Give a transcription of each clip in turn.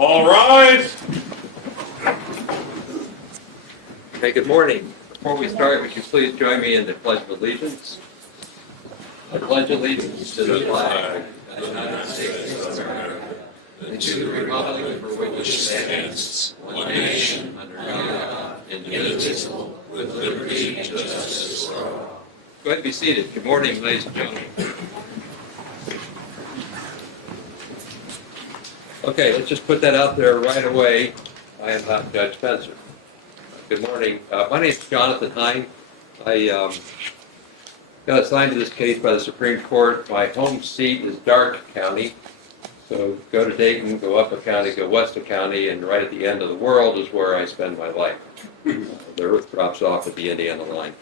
All rise. Okay, good morning. Before we start, would you please join me in the Pledge of Allegiance? I pledge allegiance to the flag of the United States of America and to the republic for which it stands, one nation, under God, indivisible, with liberty and justice for all. Go ahead and be seated. Good morning, ladies and gentlemen. Okay, let's just put that out there right away. I am not Judge Spencer. Good morning. My name is Jonathan Hine. I got assigned to this case by the Supreme Court. My home seat is Darke County. So go to Dayton, go up a county, go west a county, and right at the end of the world is where I spend my life. The earth drops off at the Indiana line.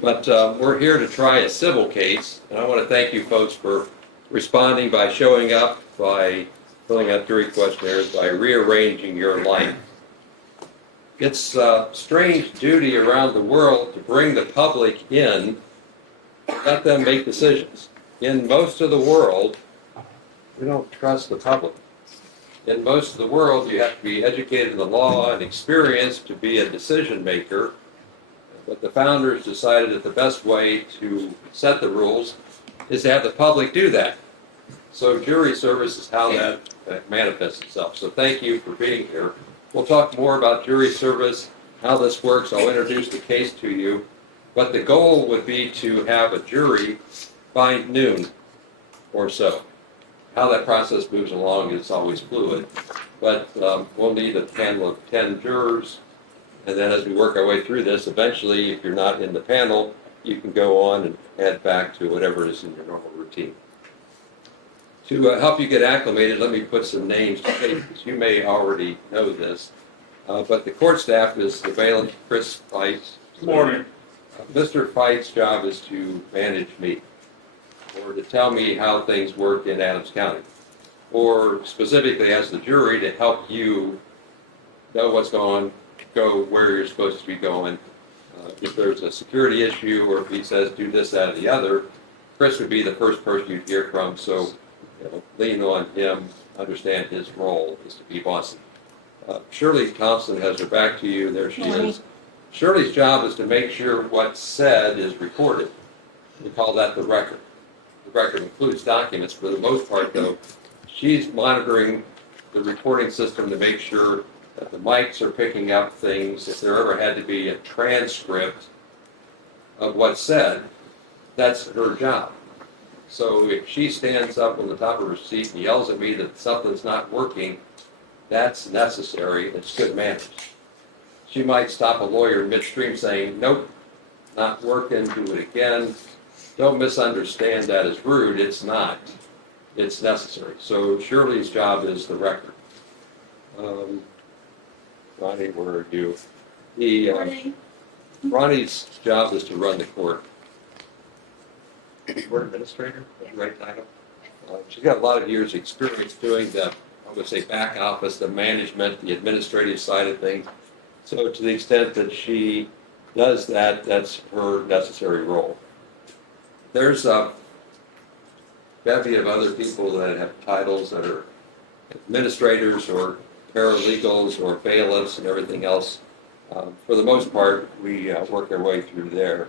But we're here to try a civil case, and I want to thank you folks for responding by showing up, by filling out jury questionnaires, by rearranging your life. It's a strange duty around the world to bring the public in, let them make decisions. In most of the world, we don't trust the public. In most of the world, you have to be educated in the law and experienced to be a decision maker. But the founders decided that the best way to set the rules is to have the public do that. So jury service is how that manifests itself. So thank you for being here. We'll talk more about jury service, how this works. I'll introduce the case to you. But the goal would be to have a jury by noon or so. How that process moves along is always fluid. But we'll need a panel of 10 jurors. And then as we work our way through this, eventually, if you're not in the panel, you can go on and add back to whatever is in your normal routine. To help you get acclimated, let me put some names to cases. You may already know this, but the court staff is available. Chris Fights. Good morning. Mr. Fights' job is to manage me, or to tell me how things work in Adams County, or specifically as the jury to help you know what's going on, go where you're supposed to be going. If there's a security issue, or if he says do this, that, or the other, Chris would be the first person you'd hear from. So lean on him, understand his role is to be bossy. Shirley Thompson has her back to you. There she is. Shirley's job is to make sure what's said is recorded. We call that the record. The record includes documents. For the most part, though, she's monitoring the recording system to make sure that the mics are picking up things. If there ever had to be a transcript of what's said, that's her job. So if she stands up on the top of her seat and yells at me that something's not working, that's necessary. It's good manners. She might stop a lawyer midstream saying, nope, not working, do it again. Don't misunderstand that as rude. It's not. It's necessary. So Shirley's job is the record. Ronnie, where are you? Ronnie's job is to run the court. Court administrator, right title. She's got a lot of years' experience doing the, I'm going to say, back office, the management, the administrative side of things. So to the extent that she does that, that's her necessary role. There's a bevy of other people that have titles that are administrators or paralegals or bailiffs and everything else. For the most part, we work our way through there.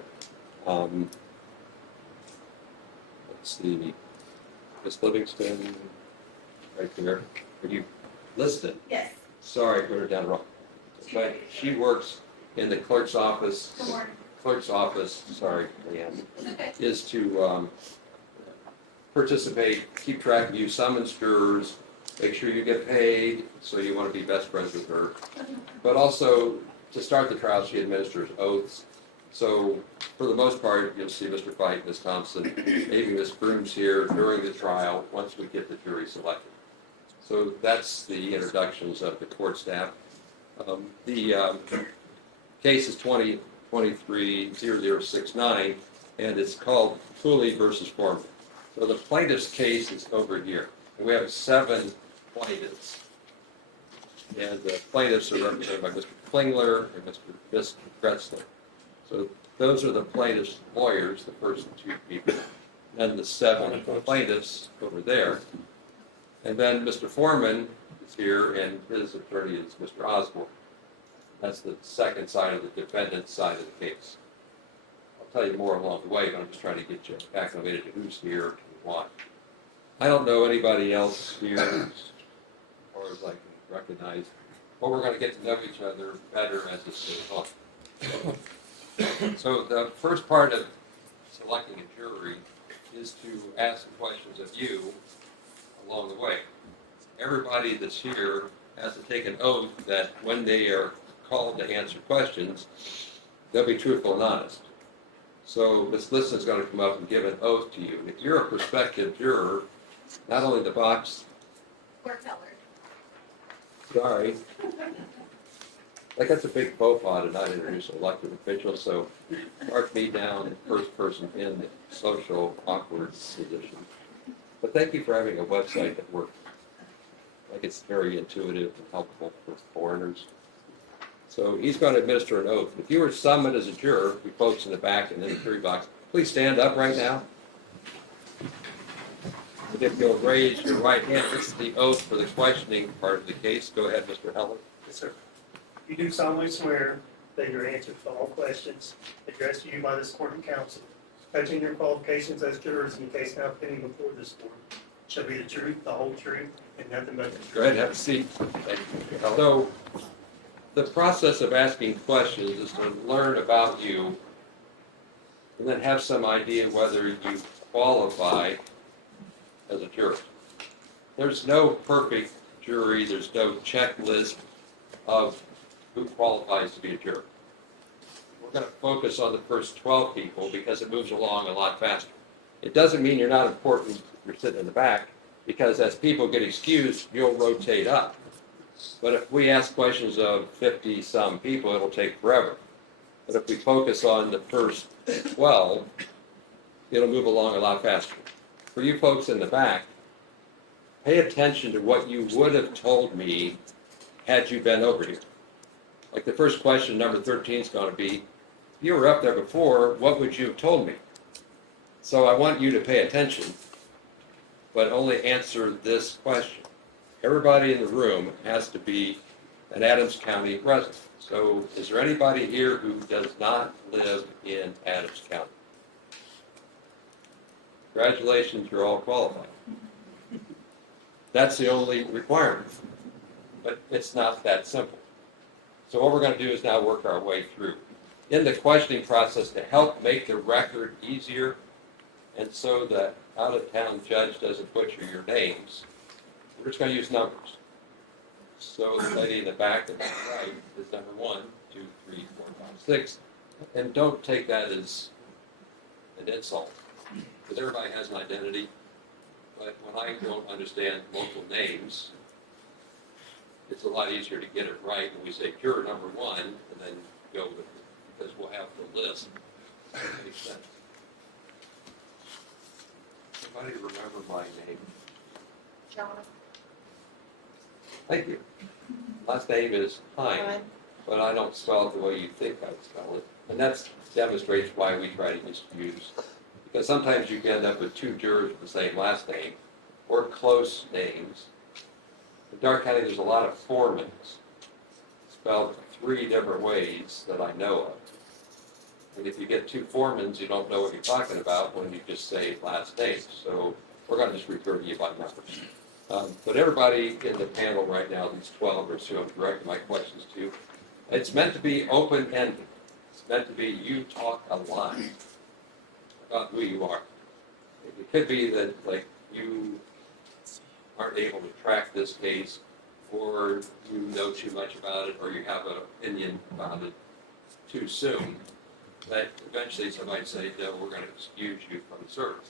Let's see, Miss Livingston, right there. Are you listed? Yes. Sorry, I wrote it down wrong. But she works in the clerk's office. Good morning. Clerk's office, sorry, Leanne, Okay. is to participate, keep track of you, summons jurors, make sure you get paid, so you want to be best friends with her. But also, to start the trial, she administers oaths. So, for the most part, you'll see Mr. Fight, Ms. Thompson, maybe Ms. Brooms here during the trial, once we get the jury selected. So that's the introductions of the court staff. The case is 2023-0069, and it's called Cooley versus Foreman. So the plaintiff's case is over here. And we have 7 plaintiffs. And the plaintiffs are represented by Mr. Klingler and Mr. Gretzler. So those are the plaintiffs' lawyers, the first 2 people. And the 7 plaintiffs over there. And then Mr. Foreman is is here, and his attorney is Mr. Osborne. That's the second side of the defendant's side of the case. I'll tell you more along the way, but I'm just trying to get you acclimated to who's here and why. I don't know anybody else here, as far as I can recognize, but we're going to get to know each other better as this goes on. So the first part of selecting a jury is to ask questions of you along the way. Everybody that's here has to take an oath that when they are called to answer questions, they'll be truthful and honest. So Ms. Liston is going to come up and give an oath to you. If you're a prospective juror, not only the box. We're colored. Sorry. Like that's a big faux pas to not introduce elected officials, so mark me down first person in the social awkward position. But thank you for having a website that works. Like it's very intuitive and helpful for foreigners. So he's going to administer an oath. If you were summoned as a juror, you folks in the back and in the jury box, please stand up right now. And if you'll raise your right hand, this is the oath for the questioning part of the case. Go ahead, Mr. Heller. Yes, sir. You do solemnly swear that your answers to all questions addressed to you by this court and counsel, touching your qualifications as jurors in the case now pending before this court, shall be the truth, the whole truth, and nothing but the truth. Go ahead, have a seat. Thank you, Mr. Heller. So, the process of asking questions is to learn about you and then have some idea whether you qualify as a juror. There's no perfect jury, there's no checklist of who qualifies to be a juror. We're going to focus on the first 12 people because it moves along a lot faster. It doesn't mean you're not important if you're sitting in the back, because as people get excused, you'll rotate up. But if we ask questions of 50-some people, it'll take forever. But if we focus on the first 12, it'll move along a lot faster. For you folks in the back, pay attention to what you would have told me had you been over here. Like the first question, number 13, is going to be, if you were up there before, what would you have told me? So I want you to pay attention, but only answer this question. Everybody in the room has to be an Adams County resident. So is there anybody here who does not live in Adams County? Congratulations, you're all qualified. That's the only requirement, but it's not that simple. So what we're going to do is now work our way through. In the questioning process, to help make the record easier, and so the out-of-town judge doesn't butcher your names, we're just going to use numbers. So the lady in the back and the right is number 1, 2, 3, 4, 5, 6. And don't take that as an insult, because everybody has an identity. But when I don't understand local names, it's a lot easier to get it right when we say juror number 1 and then go with it, because we'll have the list. That makes sense. Somebody remember my name? John. Thank you. Last name is Hine, but I don't spell it the way you think I spell it. And that demonstrates why we try to use, because sometimes you can end up with 2 jurors with the same last name or close names. In Dark County, there's a lot of Foremans, spelled 3 different ways that I know of. And if you get 2 Foremans, you don't know what you're talking about when you just say last names. So we're going to just refer to you by numbers. But everybody in the panel right now, these 12 or so I'm directing my questions to, it's meant to be open-ended. It's meant to be you talk a lot about who you are. It could be that, like, you aren't able to track this case, or you know too much about it, or you have an opinion about it too soon, that eventually somebody say, no, we're going to excuse you from the service.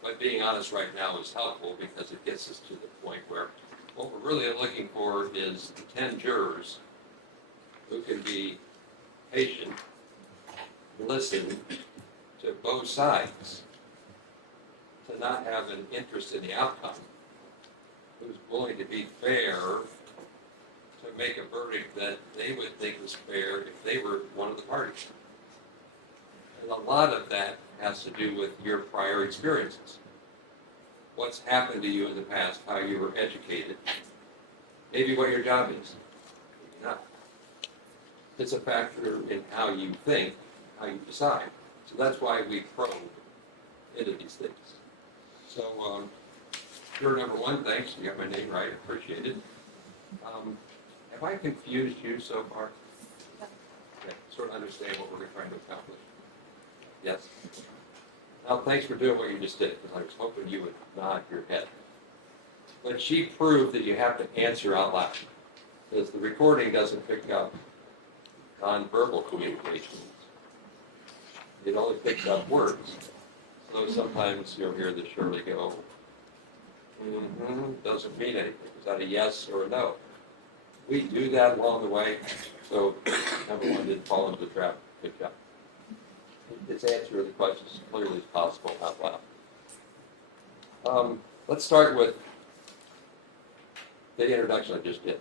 But being honest right now is helpful because it gets us to the point where what we're really looking for is 10 jurors who can be patient, listen to both sides, to not have an interest in the outcome, who's willing to be fair, to make a verdict that they would think was fair if they were one of the parties. And a lot of that has to do with your prior experiences. What's happened to you in the past, how you were educated, maybe what your job is, maybe not. It's a factor in how you think, how you decide. So that's why we probe into these things. So, juror number one, thanks, you got my name right, appreciate it. Have I confused you so far? Okay, sort of understand what we're trying to accomplish. Yes? Now, thanks for doing what you just did, because I was hoping you would nod your head. But she proved that you have to answer out loud, because the recording doesn't pick up nonverbal communications. It only picks up words. So sometimes you'll hear the Shirley go, doesn't mean anything. Is that a yes or a no? We do that along the way, so number one didn't fall into the trap. Good job. Let's answer the questions as clearly as possible out loud. Let's start with the introduction I just did.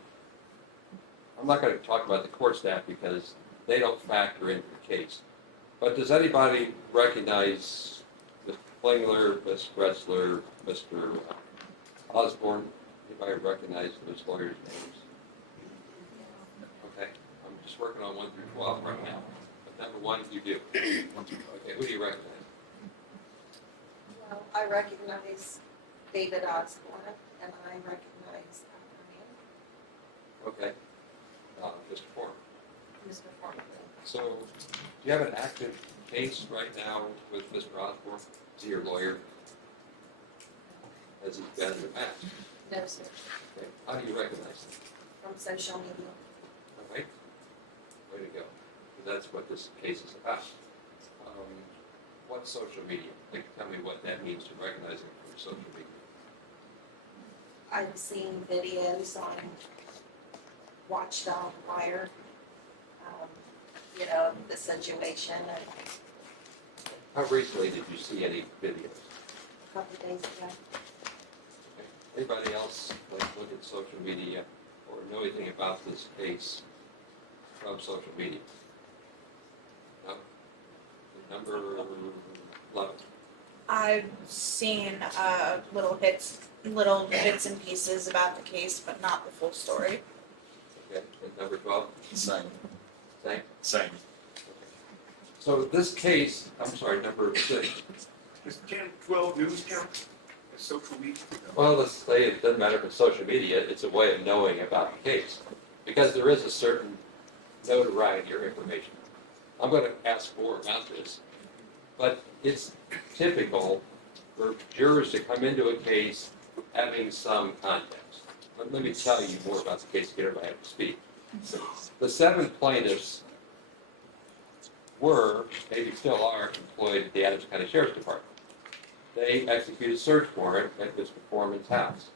I'm not going to talk about the court staff because they don't factor into the case. But does anybody recognize Mr. Klingler, Ms. Gretzler, Mr. Osborne? Anybody recognize those lawyers' names? Okay, I'm just working on 1 through 12 right now. But number one, you do. Okay, who do you recognize? Well, I recognize David Osborne, and I recognize Afroman, Okay, Mr. Foreman. Mr. Foreman. So, do you have an active case right now with Mr. Osborne? Is he your lawyer? Has he been in the past? No, sir. Okay. How do you recognize him? From social media. All right. Way to go. That's what this case is about. What's social media? Tell me what that means to recognize him from social media. I've seen videos on Watchdog Wire, the situation How recently did you see any videos? a couple of days ago. Okay. Anybody else like look at social media or know anything about this case from social media? No? Number 11. I've seen little bits and pieces about the case, but not the full story. Okay. And number 12. Same. Same. Same. So this case, I'm sorry, number 6. Does 10, 12 news count as social media? Well, let's say it doesn't matter if it's social media, it's a way of knowing about the case. Because there is a certain notoriety or information. I'm going to ask more about this, but it's typical for jurors to come into a case having some context. But let me tell you more about the case to get everybody up to speed. The 7 plaintiffs were, maybe still are, employed at the Adams County Sheriff's Department. They executed a search warrant at Mr. Foreman's house.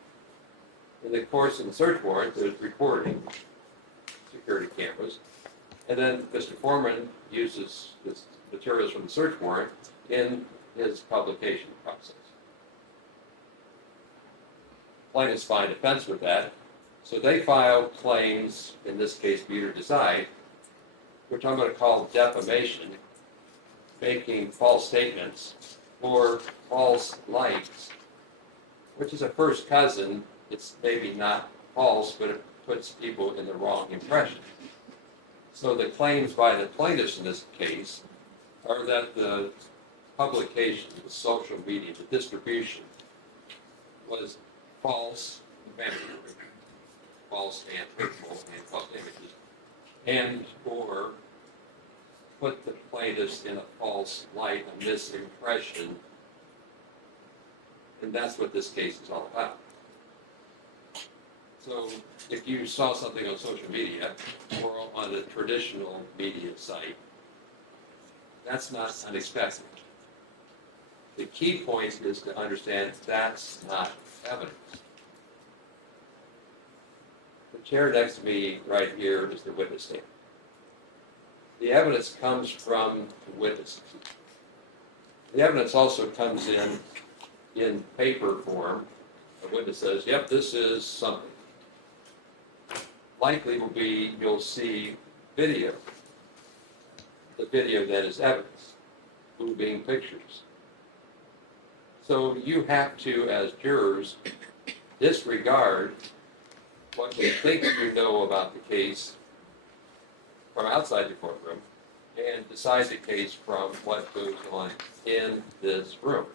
In the course of the search warrant, there's recording, security cameras, and then Mr. Foreman uses this materials from the search warrant in his publication process. Plaintiffs find offense with that, so they file claims, in this case, for you to decide, which I'm going to call defamation, making false statements or false lights, which is a first cousin. It's maybe not false, but it puts people in the wrong impression. So the claims by the plaintiffs in this case are that the publication, the social media, the distribution was false, defamatory, false and hurtful and false images, and or put the plaintiffs in a false light, a misimpression, and that's what this case is all about. So if you saw something on social media or on a traditional media site, that's not unexpected. The key point is to understand that's not evidence. The chair next to me right here is the witness stand. The evidence comes from the witnesses. The evidence also comes in paper form. The witness says, yep, this is something. Likely will be, you'll see video. The video then is evidence, moving pictures. So you have to, as jurors, disregard what you think you know about the case from outside the courtroom and decide the case from what goes on in this room.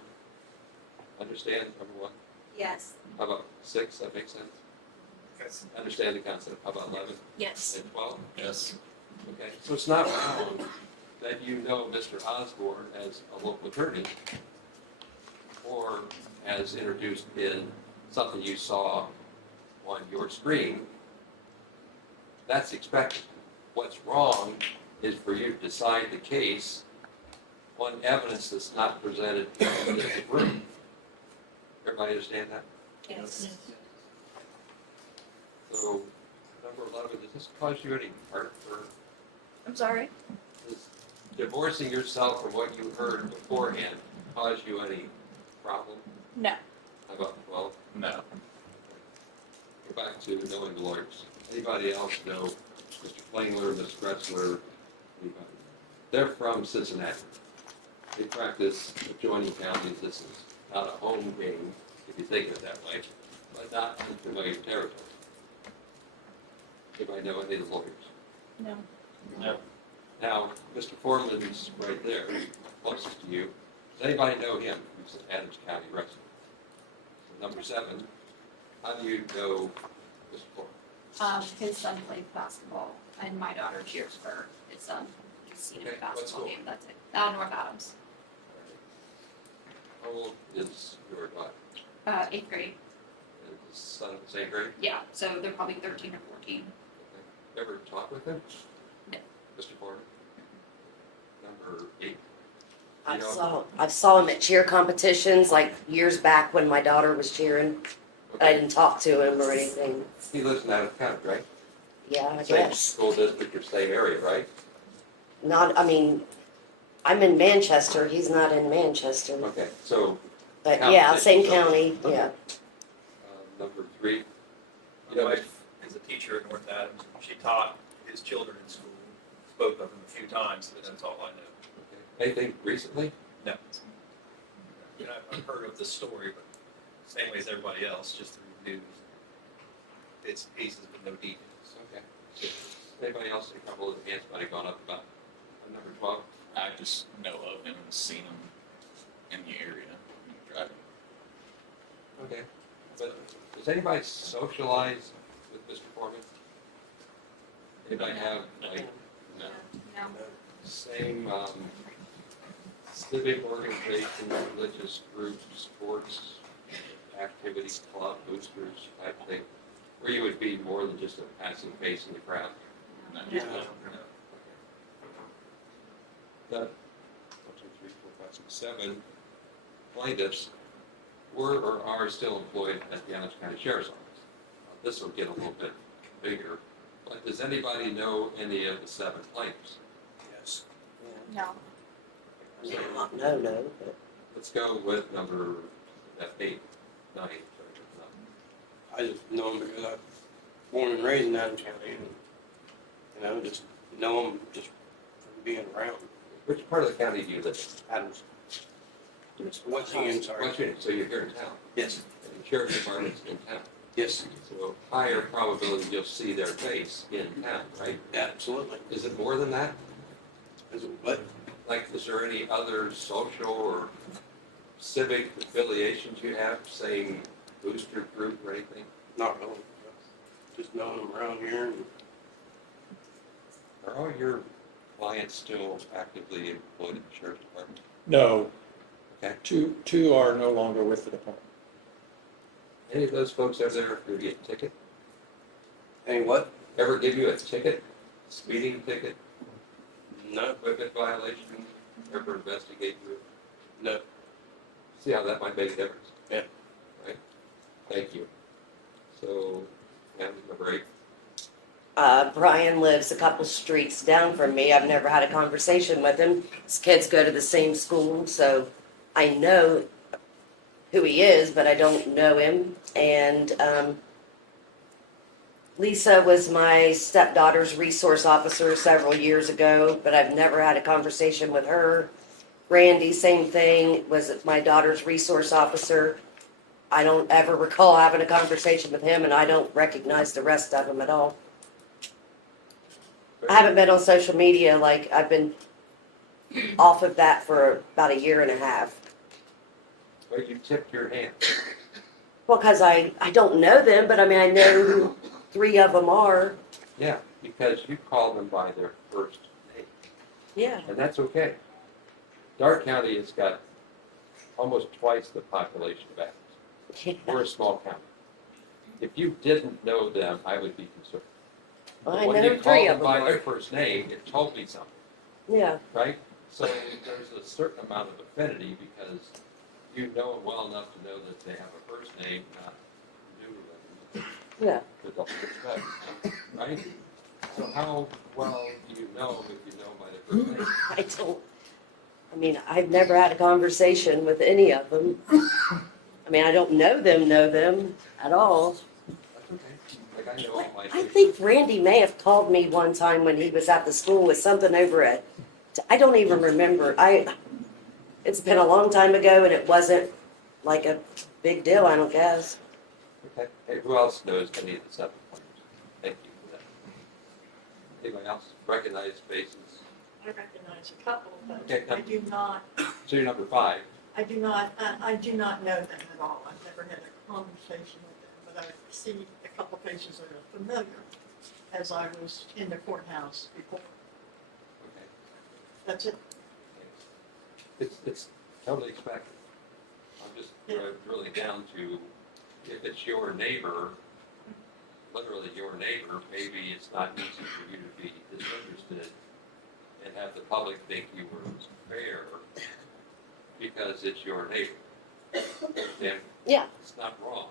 Understand, number one? Yes. How about 6? That makes sense? Yes. Understand the concept. How about 11 Yes. and 12? Yes. Okay, so it's not wrong that you know Mr. Osborne as a local attorney or as introduced in something you saw on your screen. That's expected. What's wrong is for you to decide the case on evidence that's not presented in the room. Everybody understand that? Yes. So, number 11, does this cause you any heart or I'm sorry? does divorcing yourself from what you heard beforehand cause you any problem? No. How about 12? No. Go back to knowing the lawyers. Anybody else know Mr. Flangler, Ms. Gretzler, anybody? They're from Cincinnati. They practice adjoining counties. This is not a home game, if you think of it that way, but not unfamiliar territory. Anybody know any of the lawyers? No. No. Now, Mr. Foreman's right there, closest to you. Does anybody know him? He's an Adams County resident. Number 7, how do you know Mr. Foreman? His son played basketball, and my daughter cheers for his son. He's seen him Okay, at what basketball school? game, that's it. North Adams, How old is your daughter? 8th grade. Is his son in the same grade? Yeah, so they're probably 13 or 14. Okay. Ever talk with him? No. Mr. Foreman? Number 8? I saw him at cheer competitions like years back when my daughter was cheering. I Okay. didn't talk to him or anything. He lives in Adams County, right? Yeah, I Same guess. school district or same area, right? I'm in Manchester. He's not in Manchester. Okay, so But County, yeah, same so- county. okay. Yeah. number 3. My wife is a teacher at North Adams. She taught his children in school, spoke of them a few times, but that's all I know. Okay. Anything recently? No. You know, I've heard of the story, but same way as everybody else, just through the news. Bits and pieces, but no details. Okay. Anybody else? A couple of hands might have gone up about number 12. I just know of him and seen him in the area driving. Okay. But does anybody socialize with Mr. Foreman? Anybody have like No. No. same civic organization, religious groups, sports, activities, club, boosters type thing, where you would be more than just a passing face in the crowd? No. No. That 1, 2, 3, 4, 5, 6, 7 plaintiffs were or are still employed at the Adams County Sheriff's Office. This will get a little bit bigger, but does anybody know any of the 7 plaintiffs? Yes. No. So No. But let's go with number 8, 9. I just know him because I'm born and raised in Adams County, and just know him just from being around Which part of the county do you live in? Adams. What's he in, sorry? What's your name? So you're here in town, Yes, and the sheriff's department's in town. yes, So higher probability you'll see their face in town, right? absolutely. Is it more than that? Is it what? Like, is there any other social or civic affiliations you have, say booster group or anything? Not really. Just knowing him around here, and Are all your clients still actively employed in the sheriff's department? No. Okay. Two are no longer with the department. Any of those folks out there who get a ticket, hey, what? ever give you a ticket, speeding ticket, No, equipment violation, ever investigate you? no. See how that might make a difference? Yeah. Right? Thank you. So, number 8. Brian lives a couple streets down from me. I've never had a conversation with him. His kids go to the same school, so I know who he is, but I don't know him. And Lisa was my stepdaughter's resource officer several years ago, but I've never had a conversation with her. Randy, same thing, was my daughter's resource officer. I don't ever recall having a conversation with him, and I don't recognize the rest of them at all. I haven't been on social media, like, I've been off of that for about a year and a half. But you tipped your hand. Well, because I don't know them, but I mean, I know who 3 of them are. Yeah, because you call them by their first name, Yeah. and that's okay. Dark County has got almost twice the population of Athens. We're a small county. If you didn't know them, I would be concerned. Well, But I when know you 3 call of them by them their are. first name, it told me something, Yeah. right? So there's a certain amount of affinity because you know them well enough to know that they have a first name, not new them, Yeah. with all respect, right? So how well do you know them if you know them by their first name? I don't. I mean, I've never had a conversation with any of them. I mean, I don't know them at all. That's okay. Like I know my. I think Randy may have called me one time when he was at the school with something over it. I don't even remember. It's been a long time ago, and it wasn't like a big deal, I don't guess. Okay. Hey, who else knows any of the 7 players? Thank you for that. Anybody else recognize faces? I recognize a couple, but Okay, I do not, So you're number 5. I do not know them at all. I've never had a conversation with them, but I see a couple faces that are familiar as I was in the courthouse before. Okay. That's it. It's totally expected. I'm just drilling down to, if it's your neighbor, literally your neighbor, maybe it's not easy for you to be disinterested and have the public think you were fair because it's your neighbor. And Yeah. it's not wrong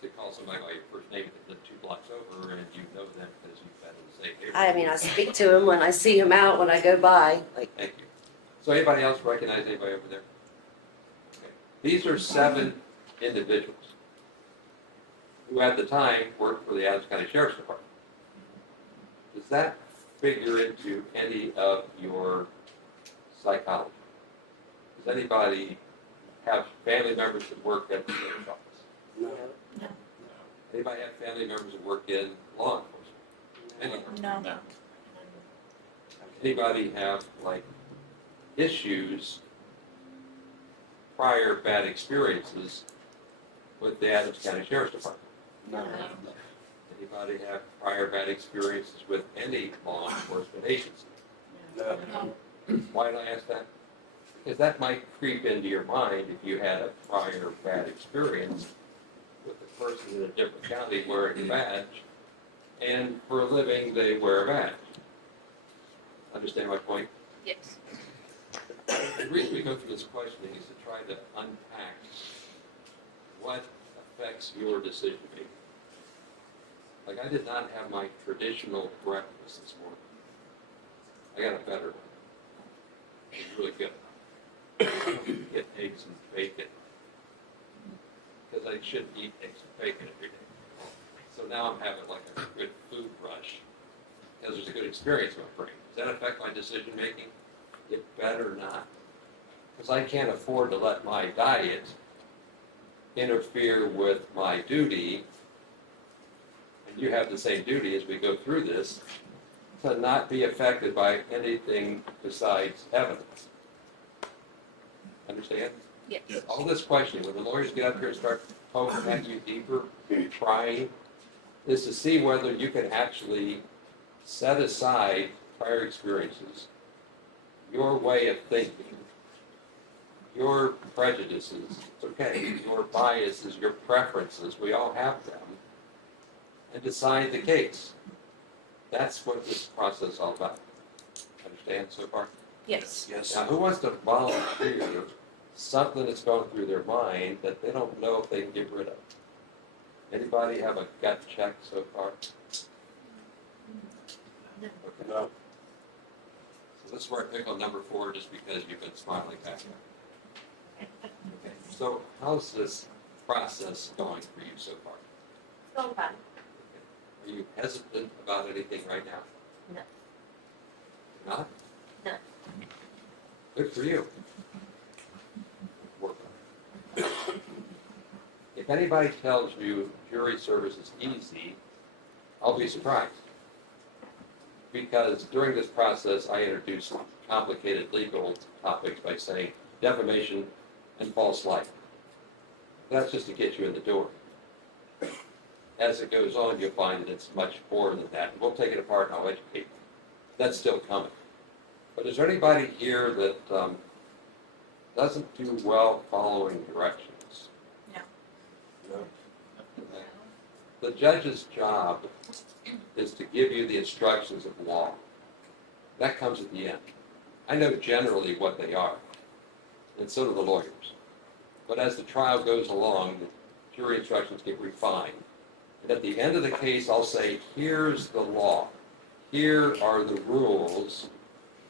to call somebody by your first name that live 2 blocks over and you know them because you've been in the same neighborhood. I mean, I speak to him when I see him out, when I go by. Like, Thank you. So anybody else recognize anybody over there? Okay. These are 7 individuals who at the time worked for the Adams County Sheriff's Department. Does that figure into any of your psychology? Does anybody have family members that work at the sheriff's office? No. Anybody have family members that work in law enforcement? Anyone? No. No. Anybody have like issues, prior bad experiences with the Adams County Sheriff's Department? No. Anybody have prior bad experiences with any law enforcement agency? No. Why did I ask that? Because that might creep into your mind if you had a prior bad experience with a person in a different county wearing a badge, and for a living they wear a badge. Understand my point? Yes. The reason we go through this questioning is to try to unpack what affects your decision making. Like I did not have my traditional breakfast this morning. I got a better one. It was really good. Get eggs and bacon. Because I shouldn't eat eggs and bacon every day. So now I'm having like a good food rush. Because there's a good experience in my brain. Does that affect my decision making? It better not. Because I can't afford to let my diet interfere with my duty, and you have the same duty as we go through this, to not be affected by anything besides evidence. Understand? Yes. All this questioning, when the lawyers get up here and start poking at you deeper, trying, is to see whether you can actually set aside prior experiences, your way of thinking, your prejudices, it's okay, your biases, your preferences, we all have them, and decide the case. That's what this process is all about. Understand so far? Yes. Yes. Now, who wants to volunteer something that's going through their mind that they don't know if they can get rid of? Anybody have a gut check so far? Okay. No. So this is where I pick on number 4 just because you've been smiling back there. Okay. So how's this process going for you so far? So fun. Are you hesitant about anything right now? No. Not? No. Good for you. Work on it. If anybody tells you jury service is easy, I'll be surprised. Because during this process, I introduced complicated legal topics by saying defamation and false light. That's just to get you in the door. As it goes on, you'll find that it's much more than that. We'll take it apart and I'll educate you. That's still coming. But is there anybody here that doesn't do well following directions? No. No? Okay. The judge's job is to give you the instructions of law. That comes at the end. I know generally what they are, and so do the lawyers. But as the trial goes along, the jury instructions get refined. And at the end of the case, I'll say, here's the law. Here are the rules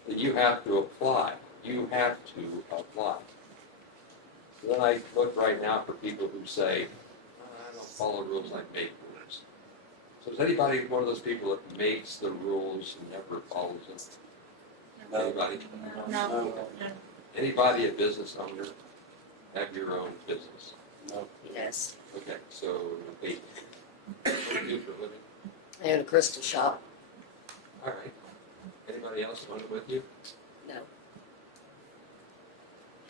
that you have to apply. You have to apply. So then I look right now for people who say, I don't follow rules, I make rules. So is anybody one of those people that makes the rules and never follows them? Anybody? No. Anybody a business owner? Have your own business? No. Yes. Okay, so wait. What do you do for a living? I own a crystal shop. All right. Anybody else want it with you? No.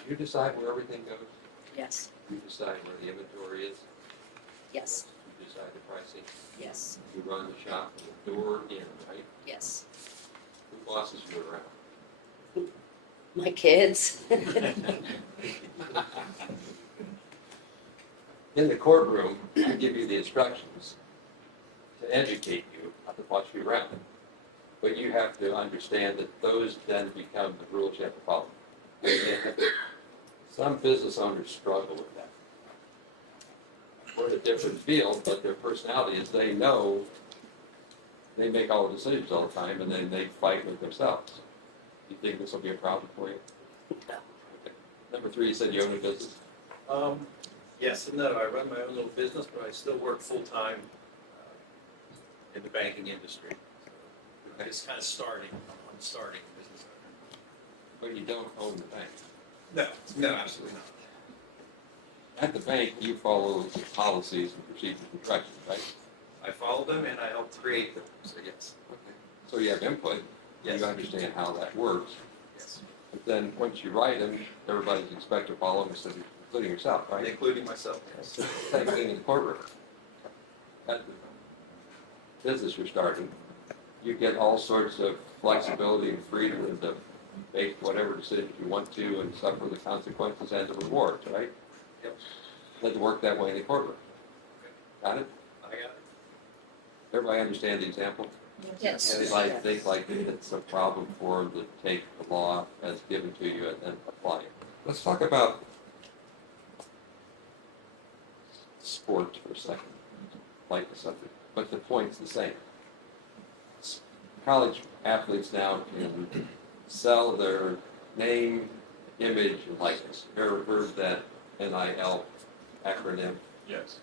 Do you decide where everything goes? Yes. You decide where the inventory is? Yes. You decide the pricing? Yes. You run the shop from the door in, right? Yes. Who bosses you around? My kids. In the courtroom, I give you the instructions to educate you, not to boss you around. But you have to understand that those then become the rules you have to follow. Some business owners struggle with that. We're in a different field, but their personality is they know they make all the decisions all the time, and then they fight with themselves. Do you think this will be a problem for you? No. Okay. Number 3, you said you own a business. Yes and no. I run my own little business, but I still work full-time in the banking industry. So I'm just kind of starting. I'm starting a business owner. But you don't own the bank. No, absolutely not. At the bank, you follow the policies and procedures and directions, right? I follow them and I help create them, so yes. Okay. So you have input, Yes. you understand how that works. Yes. But then, once you write them, everybody's expected to follow them, including yourself, right? Including myself, yes. Same thing in the courtroom. At the business you're starting, you get all sorts of flexibility and freedom to make whatever decisions you want to and suffer the consequences and the rewards, right? Yep. Let it work that way in the courtroom. Got it? I got it. Everybody understand the example? Yes. Anybody think like it's a problem for them to take the law as given to you and then apply it? Let's talk about sports for a second, like the subject, but the point's the same. College athletes now can sell their name, image, and likeness. Ever heard that NIL acronym? Yes.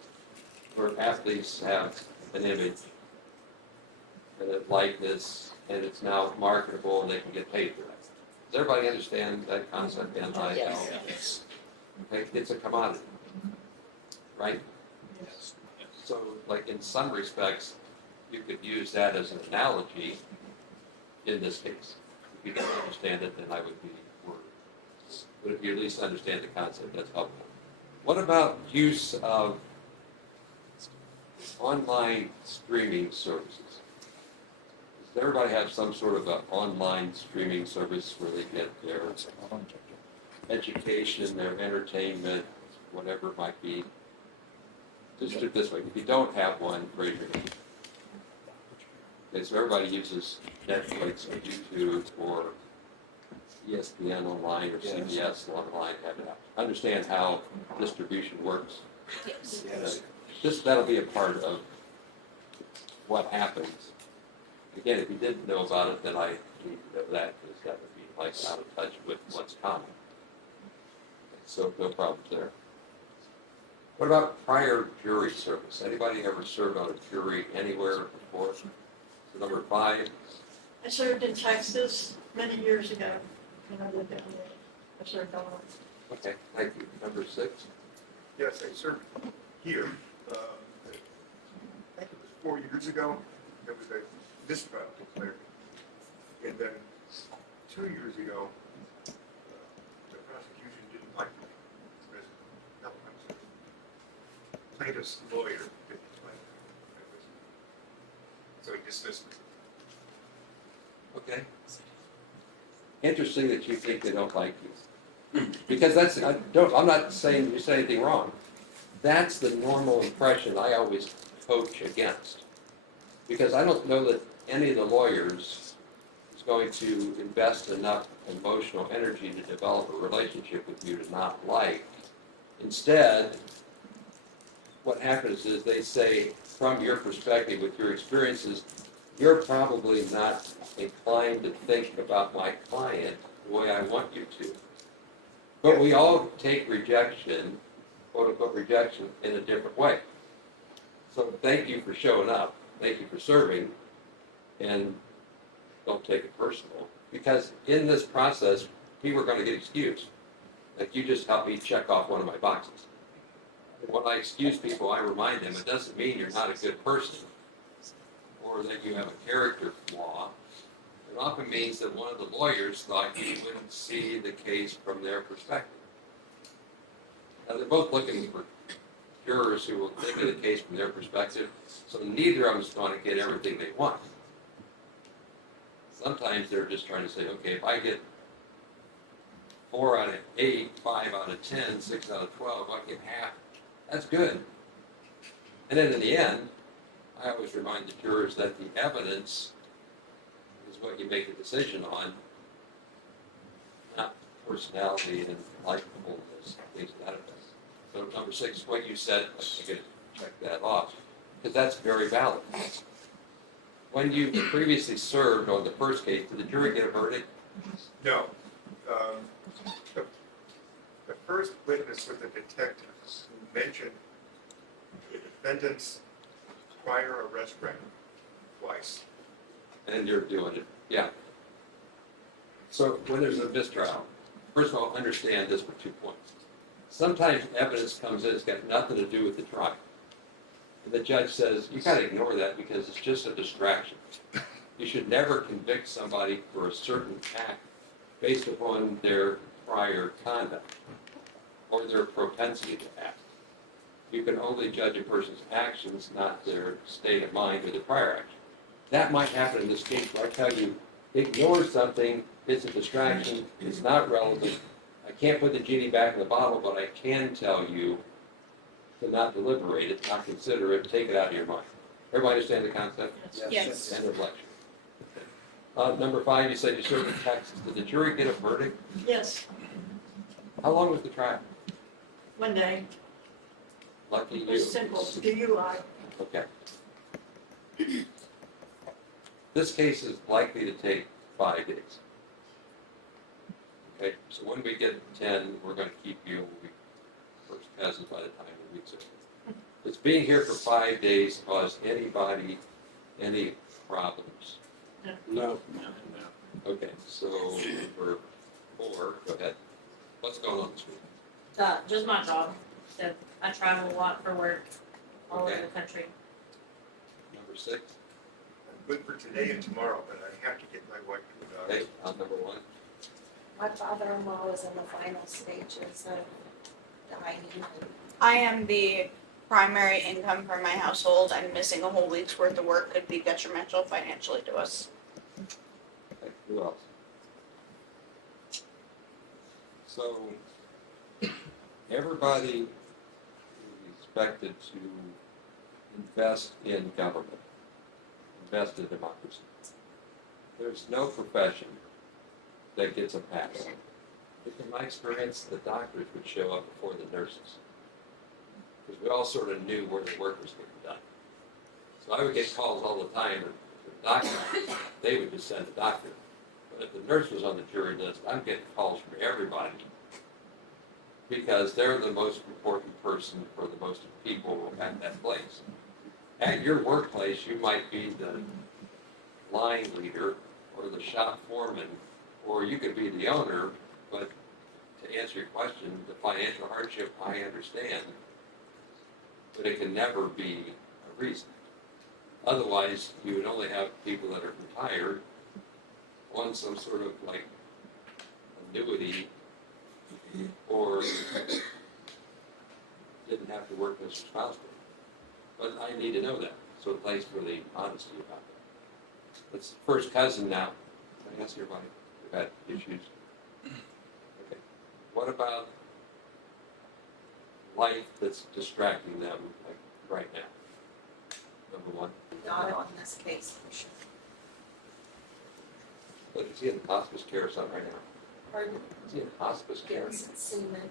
Where athletes have an image and a likeness, and it's now marketable, and they can get paid for that. Does everybody understand that concept, NIL? Yes. Okay, it's a commodity, right? Yes. So, like, in some respects, you could use that as an analogy in this case. If you don't understand it, then I would be worried. But if you at least understand the concept, that's helpful. What about use of online streaming services? Does everybody have some sort of an online streaming service where they get their education, their entertainment, whatever it might be? Just do it this way. If you don't have one, raise your hand. Okay, so everybody uses Netflix or YouTube or ESPN online or CBS online. Have to understand how distribution works. Yes. That'll be a part of what happens. Again, if you didn't know about it, then I need to know that, because that would be like out of touch with what's common. So no problems there. What about prior jury service? Anybody ever served on a jury anywhere before? So number 5. I served in Texas many years ago when I lived down there. I served on Okay, thank you. Number 6. Yes, I served here. I think it was 4 years ago, there was a mistrial declared. And then 2 years ago, the prosecution didn't like me. No, I'm sorry. Plaintiff's lawyer didn't like me. So he dismissed me. Okay. Interesting that you think they don't like you. Because that's, I'm not saying you say anything wrong. That's the normal impression I always coach against. Because I don't know that any of the lawyers is going to invest enough emotional energy to develop a relationship with you to not like. Instead, what happens is they say, from your perspective, with your experiences, you're probably not inclined to think about my client the way I want you to. But we all take rejection, quote unquote rejection, in a different way. So thank you for showing up. Thank you for serving. And don't take it personal. Because in this process, people are going to get excused. Like you just helped me check off one of my boxes. When I excuse people, I remind them it doesn't mean you're not a good person or that you have a character flaw. It often means that one of the lawyers thought you wouldn't see the case from their perspective. Now, they're both looking for jurors who will look at the case from their perspective, so neither of them is going to get everything they want. Sometimes they're just trying to say, okay, if I get 4 out of 8, 5 out of 10, 6 out of 12, I get half, that's good. And then in the end, I always remind the jurors that the evidence is what you make a decision on, not personality and likableness, things of that effect. So number 6, what you said, I get to check that off, because that's very valid. When you previously served on the first case, did the jury get a verdict? No. The first witness was a detective who mentioned the defendant's prior arrest record twice. And you're doing it, yeah. So when there's a mistrial, first of all, understand this for 2 points. Sometimes evidence comes in, it's got nothing to do with the trial. And the judge says, you gotta ignore that because it's just a distraction. You should never convict somebody for a certain act based upon their prior conduct or their propensity to act. You can only judge a person's actions, not their state of mind or their prior action. That might happen in this case where I tell you, ignore something, it's a distraction, it's not relevant. I can't put the genie back in the bottle, but I can tell you to not deliberate it, not consider it, take it out of your mind. Everybody understand the concept? Yes. End of lecture. Number 5, you said you served in Texas. Did the jury get a verdict? Yes, How long was the trial? one day, Lucky it you. was simple, DUI. Okay. This case is likely to take 5 days. Okay, so when we get to 10, we're going to keep you, we'll be first cousins by the time the week's over. Does being here for 5 days cause anybody any problems? No. Okay, so number 4, go ahead. What's going on this week? Just my job. So I travel a lot for work all Okay. over the country. Number 6, I'm good for today and tomorrow, but I have to get my wife to the doctor. okay, number 1. My father-in-law is in the final stages of dying. I am the primary income for my household, and missing a whole week's worth of work could be detrimental financially to us. Okay, who else? So, everybody is expected to invest in government, invest in democracy. There's no profession that gets a pass. In my experience, the doctors would show up before the nurses. Because we all sort of knew where the work was getting done. So I would get calls all the time, and the doctor, they would just send a doctor. But if the nurse was on the jury list, I'm getting calls from everybody. Because they're the most important person for the most people at that place. At your workplace, you might be the line leader or the shop foreman, or you could be the owner, but to answer your question, the financial hardship I understand. but it can never be a reason. Otherwise, you would only have people that are retired on some sort of like annuity or didn't have to work as responsible. But I need to know that, so it plays for the honesty about that. It's first cousin now. I guess everybody who had issues. Okay. What about life that's distracting them, like right now? Number one. Not on this case, for sure. But is he in hospice care or something right now? Pardon? Is he in hospice care? Yes, it's semen.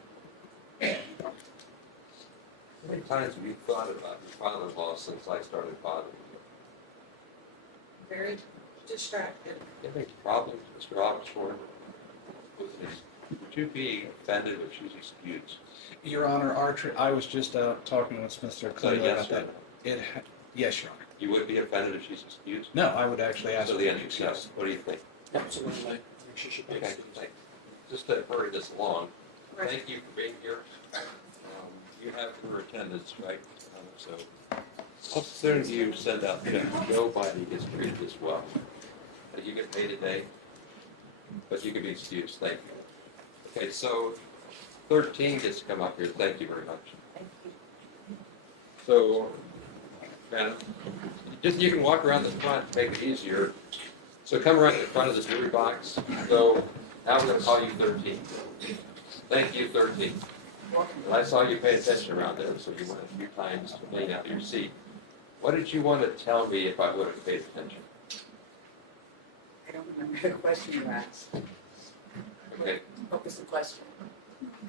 How many times have you thought about your father-in-law since I started bothering you? Very distracted. Do you have any problems, Mr. Officer, with this? Would you be offended if she's excused? Your Honor, I was just talking with Mr. So Cleveland yes about or that. no? Yes, Your Honor. You would be offended if she's excused? No, I would actually ask. So her the to answer is excuse. yes. What do you think? Absolutely. I think she should be Okay, excused. thanks. Just to hurry this along, Right. thank you for being here. You have your attendance, right? So, how soon do you send out checks? Nobody gets treated as well. You get paid a day, but you can be excused. Thank you. Okay, so 13 gets to come up here. Thank you very much. Thank you. So, man, just you can walk around the front, make it easier. So come around the front of the jury box. So now we're going to call you 13. Thank you, 13. And I saw you pay attention around there, so you went a few times to lean out of your seat. What did you want to tell me if I would have paid attention? I don't remember the question you asked. Okay, What was the question?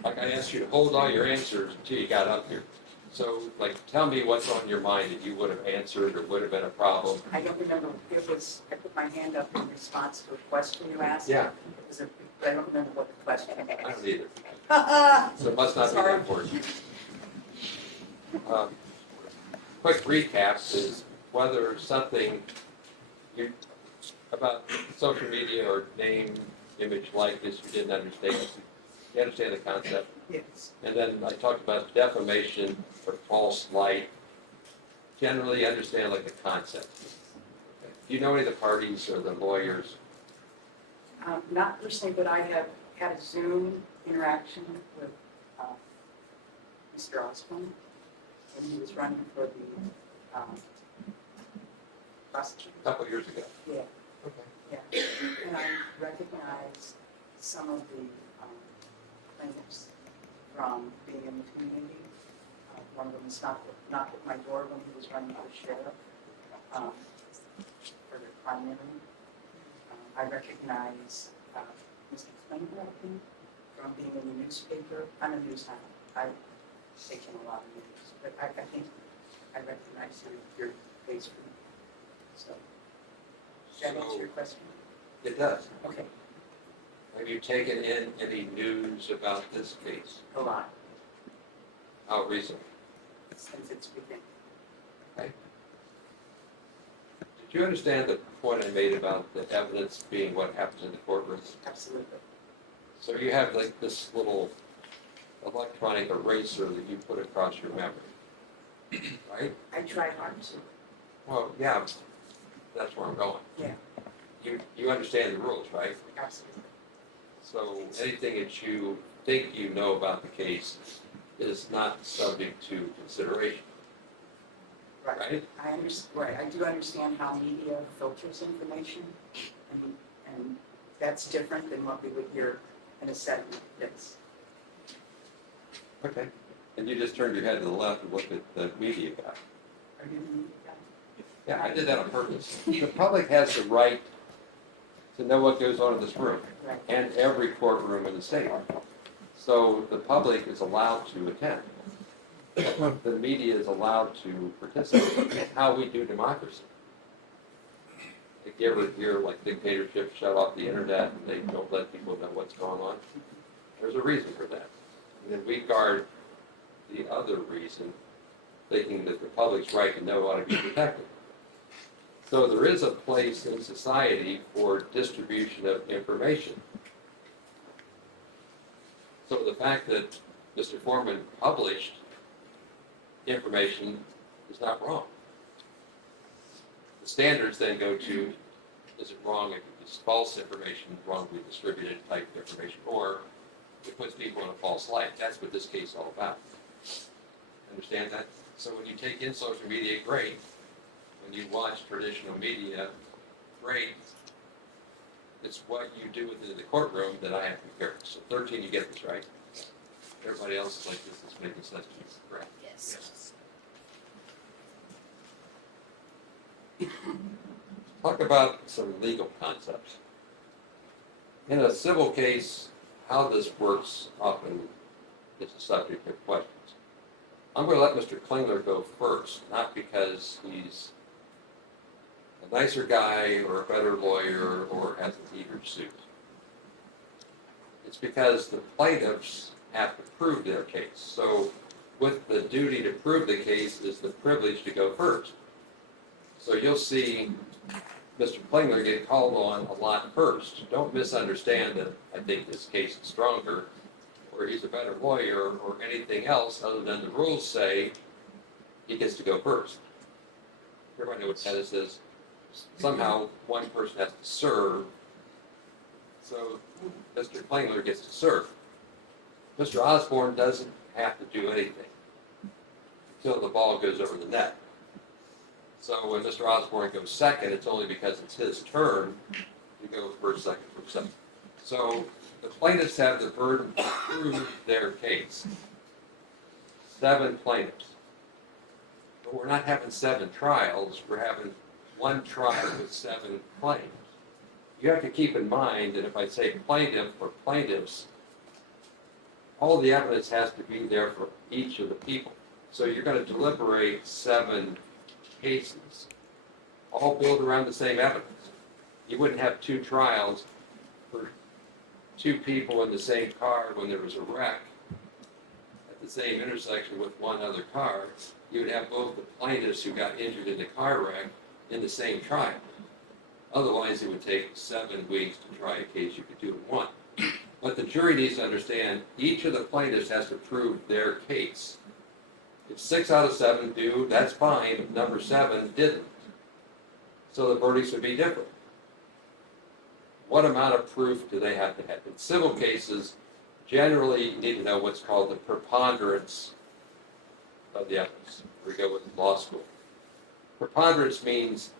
like I asked you to hold all your answers until you got up here. So, like, tell me what's on your mind that you would have answered or would have been a problem. I don't remember, it was, I put my hand up in response to a question you asked. Yeah. It was I don't remember what the question was. I don't either. So it must not be that important. Quick recap is whether something about social media or name, image, likeness you didn't understand. You understand the concept? Yes. And then I talked about defamation or false light. Generally understand like the concept. Do you know any of the parties or the lawyers? Not personally, but I have had a Zoom interaction with Mr. Osborne when he was running for the prosecutor. A couple of years ago. Yeah. Okay. Yeah, and I recognize some of the plaintiffs from being in the community. One of them knocked at my door when he was running for sheriff for the primary. I recognize Mr. Clinton, I think, from being in the newspaper. I'm a news hound. I've taken a lot of news, but I think I recognize your face from me. So, does that answer your question? It does. Okay, Have you taken in any news about this case? a lot, How recent? since it's beginning. Okay. Did you understand the point I made about the evidence being what happens in the courtroom? Absolutely. So you have like this little electronic eraser that you put across your memory, right? I try hard to. Well, yeah, that's where I'm going. Yeah. You understand the rules, right? Absolutely. So anything that you think you know about the case is not subject to consideration, right? I understand. Right. I do understand how media filters information, and that's different than what we would hear in a setting like this. Okay. And you just turned your head to the left and looked at the media guy. Are you in the media? Yeah, I did that on purpose. The public has the right to know what goes on in this room Right. and every courtroom in the state. So the public is allowed to attend. The media is allowed to participate. It's how we do democracy. If you ever hear like dictatorship shut off the internet and they don't let people know what's going on, there's a reason for that. And then we guard the other reason, thinking that the public's right to know ought to be protected. So there is a place in society for distribution of information. So the fact that Mr. Foreman published information is not wrong. The standards then go to, is it wrong if it's false information, wrongly distributed type information, or it puts people in a false light? That's what this case is all about. Understand that? So when you take in social media, great. When you watch traditional media, great. It's what you do within the courtroom that I have to be careful. So 13, you get this, right? Everybody else is like, this is making sense to you, correct? Yes. Talk about some legal concepts. In a civil case, how this works often is the subject of questions. I'm going to let Mr. Klingler go first, not because he's a nicer guy or a better lawyer or has an eager suit. It's because the plaintiffs have to prove their case. So with the duty to prove the case is the privilege to go first. So you'll see Mr. Klingler get called on a lot first. Don't misunderstand that I think this case is stronger, or he's a better lawyer, or anything else other than the rules say he gets to go first. Everybody know what tennis is? Somehow one person has to serve, so Mr. Klingler gets to serve. Mr. Osborne doesn't have to do anything until the ball goes over the net. So when Mr. Osborne goes second, it's only because it's his turn to go first, second, first, second. So the plaintiffs have the burden to prove their case. 7 plaintiffs. But we're not having 7 trials, we're having 1 trial with 7 claims. You have to keep in mind that if I say plaintiff or plaintiffs, all the evidence has to be there for each of the people. So you're going to deliberate 7 cases, all built around the same evidence. You wouldn't have 2 trials for 2 people in the same car when there was a wreck at the same intersection with 1 other car. You would have both the plaintiffs who got injured in the car wreck in the same trial. Otherwise, it would take 7 weeks to try a case you could do in 1. But the jury needs to understand each of the plaintiffs has to prove their case. If 6 out of 7 do, that's fine. If number 7 didn't, so the verdicts would be different. What amount of proof do they have to have? In civil cases, generally you need to know what's called the preponderance of the evidence. We go with law school. Preponderance means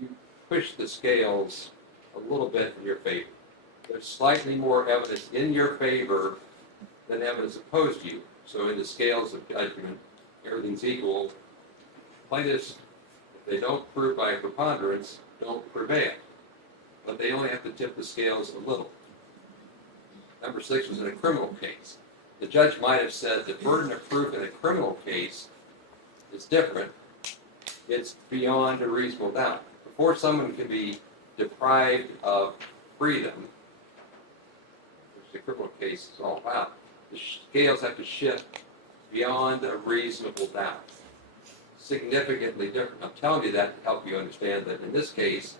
you push the scales a little bit in your favor. There's slightly more evidence in your favor than evidence opposed to you. So in the scales of judgment, everything's equal. Plaintiffs, if they don't prove by a preponderance, don't prevail. But they only have to tip the scales a little. Number 6 was in a criminal case. The judge might have said the burden of proof in a criminal case is different. It's beyond a reasonable doubt. Before someone can be deprived of freedom, which the criminal case is all about, the scales have to shift beyond a reasonable doubt. Significantly different. I'm telling you that to help you understand that in this case,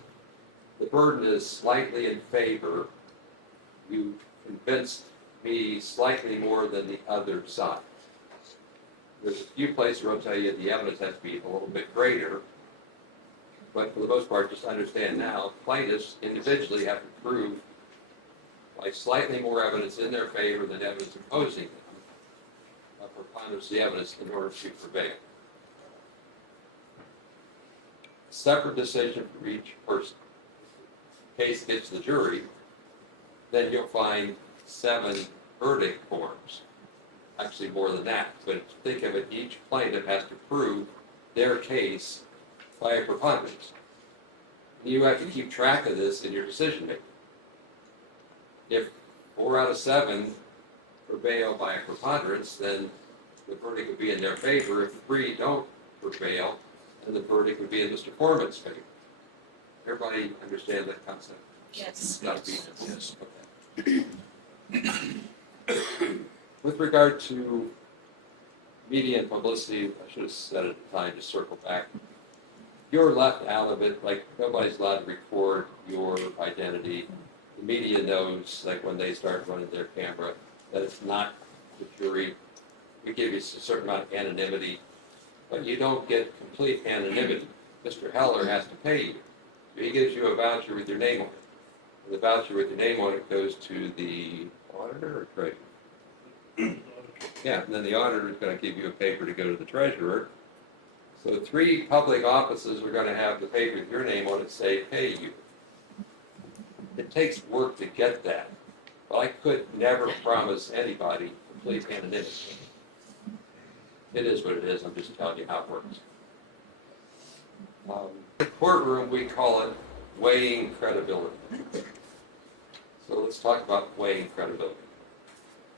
the burden is slightly in favor. You convinced me slightly more than the other side. There's a few places where I'll tell you the evidence has to be a little bit greater, but for the most part, just understand now, plaintiffs individually have to prove by slightly more evidence in their favor than evidence opposing them, a preponderance of the evidence in order to prevail. A separate decision for each person. If the case gets to the jury, then you'll find 7 verdict forms. Actually more than that, but think of it, each plaintiff has to prove their case by a preponderance. And you have to keep track of this in your decision making. If 4 out of 7 prevail by a preponderance, then the verdict would be in their favor. If 3 don't prevail, then the verdict would be in Mr. Foreman's favor. Everybody understand that concept? Yes. It's got to be. Yes. Okay. With regard to media and publicity, I should have said at the time to circle back. You're left out of it, like nobody's allowed to record your identity. The media knows, like when they start running their camera, that it's not the jury. we give you a certain amount of anonymity, but you don't get complete anonymity. Mr. Heller has to pay you. So he gives you a voucher with your name on it. And the voucher with your name on it goes to the auditor or treasurer? Yeah, and then the auditor is going to give you a paper to go to the treasurer. So 3 public offices are going to have the paper with your name on it say, pay you. It takes work to get that. But I could never promise anybody complete anonymity. It is what it is. I'm just telling you how it works. In the courtroom, we call it weighing credibility. So let's talk about weighing credibility.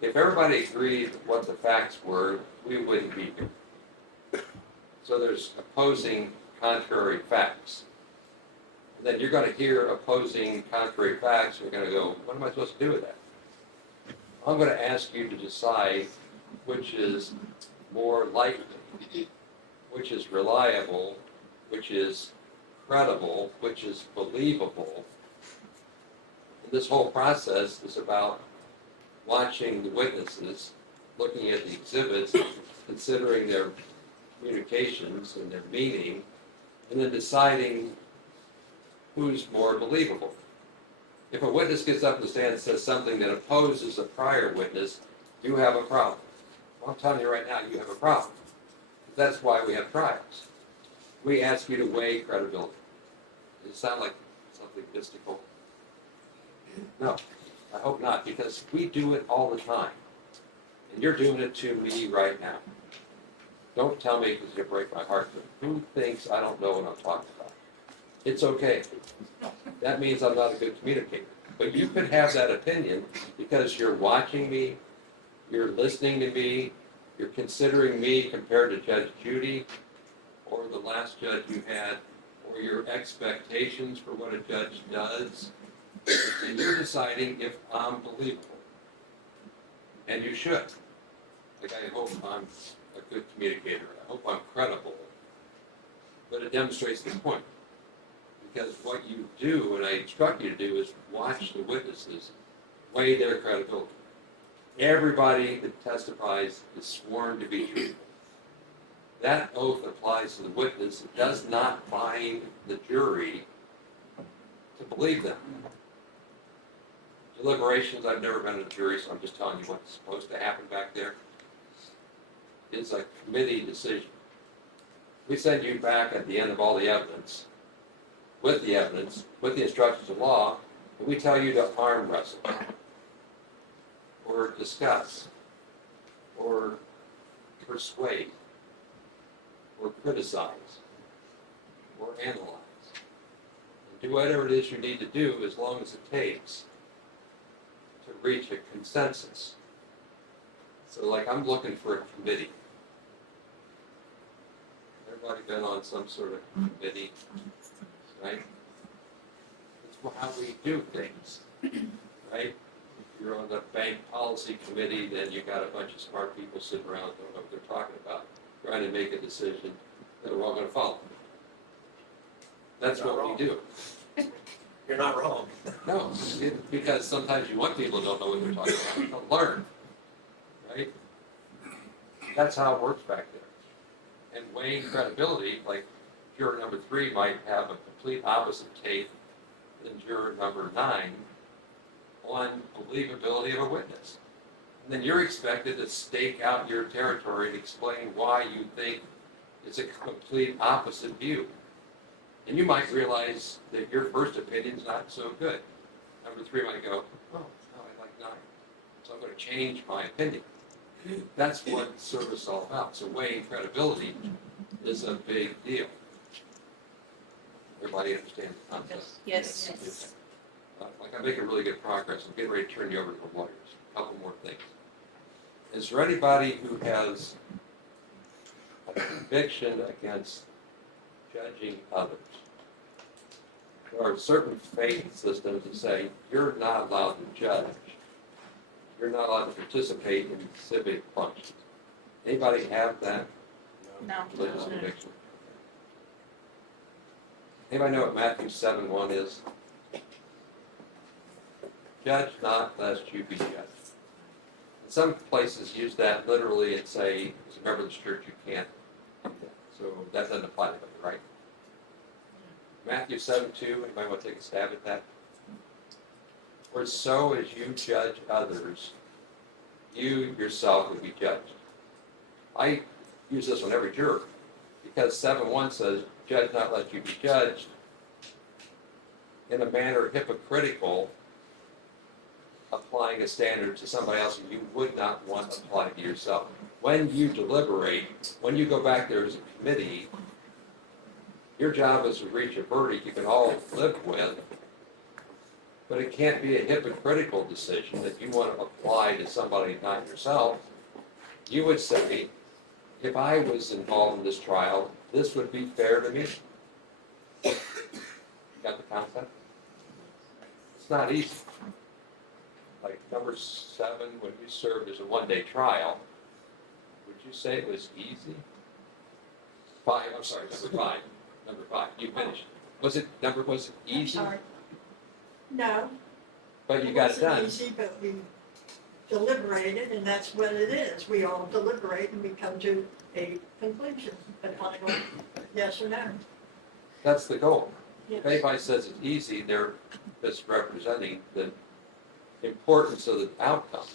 If everybody agreed what the facts were, we wouldn't be here. So there's opposing contrary facts. And then you're going to hear opposing contrary facts, and you're going to go, what am I supposed to do with that? I'm going to ask you to decide which is more likely, which is reliable, which is credible, which is believable. And this whole process is about watching the witnesses, looking at the exhibits, considering their communications and their meaning, and then deciding who's more believable. If a witness gets up in the stand and says something that opposes a prior witness, you have a problem. I'm telling you right now, you have a problem. That's why we have trials. We ask you to weigh credibility. Does it sound like something mystical? No, I hope not, because we do it all the time. And you're doing it to me right now. Don't tell me because you break my heart. But who thinks I don't know what I'm talking about? It's okay. That means I'm not a good communicator. But you could have that opinion because you're watching me, you're listening to me, you're considering me compared to Judge Judy or the last judge you had, or your expectations for what a judge does, and you're deciding if I'm believable. And you should. Like, I hope I'm a good communicator. I hope I'm credible. But it demonstrates the point. Because what you do, and I instruct you to do, is watch the witnesses, weigh their credibility. Everybody that testifies is sworn to be truthful. That oath applies to the witness. It does not bind the jury to believe them. Deliberations, I've never been in a jury, so I'm just telling you what's supposed to happen back there. It's a committee decision. We send you back at the end of all the evidence, with the instructions of law, and we tell you to arm wrestle, or discuss, or persuade, or criticize, or analyze. And do whatever it is you need to do as long as it takes to reach a consensus. So like I'm looking for a committee. Everybody been on some sort of committee, right? That's how we do things, right? If you're on the bank policy committee, then you got a bunch of smart people sitting around, don't know what they're talking about, trying to make a decision that we're all going to follow. That's what we do. You're not wrong. No, because sometimes you want people who don't know what they're talking about to learn, right? That's how it works back there. And weighing credibility, like juror number 3 might have a complete opposite take than juror number 9 on believability of a witness. And then you're expected to stake out your territory and explain why you think it's a complete opposite view. And you might realize that your first opinion's not so good. Number 3 might go, oh, no, I like 9. So I'm going to change my opinion. That's what service is all about. So weighing credibility is a big deal. Everybody understand the concept? Yes. Like I'm making really good progress. I'm getting ready to turn you over to the lawyers. A couple more things. Is there anybody who has a conviction against judging others? There are certain faith systems that say you're not allowed to judge. You're not allowed to participate in civic functions. Anybody have that No. religious conviction? Anybody know what Matthew 7:1 is? Judge not lest you be judged. Some places use that literally and say, as a member of the church, you can't do that. So that doesn't apply to them, right? Matthew 7:2, anybody want to take a stab at that? For so as you judge others, you yourself will be judged. I use this on every juror because 7:1 says, judge not lest you be judged in a manner hypocritical, applying a standard to somebody else that you would not want applied to yourself. When you deliberate, when you go back there as a committee, your job is to reach a verdict you can all live with, but it can't be a hypocritical decision that you want to apply to somebody not yourself. You would say, if I was involved in this trial, this would be fair to me. Got the concept? It's not easy. Like number 7, when you served as a one-day trial, would you say it was easy? 5, I'm sorry, number 5. Number 5, you finished. Was it easy? Sorry. No. But you got it done. It wasn't easy, but we deliberated, and that's what it is. We all deliberate and we come to a conclusion, a final yes or no. That's the goal. Yes. If anybody says it's easy, they're misrepresenting the importance of the outcome.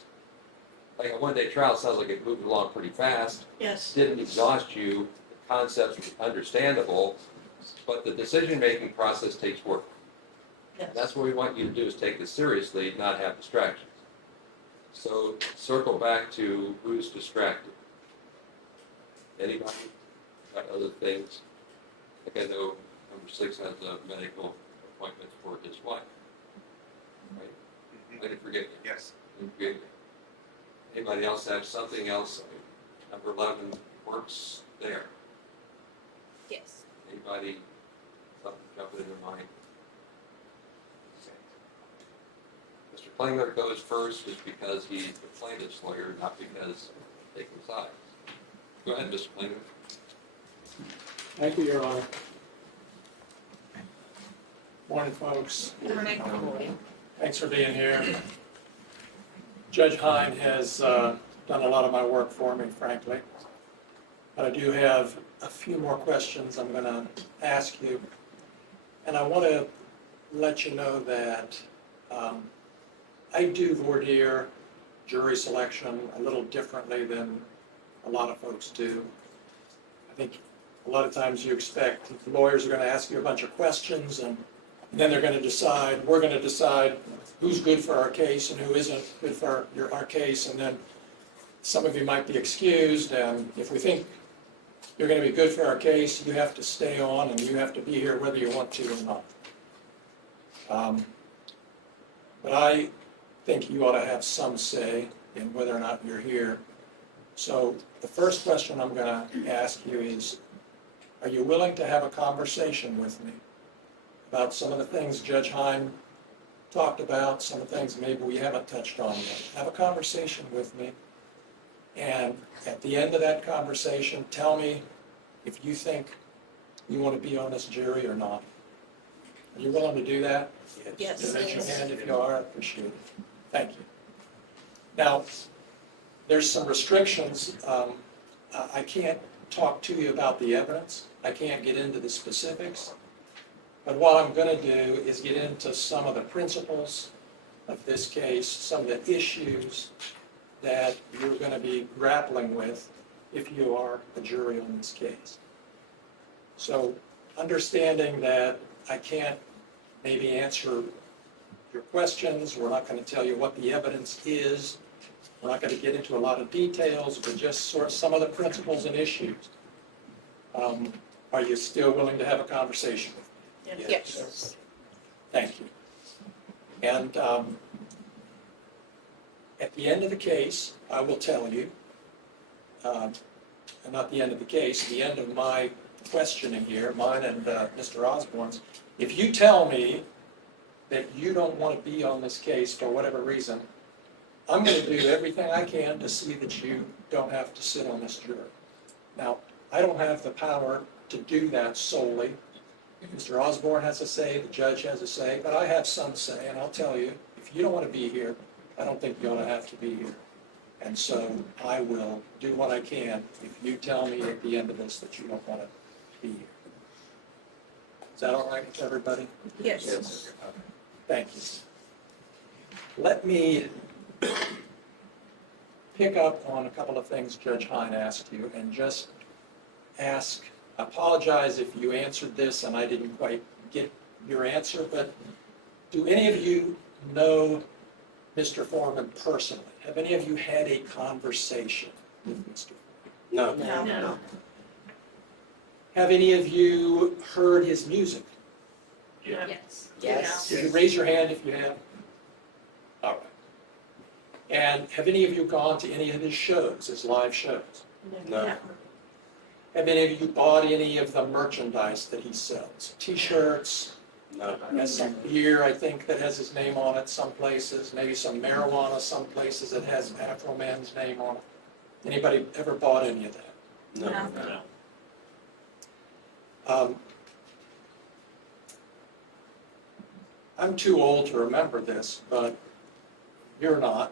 Like a one-day trial sounds like it moved along pretty fast, Yes. didn't exhaust you, the concepts were understandable, but the decision-making process takes work. Yes. That's what we want you to do, is take this seriously, not have distractions. So circle back to who's distracted. Anybody got other things? Like I know number 6 has a medical appointment for his wife. Right? I didn't forget you. Yes. Didn't forget you. Anybody else have something else? Number 11 works there. Yes. Anybody, something jumping in their mind? Mr. Klingler goes first just because he's the plaintiff's lawyer, not because they can sides. Go ahead, Mr. Klingler. Thank you, Your Honor. Morning, folks. Morning. Thanks for being here. Judge Hine has done a lot of my work for me, frankly. But I do have a few more questions I'm going to ask you. And I want to let you know that I do voir dire jury selection a little differently than a lot of folks do. I think a lot of times you expect the lawyers are going to ask you a bunch of questions and then they're going to decide, we're going to decide who's good for our case and who isn't good for our case, and then some of you might be excused, and if we think you're going to be good for our case, you have to stay on and you have to be here whether you want to or not. But I think you ought to have some say in whether or not you're here. So the first question I'm going to ask you is, are you willing to have a conversation with me about some of the things Judge Hine talked about, some of the things maybe we haven't touched on yet? Have a conversation with me, and at the end of that conversation, tell me if you think you want to be on this jury or not. Are you willing to do that? Yes. Raise your hand if you are. I appreciate it. Thank you. Now, there's some restrictions. I can't talk to you about the evidence. I can't get into the specifics. But what I'm going to do is get into some of the principles of this case, some of the issues that you're going to be grappling with if you are a jury on this case. So understanding that I can't maybe answer your questions, we're not going to tell you what the evidence is, we're not going to get into a lot of details, but just sort of some of the principles and issues. Are you still willing to have a conversation with me? Yes. Thank you. And at the end of the case, I will tell you, and not the end of the case, the end of my questioning here, mine and Mr. Osborne's, if you tell me that you don't want to be on this case for whatever reason, I'm going to do everything I can to see that you don't have to sit on this jury. Now, I don't have the power to do that solely. Mr. Osborne has a say, the judge has a say, but I have some say, and I'll tell you, if you don't want to be here, I don't think you ought to have to be here. And so I will do what I can if you tell me at the end of this that you don't want to be here. Is that all right with everybody? Yes. Okay. Thank you. Let me pick up on a couple of things Judge Hine asked you and just ask, apologize if you answered this and I didn't quite get your answer, but do any of you know Mr. Foreman personally? Have any of you had a conversation with Mr. Foreman? No. No. Have any of you heard his music? Yes. Yes. Could you raise your hand if you have? All right. And have any of you gone to any of his shows, his live shows? No. Have any of you bought any of the merchandise that he sells? T-shirts, No. has some beer, I think, that has his name on it some places, maybe some marijuana some places that has Afroman's name on it. Anybody ever bought any of that? No. No. I'm too old to remember this, but you're not.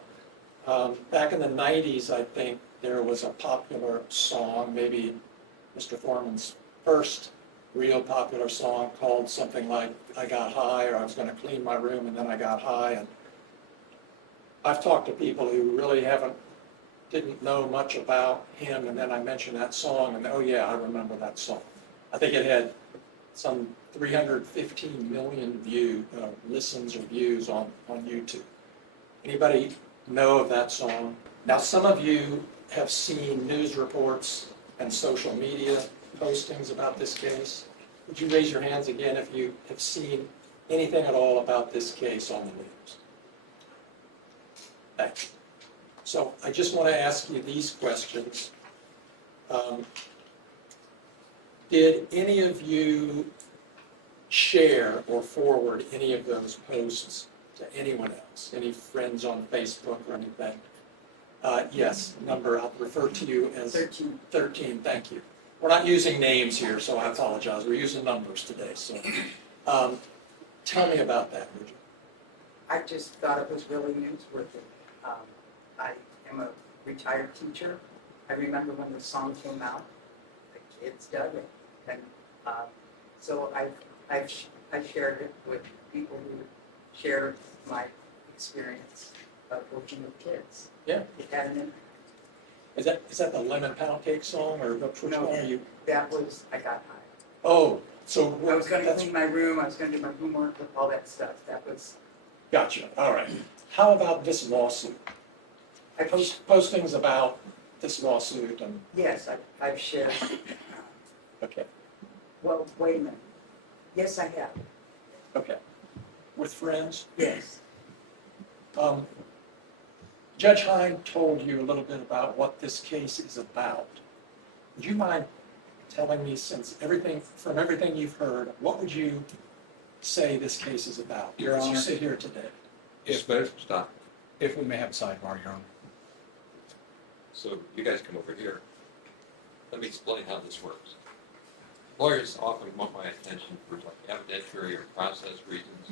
Back in the 90s, I think, there was a popular song, maybe Mr. Foreman's first real popular song called something like I Got High, or I was going to clean my room and then I got high. And I've talked to people who really didn't know much about him, and then I mentioned that song, and oh yeah, I remember that song. I think it had some 315 million listens or views on YouTube. Anybody know of that song? Now, some of you have seen news reports and social media postings about this case. Would you raise your hands again if you have seen anything at all about this case on the news? Thank you. So I just want to ask you these questions. Did any of you share or forward any of those posts to anyone else? Any friends on Facebook or anything? Yes, number, I'll refer to you as 13. 13, thank you. We're not using names here, so I apologize. We're using numbers today, so. Tell me about that, would you? I just thought it was really newsworthy. I am a retired teacher. I remember when the song came out, the kids dug it. And so I've shared it with people who share my experience of working with kids. Yeah. It had an impact. Is that the lemon pound cake song, or which one are you? That was, I got high. Oh, so. I was gonna that's- clean my room, I was gonna do my homework, all that stuff. That was, Gotcha, all right. How about this lawsuit? I Postings about this lawsuit and, yes, I've shared. okay, Well, wait a minute. Yes, I have. okay. With friends? Yes. Judge Hine told you a little bit about what this case is about. Would you mind telling me, from everything you've heard, what would you say this case is about? Your As you Honor. sit here today. Yes, but stop. If we may have a sidebar, Your Honor. So you guys come over here. Let me explain how this works. Lawyers often want my attention for like evidentiary or process reasons.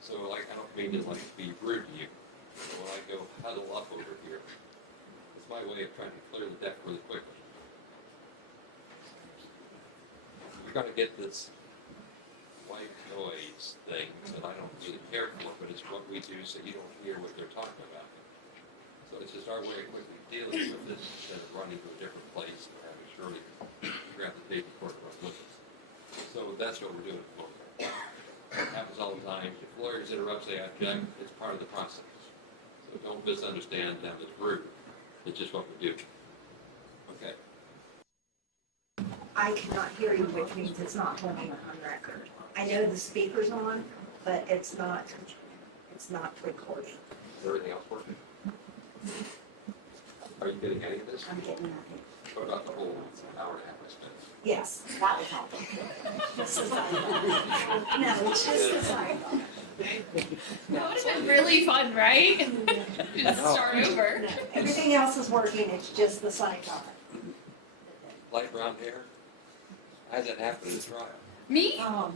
So like, I don't mean to like be rude to you. So when I go huddle up over here, it's my way of trying to clear the deck really quickly. You're gonna get this white noise thing that I don't really care for, but it's what we do so you don't hear what they're talking about. So it's just our way of quickly dealing with this instead of running to a different place or having Shirley grab the tape recorder and look. So that's what we're doing. It happens all the time. If lawyers interrupt, say object, it's part of the process. So don't misunderstand them as rude. It's just what we do. Okay. I cannot hear you, which means it's not holding on record. I know the speaker's on, but it's not recording. Is everything else working? Are you getting any of this? I'm getting nothing. What about the whole hour and a half I spent? Yes, that was all. This is no, it's just the sidebar. That would have been really fun, right? Just start over. No, everything else is working, it's just the sidebar. Light brown hair? How does that happen in the trial? Me? No,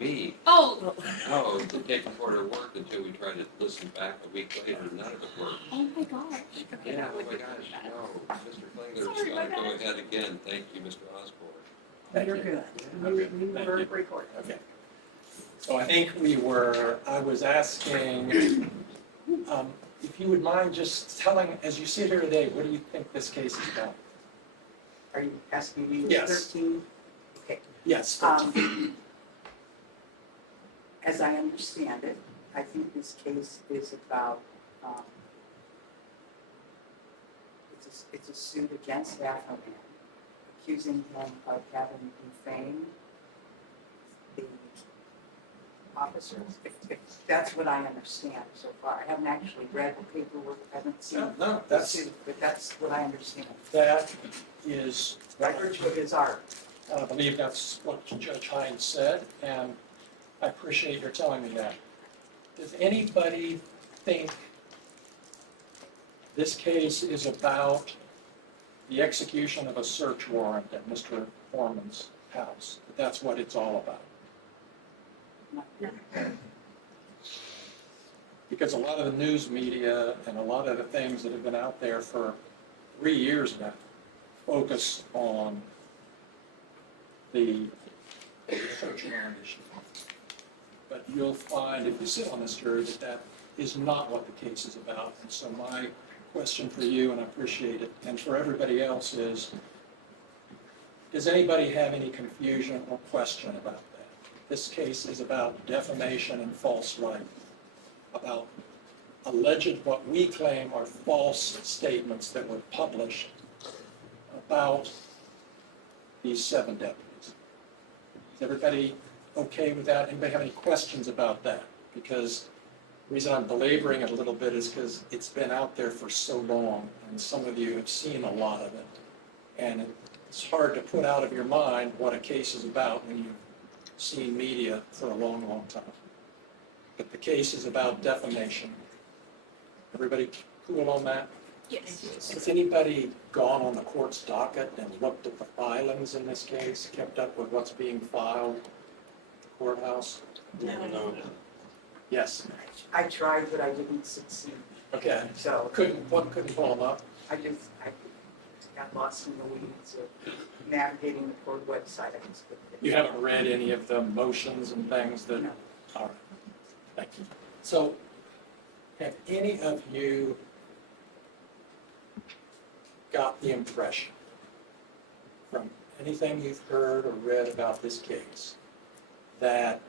me. Oh, No, the tape recorder worked until we tried to listen back a week later, none of it worked. oh my gosh. Okay, Yeah, that oh would my be gosh, bad. no, Mr. Klingler's Sorry, my gotta go bad. ahead again, thank you, Mr. Osborne. Thank You're you. good. Okay, You thank were you. recorded. Okay. So I think I was asking, if you would mind just telling, as you sit here today, what do you think this case is about? Are you asking me? Yes. 13? Okay. Yes. As I understand it, I think this case is about, it's a suit against Afroman, accusing him of having defamed the officers. If that's what I understand so far. I haven't actually read the paperwork, I haven't seen No, the that's, suit, but that's what I understand. that is, By virtue of his art. I believe that's what Judge Hines said, and I appreciate your telling me that. Does anybody think this case is about the execution of a search warrant at Mr. Foreman's house? That's what it's all about? Because a lot of the news media and a lot of the things that have been out there for 3 years now focus on the search warrant issue. But you'll find, if you sit on this jury, that that is not what the case is about. And so my question for you, and I appreciate it, and for everybody else is, does anybody have any confusion or question about that? This case is about defamation and false light, about alleged, what we claim are false statements that were published about these 7 deputies. Is everybody okay with that? Anybody have any questions about that? Because the reason I'm belaboring it a little bit is because it's been out there for so long, and some of you have seen a lot of it. And it's hard to put out of your mind what a case is about when you've seen media for a long, long time. But the case is about defamation. Everybody cool on that? Yes. Has anybody gone on the court's docket and looked at the filings in this case, kept up with what's being filed at the courthouse? No. Yes. I tried, but I didn't succeed. Okay. So Couldn't pull them up? I got lost in the weeds of navigating the court website. I just couldn't get You haven't read any of the motions and things that? No. All right. Thank you. So have any of you got the impression from anything you've heard or read about this case that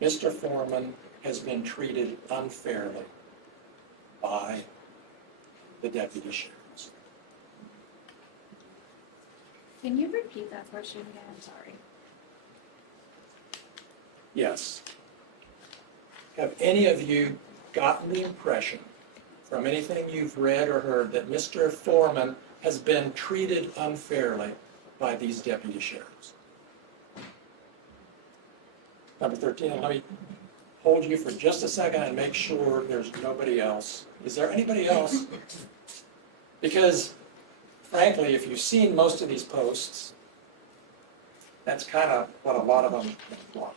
Mr. Foreman has been treated unfairly by the deputy sheriffs? Can you repeat that question again? I'm sorry. Yes. Have any of you gotten the impression from anything you've read or heard that Mr. Foreman has been treated unfairly by these deputy sheriffs? Number 13, let me hold you for just a second and make sure there's nobody else. Is there anybody else? Because frankly, if you've seen most of these posts, that's kind of what a lot of them imply.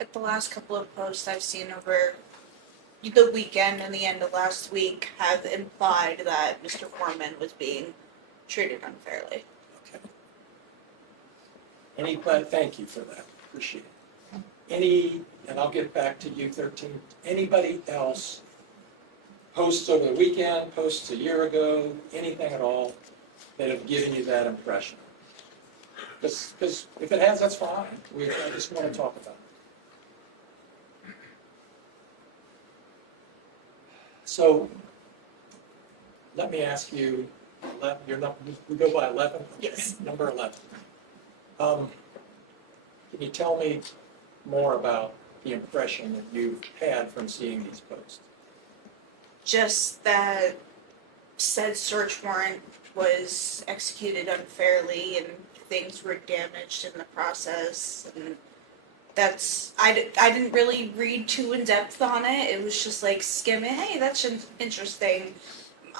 At the last couple of posts I've seen over the weekend and the end of last week have implied that Mr. Foreman was being treated unfairly. Okay. Anybody, thank you for that, appreciate it. And I'll get back to you, 13, anybody else, posts over the weekend, posts a year ago, anything at all, that have given you that impression? Because if it has, that's fine, I just want to talk about it. So, let me ask you, we go by 11? Yes. Number 11. Can you tell me more about the impression that you've had from seeing these posts? Just that said search warrant was executed unfairly and things were damaged in the process, and I didn't really read too in depth on it. It was just like skimming, hey, that's interesting,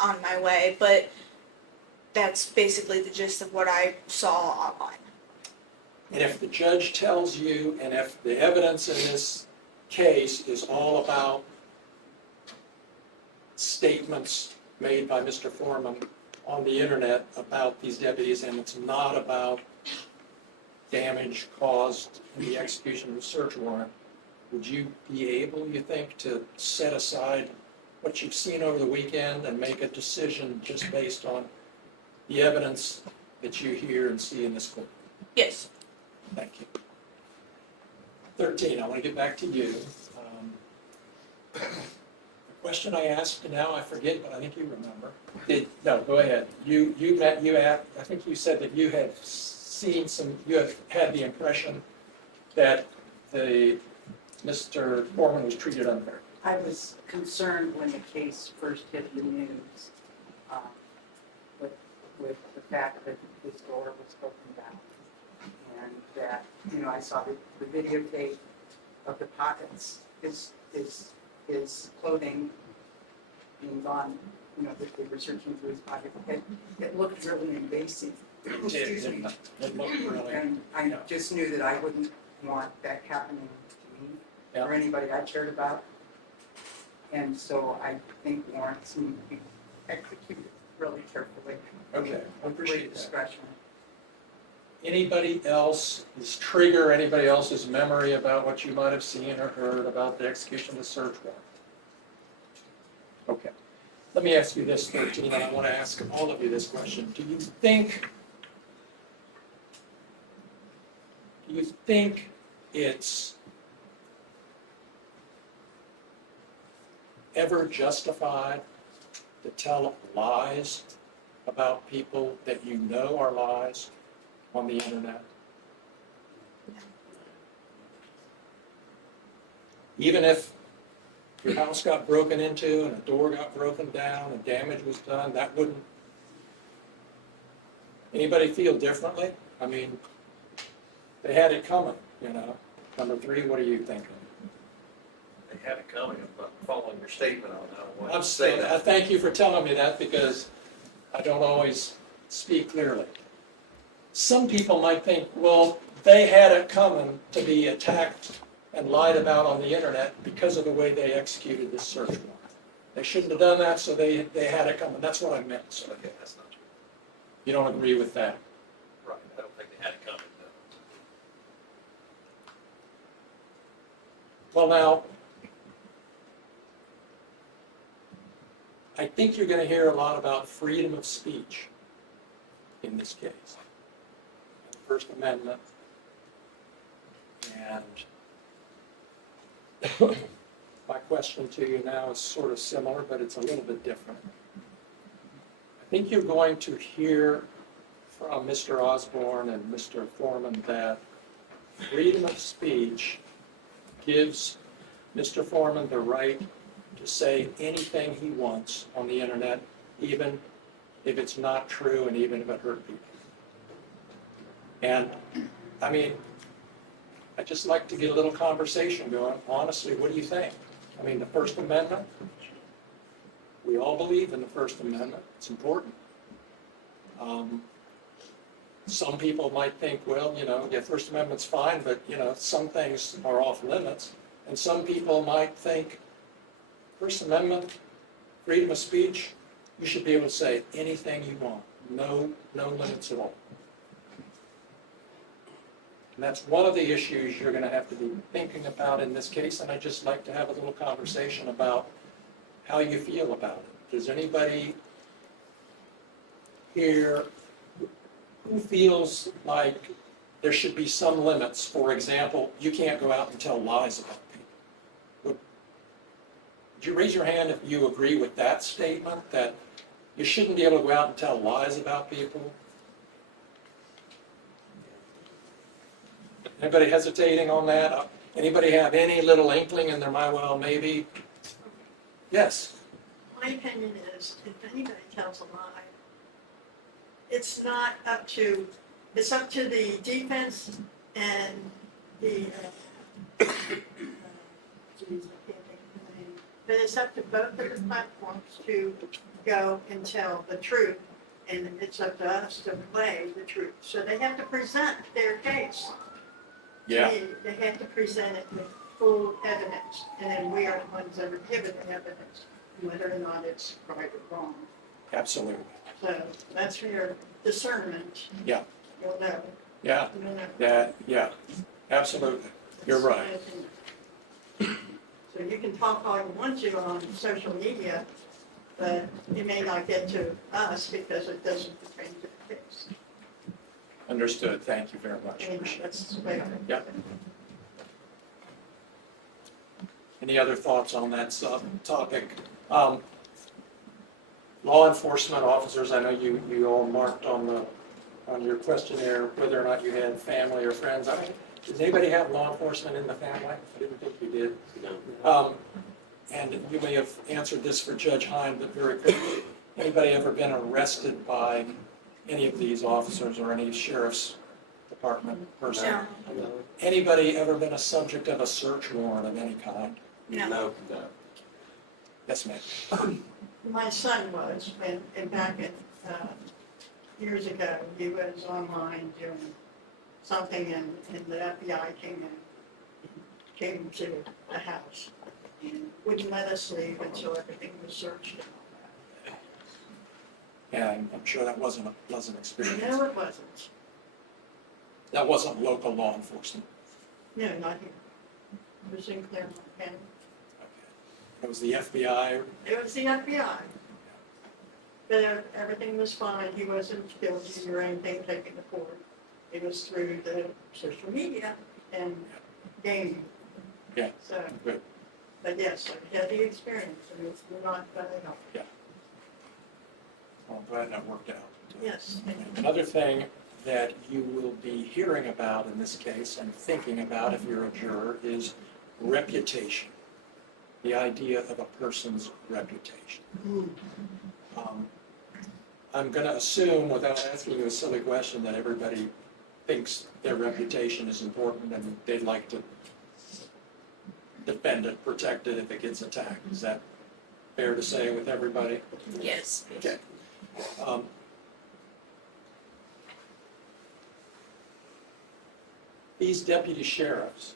on my way, but that's basically the gist of what I saw online. And if the judge tells you, and if the evidence in this case is all about statements made by Mr. Foreman on the internet about these deputies, and it's not about damage caused in the execution of the search warrant, would you be able, you think, to set aside what you've seen over the weekend and make a decision just based on the evidence that you hear and see in this court? Yes. Thank you. 13, I want to get back to you. The question I asked, now I forget, but I think you remember. No, go ahead. I think you said that you had seen you have had the impression that Mr. Foreman was treated unfairly. I was concerned when the case first hit the news, with the fact that his door was broken down. And that, I saw the videotape of the pockets, his clothing being gone, that they were searching through his pocket. It looked really invasive. Excuse me. It looked really. And I just knew that I wouldn't want that happening to me or anybody I cared about. And so I think warrants need to be executed really carefully. Okay, I With appreciate great that. discretion. Anybody else's trigger, anybody else's memory about what you might have seen or heard about the execution of the search warrant? Okay. Let me ask you this, 13, and I want to ask all of you this question. Do you think it's ever justified to tell lies about people that you know are lies on the internet? Even if your house got broken into and a door got broken down and damage was done, that wouldn't... Anybody feel differently? I mean, they had it coming, Number 3, what are you thinking? They had it coming, I'm following your statement on that. I wanted I'm to say still, I that. thank you for telling me that because I don't always speak clearly. Some people might think, well, they had it coming to be attacked and lied about on the internet because of the way they executed this search warrant. They shouldn't have done that, so they had it coming. That's what I meant. So Okay, that's not true. you don't agree with that? Right, I don't think they had it coming, no. Well, now, I think you're going to hear a lot about freedom of speech in this case. The First Amendment. And my question to you now is sort of similar, but it's a little bit different. I think you're going to hear from Mr. Osborne and Mr. Foreman that freedom of speech gives Mr. Foreman the right to say anything he wants on the internet, even if it's not true and even if it hurt people. And, I mean, I'd just like to get a little conversation going. Honestly, what do you think? I mean, the First Amendment, we all believe in the First Amendment. It's important. Some people might think, well, First Amendment's fine, but, some things are off limits. And some people might think, First Amendment, freedom of speech, you should be able to say anything you want. No limits at all. And that's one of the issues you're going to have to be thinking about in this case, and I'd just like to have a little conversation about how you feel about it. Does anybody here who feels like there should be some limits? For example, you can't go out and tell lies about people. Would you raise your hand if you agree with that statement, that you shouldn't be able to go out and tell lies about people? Anybody hesitating on that? Anybody have any little inkling in their mind, well, maybe? Yes. My opinion is, if anybody tells a lie, it's up to the defense and the, geez, I can't think of the name, but it's up to both of the platforms to go and tell the truth and it's up to us to weigh the truth. So they have to present their case. To Yeah, me, they have to present it with full evidence, and then we are the ones that are given the evidence, whether or not it's right or wrong. absolutely. So that's your discernment. Yeah. You'll know. Yeah, You'll know. yeah, absolutely. You're right. So you can talk all you want to on social media, but it may not get to us because it doesn't pertain to the case. Understood. Thank you very much. Anyhow, Appreciate it. that's the way I. Yeah. Any other thoughts on that topic? Law enforcement officers, I know you all marked on your questionnaire whether or not you had family or friends. Does anybody have law enforcement in the family? I didn't think you did. No. And you may have answered this for Judge Hine, but very quickly, anybody ever been arrested by any of these officers or any sheriff's department person? No. Anybody ever been a subject of a search warrant of any kind? No. Yes, ma'am. My son was, and back in, years ago, he was online doing something and the FBI came to the house and wouldn't let us leave until everything was searched and all And I'm sure that wasn't a pleasant that. experience. No, it wasn't. That wasn't local law enforcement. No, not here. It was in Claremont County. It was the FBI. It was the FBI. But everything was fine. He wasn't guilty or anything taken to court. It was through the social media and gaming. Yeah. So, Good. but yes, I had the experience and it's not bad at all. Well, I'm glad that worked out. Yes. Another thing that you will be hearing about in this case and thinking about if you're a juror is reputation. The idea of a person's reputation. I'm going to assume, without asking you a silly question, that everybody thinks their reputation is important and they'd like to defend it, protect it if it gets attacked. Is that fair to say with everybody? Yes. Okay. These deputy sheriffs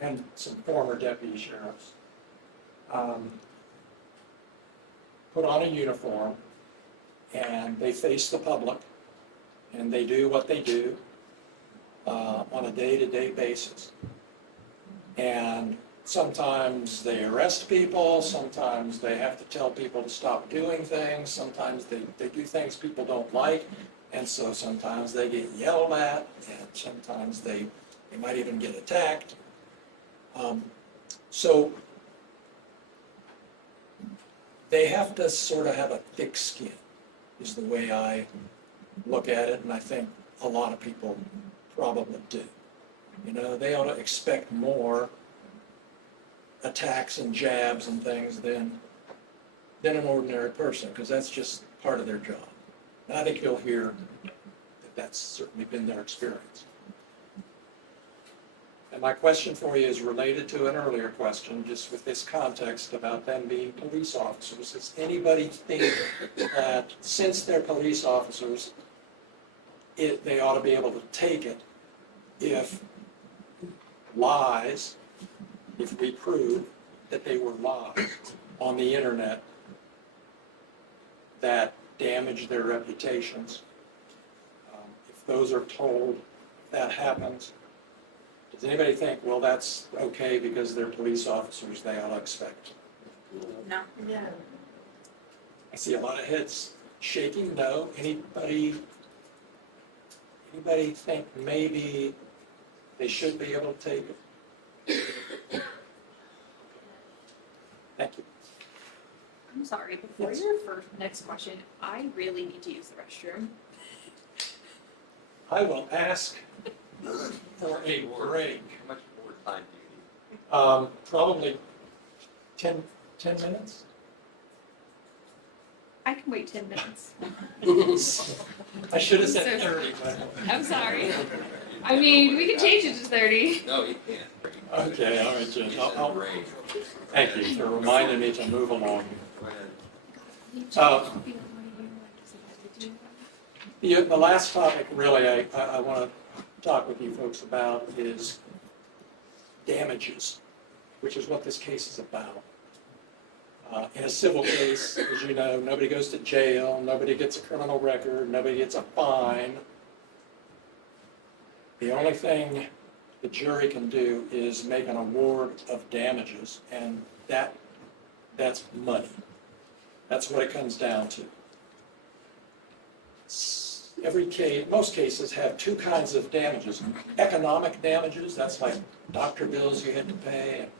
and some former deputy sheriffs put on a uniform and they face the public and they do what they do on a day-to-day basis. And sometimes they arrest people, sometimes they have to tell people to stop doing things, sometimes they do things people don't like, and so sometimes they get yelled at, and sometimes they might even get attacked. So they have to sort of have a thick skin, is the way I look at it, and I think a lot of people probably do. You know, they ought to expect more attacks and jabs and things than an ordinary person, because that's just part of their job. And I think you'll hear that that's certainly been their experience. And my question for you is related to an earlier question, just with this context about them being police officers. Does anybody think that since they're police officers, they ought to be able to take it if lies, if we prove that they were lies on the internet that damage their reputations? If those are told, if that happens, does anybody think, well, that's okay because they're police officers, they ought to expect? No. Yeah. I see a lot of heads shaking, no. Anybody think maybe they should be able to take it? Thank you. I'm sorry, before Yes. your next question, I really need to use the restroom. I will ask for a break. How much more time do you need? Probably 10 minutes? I can wait 10 minutes. I should have said So- 30, but. I'm sorry. I mean, we can change it to 30. No, you can't. Okay, all right, Judge. I'll, Range. thank you for reminding me to move along. Go ahead. Uh, The last topic really I want to talk with you folks about is damages, which is what this case is about. In a civil case, as you know, nobody goes to jail, nobody gets a criminal record, nobody gets a fine. The only thing the jury can do is make an award of damages, and that's money. That's what it comes down to. Most cases have two kinds of damages. Economic damages, that's like doctor bills you had to pay, and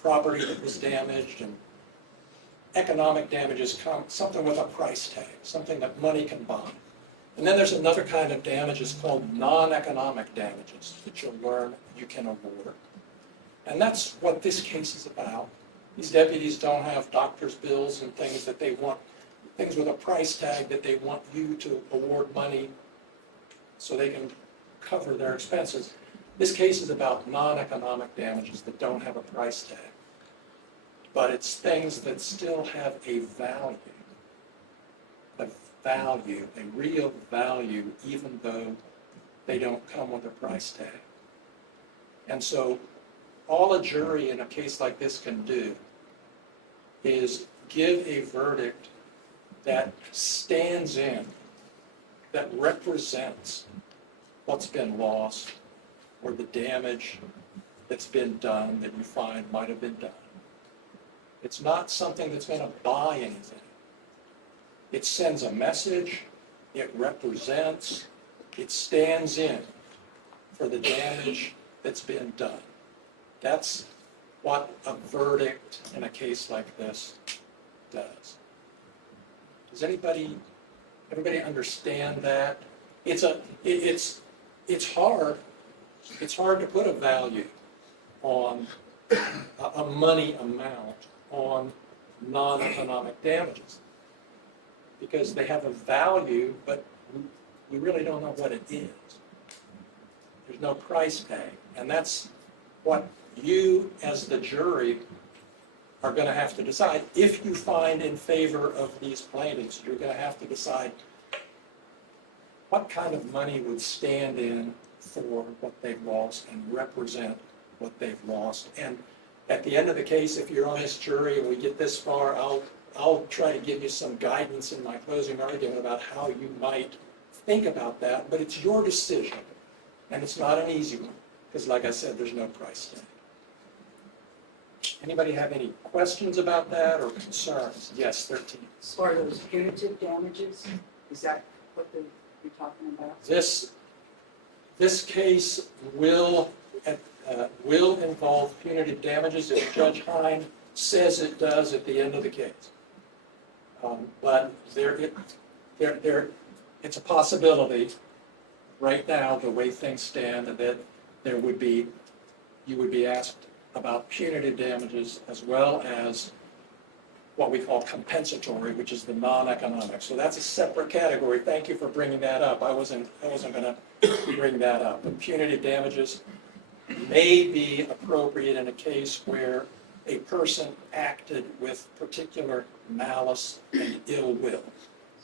property that was damaged, and economic damages come something with a price tag, something that money can buy. And then there's another kind of damages called non-economic damages that you'll learn you can award. And that's what this case is about. These deputies don't have doctor's bills and things that they want, things with a price tag that they want you to award money so they can cover their expenses. This case is about non-economic damages that don't have a price tag. But it's things that still have a real value, even though they don't come with a price tag. And so all a jury in a case like this can do is give a verdict that stands in, that represents what's been lost or the damage that's been done that you find might have been done. It's not something that's going to buy anything. It sends a message, it represents, it stands in for the damage that's been done. That's what a verdict in a case like this does. Does everybody understand that? It's hard to put a value on a money amount on non-economic damages because they have a value, but we really don't know what it is. There's no price tag, and that's what you as the jury are going to have to decide. If you find in favor of these plaintiffs, you're going to have to decide what kind of money would stand in for what they've lost and represent what they've lost. And at the end of the case, if you're on this jury and we get this far, I'll try to give you some guidance in my closing argument about how you might think about that, but it's your decision, and it's not an easy one, because like I said, there's no price tag. Anybody have any questions about that or concerns? Yes, 13. So are those punitive damages? Is that what you're talking about? This case will involve punitive damages if Judge Hine says it does at the end of the case. But it's a possibility right now, the way things stand, that you would be asked about punitive damages as well as what we call compensatory, which is the non-economic. So that's a separate category. Thank you for bringing that up. I wasn't going to bring that up. But punitive damages may be appropriate in a case where a person acted with particular malice and ill will.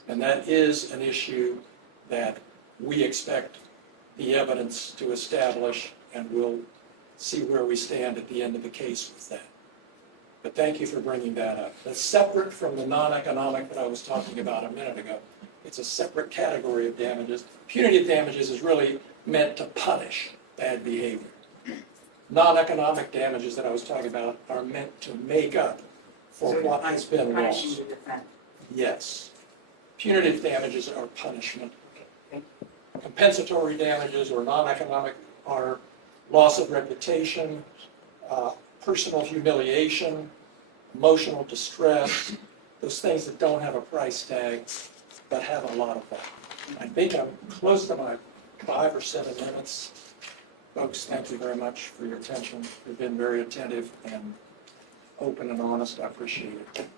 And that is an issue that we expect the evidence to establish, and we'll see where we stand at the end of the case with that. But thank you for bringing that up. That's separate from the non-economic that I was talking about a minute ago. It's a separate category of damages. Punitive damages is really meant to punish bad behavior. Non-economic damages that I was talking about are meant to make up for what has been punishing lost. the defendant. Yes. Punitive damages are punishment. Compensatory damages or non-economic are loss of reputation, personal humiliation, emotional distress, those things that don't have a price tag but have a lot of value. I think I'm close to my 5 or 7 minutes. Folks, thank you very much for your attention. You've been very attentive and open and honest. I appreciate it.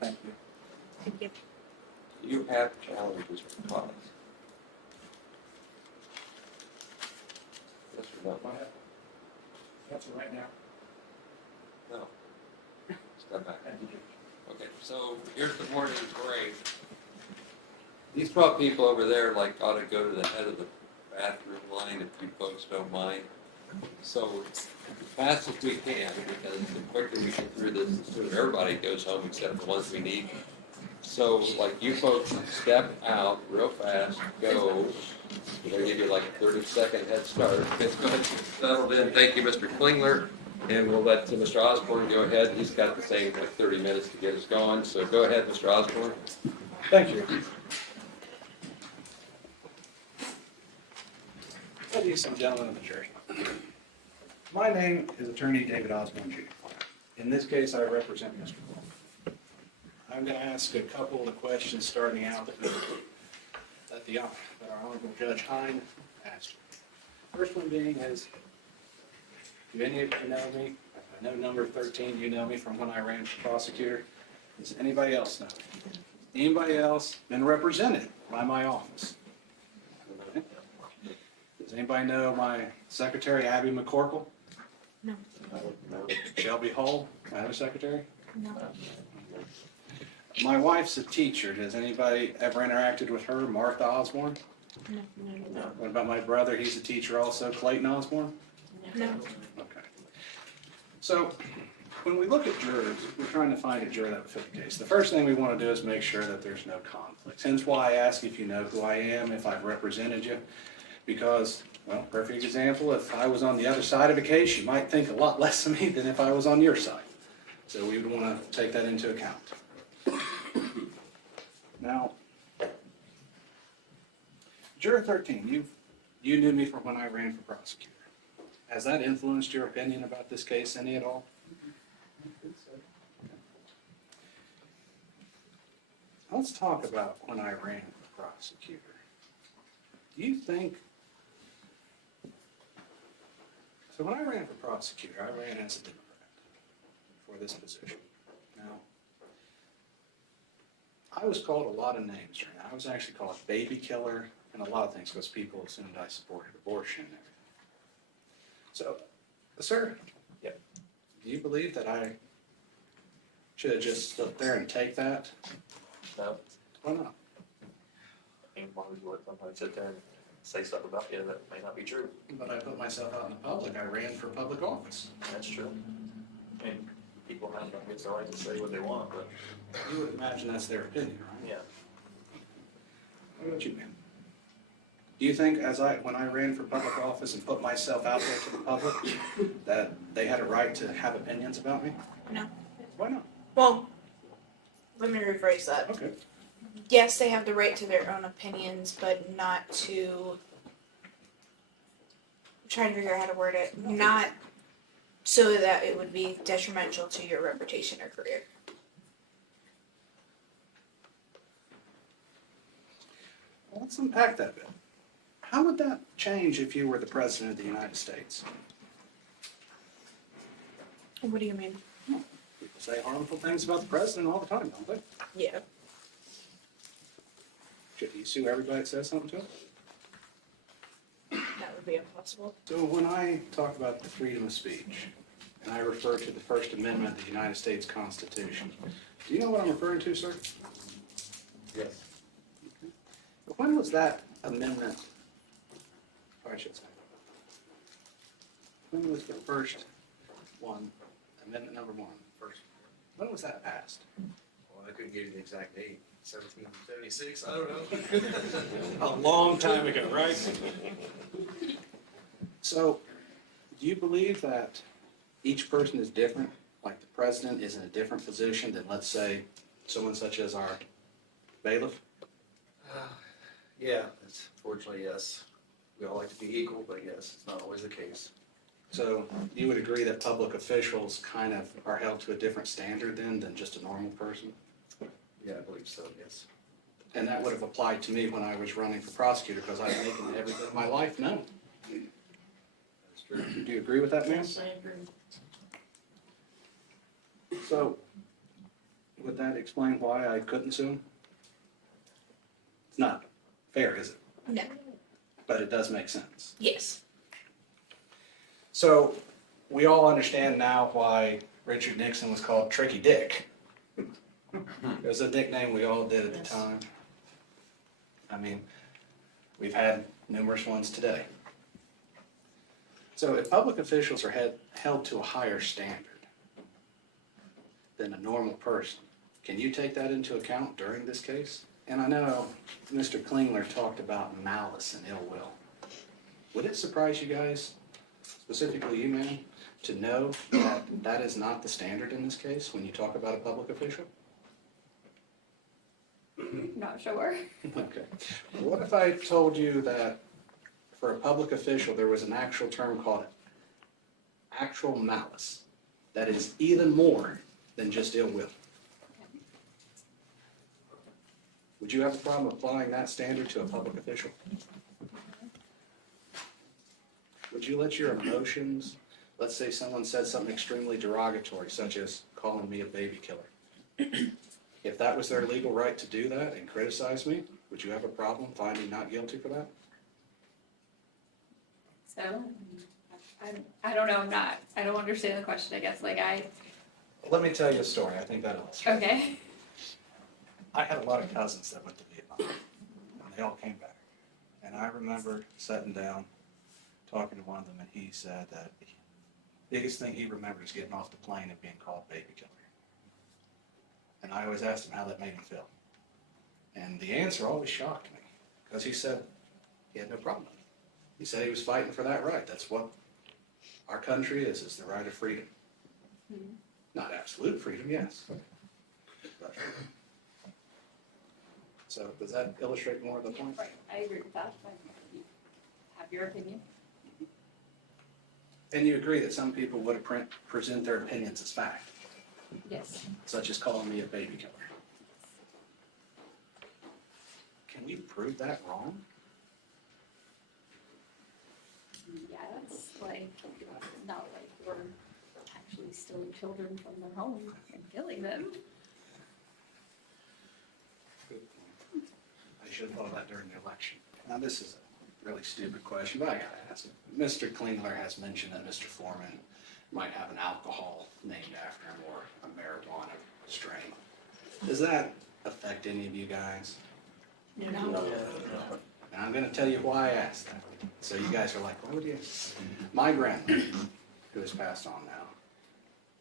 Thank you. Thank you. You have challenges with cause. Yes or no? That's right now. No. Step back. Okay, so here's the morning parade. these 12 people over there like ought to go to the head of the bathroom line if you folks don't mind. So as fast as we can, because the quicker we get through this, the sooner everybody goes home except the ones we need. So like you folks step out real fast, go. We're gonna give you like a 30-second head start. Let's go ahead and get settled in. Thank you, Mr. Klingler. And we'll let Mr. Osborne go ahead. He's got the same like 30 minutes to get us going. So go ahead, Mr. Osborne. Thank you. Ladies and gentlemen of the jury. My name is Attorney David Osborne, Jr. In this case, I represent Mr. Cole. I'm going to ask a couple of the questions starting out that our Honorable Judge Hine asked. First one being is, do any of you know me? I know number 13, you know me from when I ran for prosecutor. Does anybody else know me? Anybody else been represented by my office? Does anybody know my secretary, Abby McCorkle? No. Shelby Hull, my other secretary? No. My wife's a teacher. Does anybody ever interacted with her, Martha Osborne? No. What about my brother? He's a teacher also, Clayton Osborne? No. Okay. So, when we look at jurors, we're trying to find a juror that would fit the case. The first thing we want to do is make sure that there's no conflicts. Hence why I ask if you know who I am, if I've represented you. Because, well, perfect example, if I was on the other side of a case, you might think a lot less of me than if I was on your side. So we would want to take that into account. Now, Juror 13, you knew me from when I ran for prosecutor. Has that influenced your opinion about this case any at all? Let's talk about when I ran for prosecutor. Do you think... So when I ran for prosecutor, I ran as a Democrat for this position. Now, I was called a lot of names during that. I was actually called a baby killer and a lot of things because people assumed I supported abortion and everything. So, sir, Yep. do you believe that I should have just stood there and take that? No, Why not? I mean, why would you let somebody sit there and say stuff about you that may not be true? But I put myself out in the public. I ran for public office. That's true. I mean, people have the right to say what they want, but You would imagine that's their opinion, right? yeah. What about you, man? Do you think when I ran for public office and put myself out there to the public, that they had a right to have opinions about me? No. Why not? Well, let me rephrase that. Okay. Yes, they have the right to their own opinions, but not to. I'm trying to figure out how to word it. Not so that it would be detrimental to your reputation or career. Well, let's unpack that bit. How would that change if you were the President of the United States? What do you mean? People say harmful things about the President all the time, don't they? Yeah. Should he sue everybody that says something to him? That would be impossible. So when I talk about the freedom of speech, and I refer to the First Amendment of the United States Constitution, do you know what I'm referring to, sir? Yes. When was that amendment, or I should say, when was the first one, amendment number 1, first, when was that passed? Well, I couldn't give you the exact date. 1776, I don't know. A long time ago, right? So, do you believe that each person is different? Like the president is in a different position than, let's say, someone such as our bailiff? Yeah, that's fortunately, yes. We all like to be equal, but yes, it's not always the case. So, you would agree that public officials kind of are held to a different standard then than just a normal person? Yeah, I believe so, yes. And that would have applied to me when I was running for prosecutor because I was making every bit of my life known. That's true. Do you agree with that, ma'am? I agree. So, would that explain why I couldn't sue him? It's not fair, is it? No. But it does make sense. Yes. So, we all understand now why Richard Nixon was called Tricky Dick. It was a nickname we all did at the time. I mean, we've had numerous ones today. So if public officials are held to a higher standard than a normal person, can you take that into account during this case? And I know Mr. Klingler talked about malice and ill will. Would it surprise you guys, specifically you, ma'am, to know that that is not the standard in this case when you talk about a public official? Not sure. Okay. What if I told you that for a public official, there was an actual term called actual malice that is even more than just ill will? Would you have a problem applying that standard to a public official? Would you let your emotions, let's say someone said something extremely derogatory, such as calling me a baby killer. If that was their legal right to do that and criticize me, would you have a problem finding not guilty for that? So, I don't know, I don't understand the question, I guess, Let me tell you a story, I think that illustrates. okay. I had a lot of cousins that went to Vietnam, and they all came back. And I remember sitting down, talking to one of them, and he said that the biggest thing he remembered is getting off the plane and being called baby killer. And I always asked him how that made him feel. And the answer always shocked me, because he said he had no problem with it. He said he was fighting for that right. That's what our country is the right of freedom. Hmm. Not absolute freedom, yes. But, so does that illustrate more of the point? Right, I agree with that. You have your opinion? And you agree that some people would present their opinions as fact, Yes. such as calling me a baby killer. Can we prove that wrong? Yes, not like we're actually stealing children from their home and killing them. I should have thought of that during the election. Now, this is a really stupid question, but I gotta ask it. Mr. Klingler has mentioned that Mr. Foreman might have an alcohol named after him or a marijuana strain. Does that affect any of you guys? No. And I'm gonna tell you why I asked that. So you guys are like, what would you? My grandmother, who has passed on now,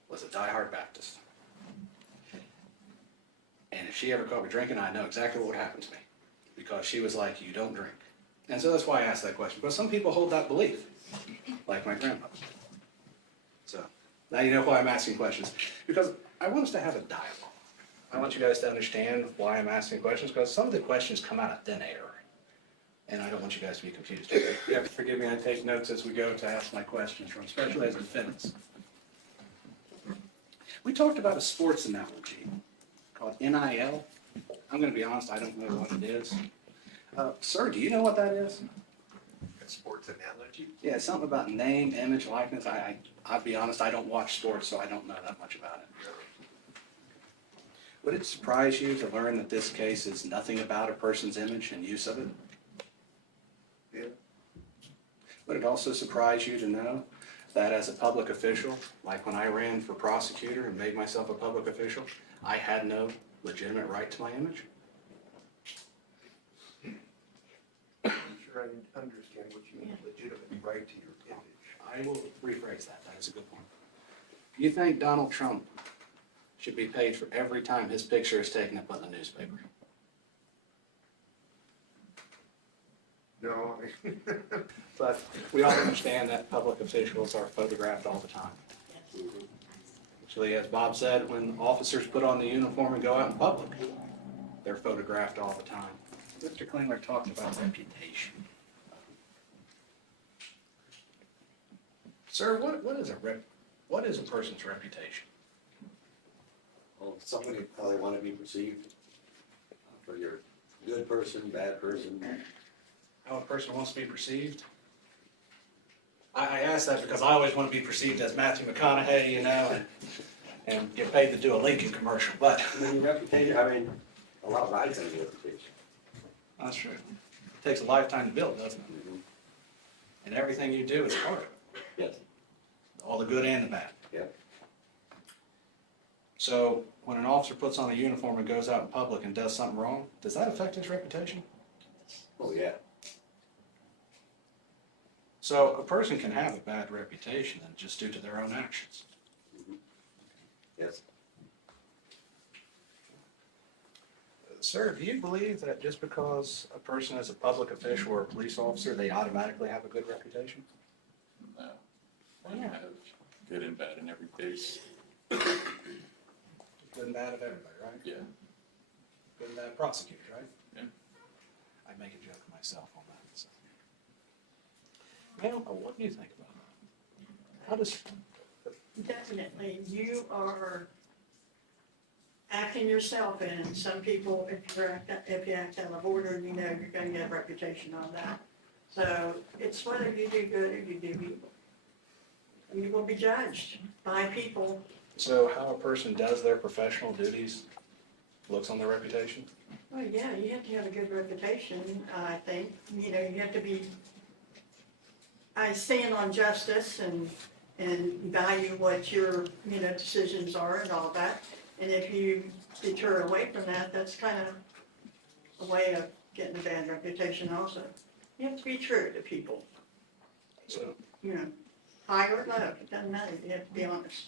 was a diehard Baptist. And if she ever caught me drinking, I know exactly what would happen to me. Because she was like, you don't drink. And so that's why I asked that question. But some people hold that belief, like my grandmother. So now you know why I'm asking questions. Because I want us to have a dialogue. I want you guys to understand why I'm asking questions, because some of the questions come out of thin air. And I don't want you guys to be confused. You have to forgive me, I take notes as we go to ask my questions from, especially as defendants. We talked about a sports analogy called NIL. I'm going to be honest, I don't know what it is. Sir, do you know what that is? A sports analogy? Yeah, it's something about name, image, likeness. I'll be honest, I don't watch sports, so I don't know that much about it. Would it surprise you to learn that this case is nothing about a person's image and use of it? Yeah. Would it also surprise you to know that as a public official, like when I ran for prosecutor and made myself a public official, I had no legitimate right to my image? I'm sure I understand what you mean, legitimate right to your image. I will rephrase that. That is a good point. You think Donald Trump should be paid for every time his picture is taken and put in the newspaper? No, I mean, But we all understand that public officials are photographed all the time. Actually, as Bob said, when officers put on the uniform and go out in public, they're photographed all the time. Mr. Klingler talked about reputation. Sir, what is a person's reputation? Well, somebody probably want to be perceived for your good person, bad person. How a person wants to be perceived? I ask that because I always want to be perceived as Matthew McConaughey, you know, and get paid to do a Lincoln commercial, but. I mean, your reputation, I mean, a lot rides on your reputation. That's true. It takes a lifetime to build, doesn't it? Mm-hmm. And everything you do is part of it. Yes. All the good and the bad. Yep. So when an officer puts on a uniform and goes out in public and does something wrong, does that affect his reputation? Oh, yeah. So a person can have a bad reputation and just due to their own actions. Yes. Sir, do you believe that just because a person is a public official or a police officer, they automatically have a good reputation? No. You have good and bad in every case. Good and bad of everybody, right? Yeah. Good and bad prosecutors, right? Yeah. I make a joke of myself on that. So. Ma'am, what do you think about that? How does, Definitely, you are acting yourself, and some people, if you act out of order, you know you're gonna get a reputation on that. So it's whether you do good or you do evil. And you will be judged by people. so how a person does their professional duties looks on their reputation? Well, yeah, you have to have a good reputation, I think. You know, you have to be, I stand on justice and value what your, you know, decisions are and all that. And if you deter away from that, that's kind of a way of getting a bad reputation also. You have to be true to people, So, you know, high or low, it doesn't matter, you have to be honest.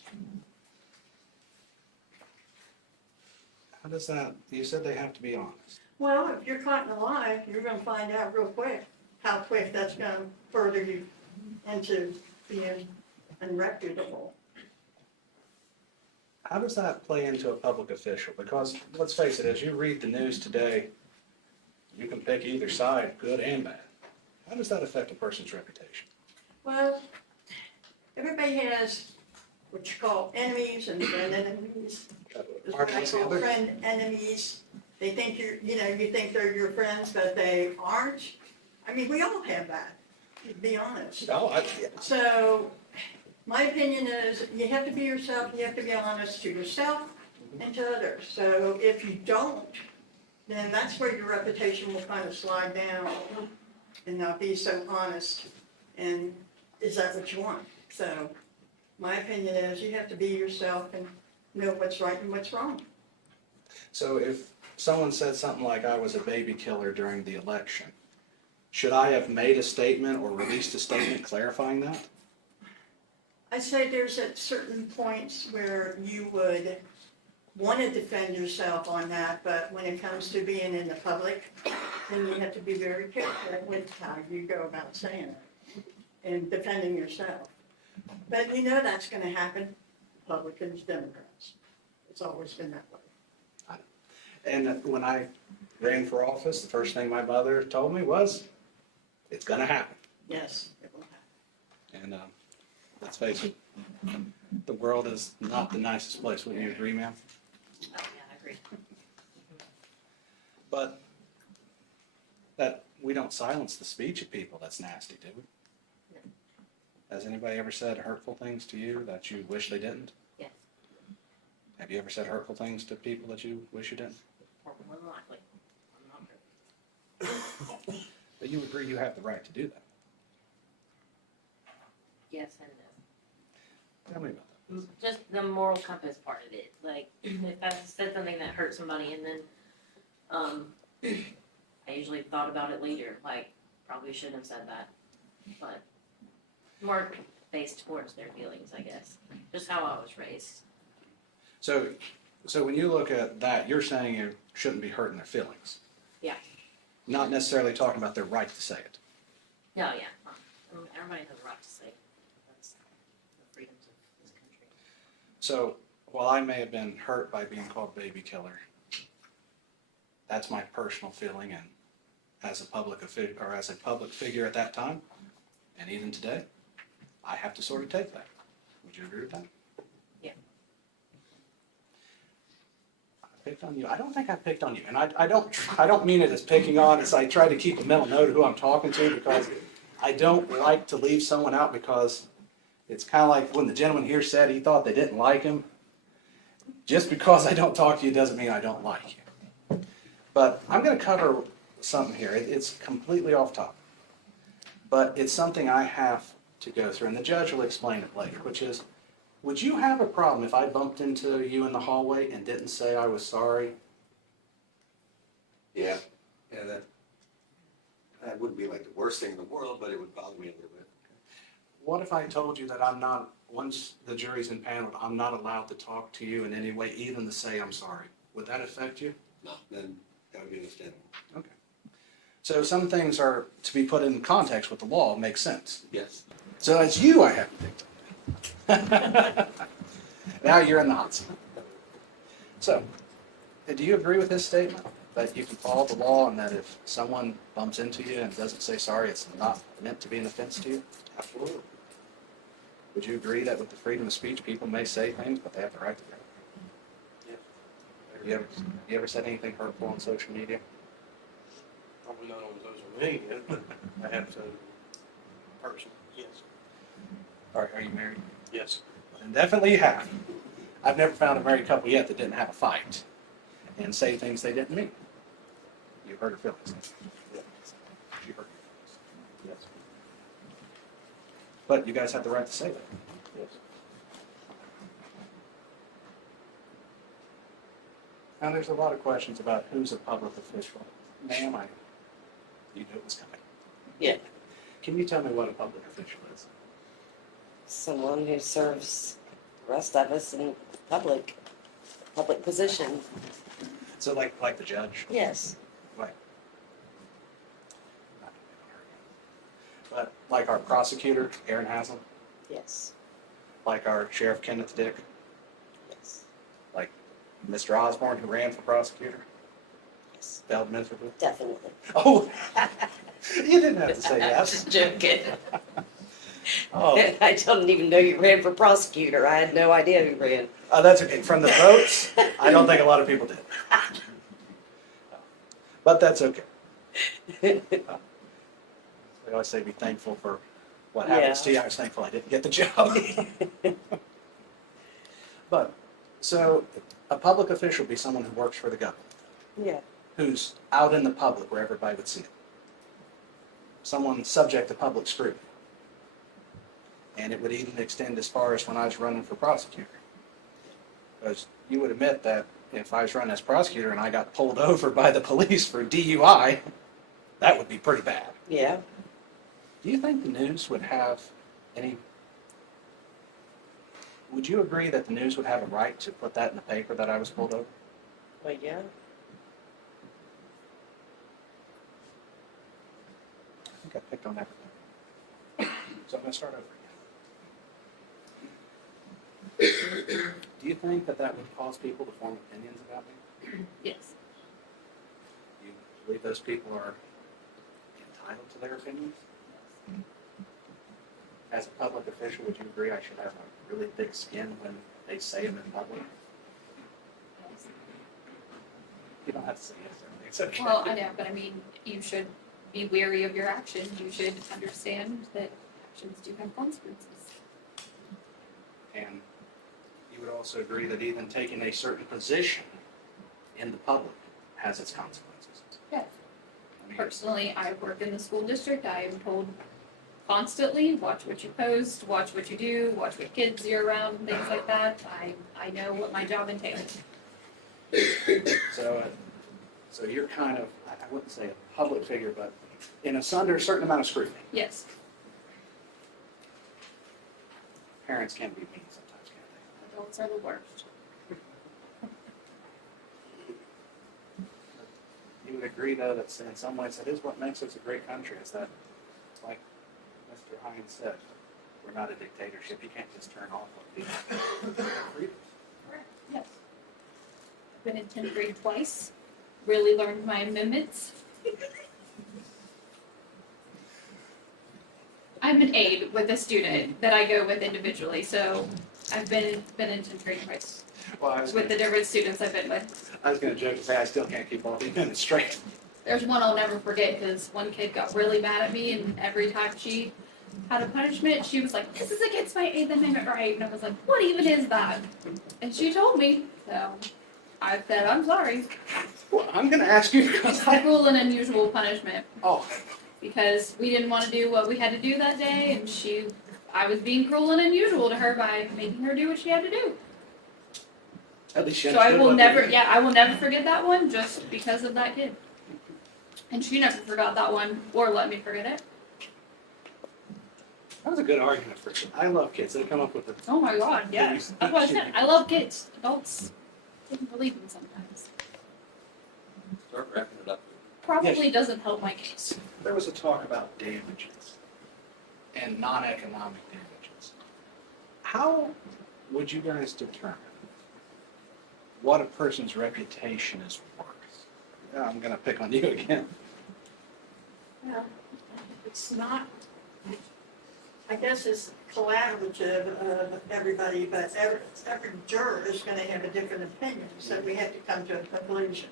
how does that, you said they have to be honest. Well, if you're caught in a lie, you're gonna find out real quick how quick that's gonna further you into being unreputable. How does that play into a public official? Because let's face it, as you read the news today, you can pick either side, good and bad. How does that affect a person's reputation? Well, everybody has what you call enemies and friend enemies. There's what I What's the call other? friend enemies. They think you're, you know, you think they're your friends, but they aren't. I mean, we all have that, to be honest. No, So, my opinion is, you have to be yourself, you have to be honest to yourself and to others. So if you don't, then that's where your reputation will kind of slide down and not be so honest. And is that what you want? So, my opinion is, you have to be yourself and know what's right and what's wrong. So if someone said something like I was a baby killer during the election, should I have made a statement or released a statement clarifying that? I say there's at certain points where you would want to defend yourself on that, but when it comes to being in the public, then you have to be very careful with how you go about saying it and defending yourself. But you know that's going to happen, Republicans, Democrats. It's always been that way. And when I ran for office, the first thing my mother told me was, it's gonna happen. Yes, it will happen. And let's face it, the world is not the nicest place. Wouldn't you agree, ma'am? Oh, yeah, I agree. But that we don't silence the speech of people that's nasty, do we? Has anybody ever said hurtful things to you that you wish they didn't? Yes, Have you ever said hurtful things to people that you wish you didn't? more than likely. I'm not good. But you agree you have the right to do that. Yes and no. Tell me about that. Just the moral compass part of it, like, if I said something that hurt somebody and then, I usually thought about it later, like, probably shouldn't have said that, but more based towards their feelings, I guess, just how I was raised. So when you look at that, you're saying you shouldn't be hurting their feelings. Yeah. Not necessarily talking about their right to say it. No, yeah, everybody has a right to say, that's the freedoms of this country. So while I may have been hurt by being called baby killer, that's my personal feeling, and as a public figure at that time, and even today, I have to sort of take that. Would you agree with that? Yeah. I picked on you. I don't think I picked on you, and I don't mean it as picking on, as I try to keep a mental note of who I'm talking to, because I don't like to leave someone out, because it's kind of like when the gentleman here said he thought they didn't like him. Just because I don't talk to you doesn't mean I don't like you. But I'm going to cover something here. It's completely off topic. But it's something I have to go through, and the judge will explain it later, which is, would you have a problem if I bumped into you in the hallway and didn't say I was sorry? Yeah. Yeah, that, That wouldn't be like the worst thing in the world, but it would bother me a little bit. What if I told you that I'm not, once the jury's impaneled, I'm not allowed to talk to you in any way, even to say I'm sorry? Would that affect you? No, then that would be understandable. Okay. So some things are to be put in context with the law, makes sense. Yes. So it's you I haven't picked up. Now you're in the hot seat. So, do you agree with this statement? That you can follow the law and that if someone bumps into you and doesn't say sorry, it's not meant to be an offense to you? Absolutely. Would you agree that with the freedom of speech, people may say things, but they have the right to do it? Yeah. You ever said anything hurtful on social media? Probably not on social media, but I have to person, yes. Are you married? Yes. And definitely you have. I've never found a married couple yet that didn't have a fight and say things they didn't mean. You hurt her feelings. Yeah. She hurt your feelings. Yes. But you guys have the right to say that. Yes. Now, there's a lot of questions about who's a public official. Ma'am, you knew it was coming. Yeah. Can you tell me what a public official is? Someone who serves the rest of us in public position. So like the judge? Yes. Like, but like our prosecutor, Aaron Haslam? Yes. Like our Sheriff Kenneth Dick? Yes. Like Mr. Osborne, who ran for prosecutor? Yes. Failed miserably? Definitely. Oh, you didn't have to say I'm yes. just joking. Oh, I didn't even know you ran for prosecutor. I had no idea who ran. that's okay. From the votes, I don't think a lot of people did. But that's okay. We always say be thankful for what happens to you. I was thankful I didn't get the job. But, so a public official would be someone who works for the government, Yeah. who's out in the public where everybody would see them. Someone subject to public scrutiny. And it would even extend as far as when I was running for prosecutor. Because you would admit that if I was running as prosecutor and I got pulled over by the police for DUI, that would be pretty bad. Yeah. Do you think the news would have any... Would you agree that the news would have a right to put that in the paper that I was pulled over? Well, yeah. I think I picked on everything. So I'm going to start over again. Do you think that that would cause people to form opinions about me? Yes. Do you believe those people are entitled to their opinions? As a public official, would you agree I should have a really thick skin when they say them in public? You don't have to say yes or no. It's okay. Well, I know, but I mean, you should be wary of your actions. You should understand that actions do have consequences. And you would also agree that even taking a certain position in the public has its consequences. Yeah. I mean, Personally, I work in the school district. I am told constantly, watch what you post, watch what you do, watch what kids you're around, and things like that. I know what my job entails. So you're kind of, I wouldn't say a public figure, but under a certain amount of scrutiny. Yes. Parents can be mean sometimes, can't Adults are the worst. they? You would agree, though, that in some ways that is what makes us a great country, is that, like Mr. Hines said, we're not a dictatorship. You can't just turn off what people have. Yes. I've been in 10th grade twice. Really learned my amendments. I'm an aide with a student that I go with individually, so I've been in 10th grade twice Well, with the different students I've been with. I was going to joke and say I still can't keep all the minutes straight. There's one I'll never forget because one kid got really mad at me, and every time she had a punishment, she was like, "This is against my 8th Amendment right," and I was like, "What even is that?" And she told me, so I said, "I'm sorry." Well, I'm going to ask you because It's a cruel and unusual punishment. Oh. Because we didn't want to do what we had to do that day, and I was being cruel and unusual to her by making her do what she had to do. At least she So I understood will what never, they did. I will never forget that one just because of that kid. And she never forgot that one or let me forget it. That was a good argument for you. I love kids. They come up with it. Oh my god, yes. That's what I said. I love kids. Adults didn't believe them sometimes. Start wrapping it up. Probably doesn't help my case. There was a talk about damages and non-economic damages. How would you guys determine what a person's reputation is worth? Yeah, I'm going to pick on you again. Well, it's not, I guess it's collaborative of everybody, but every juror is gonna have a different opinion, so we have to come to a conclusion,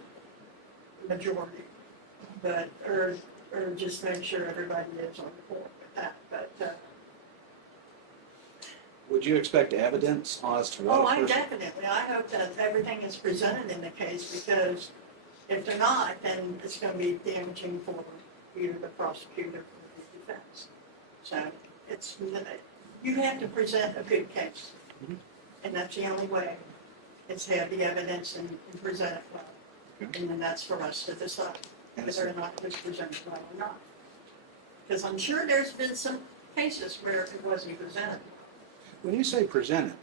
majority. But, or just make sure everybody is on board with that, but, Would you expect evidence as to what oh, a I person... definitely, I hope that everything is presented in the case, because if they're not, then it's gonna be damaging for either the prosecutor or the defense. So it's, you have to present a good case. Mhm. And that's the only way, is to have the evidence and present it well. Okay. And then that's for us to decide whether or not it was presented well or not. Because I'm sure there's been some cases where it wasn't presented. When you say presented,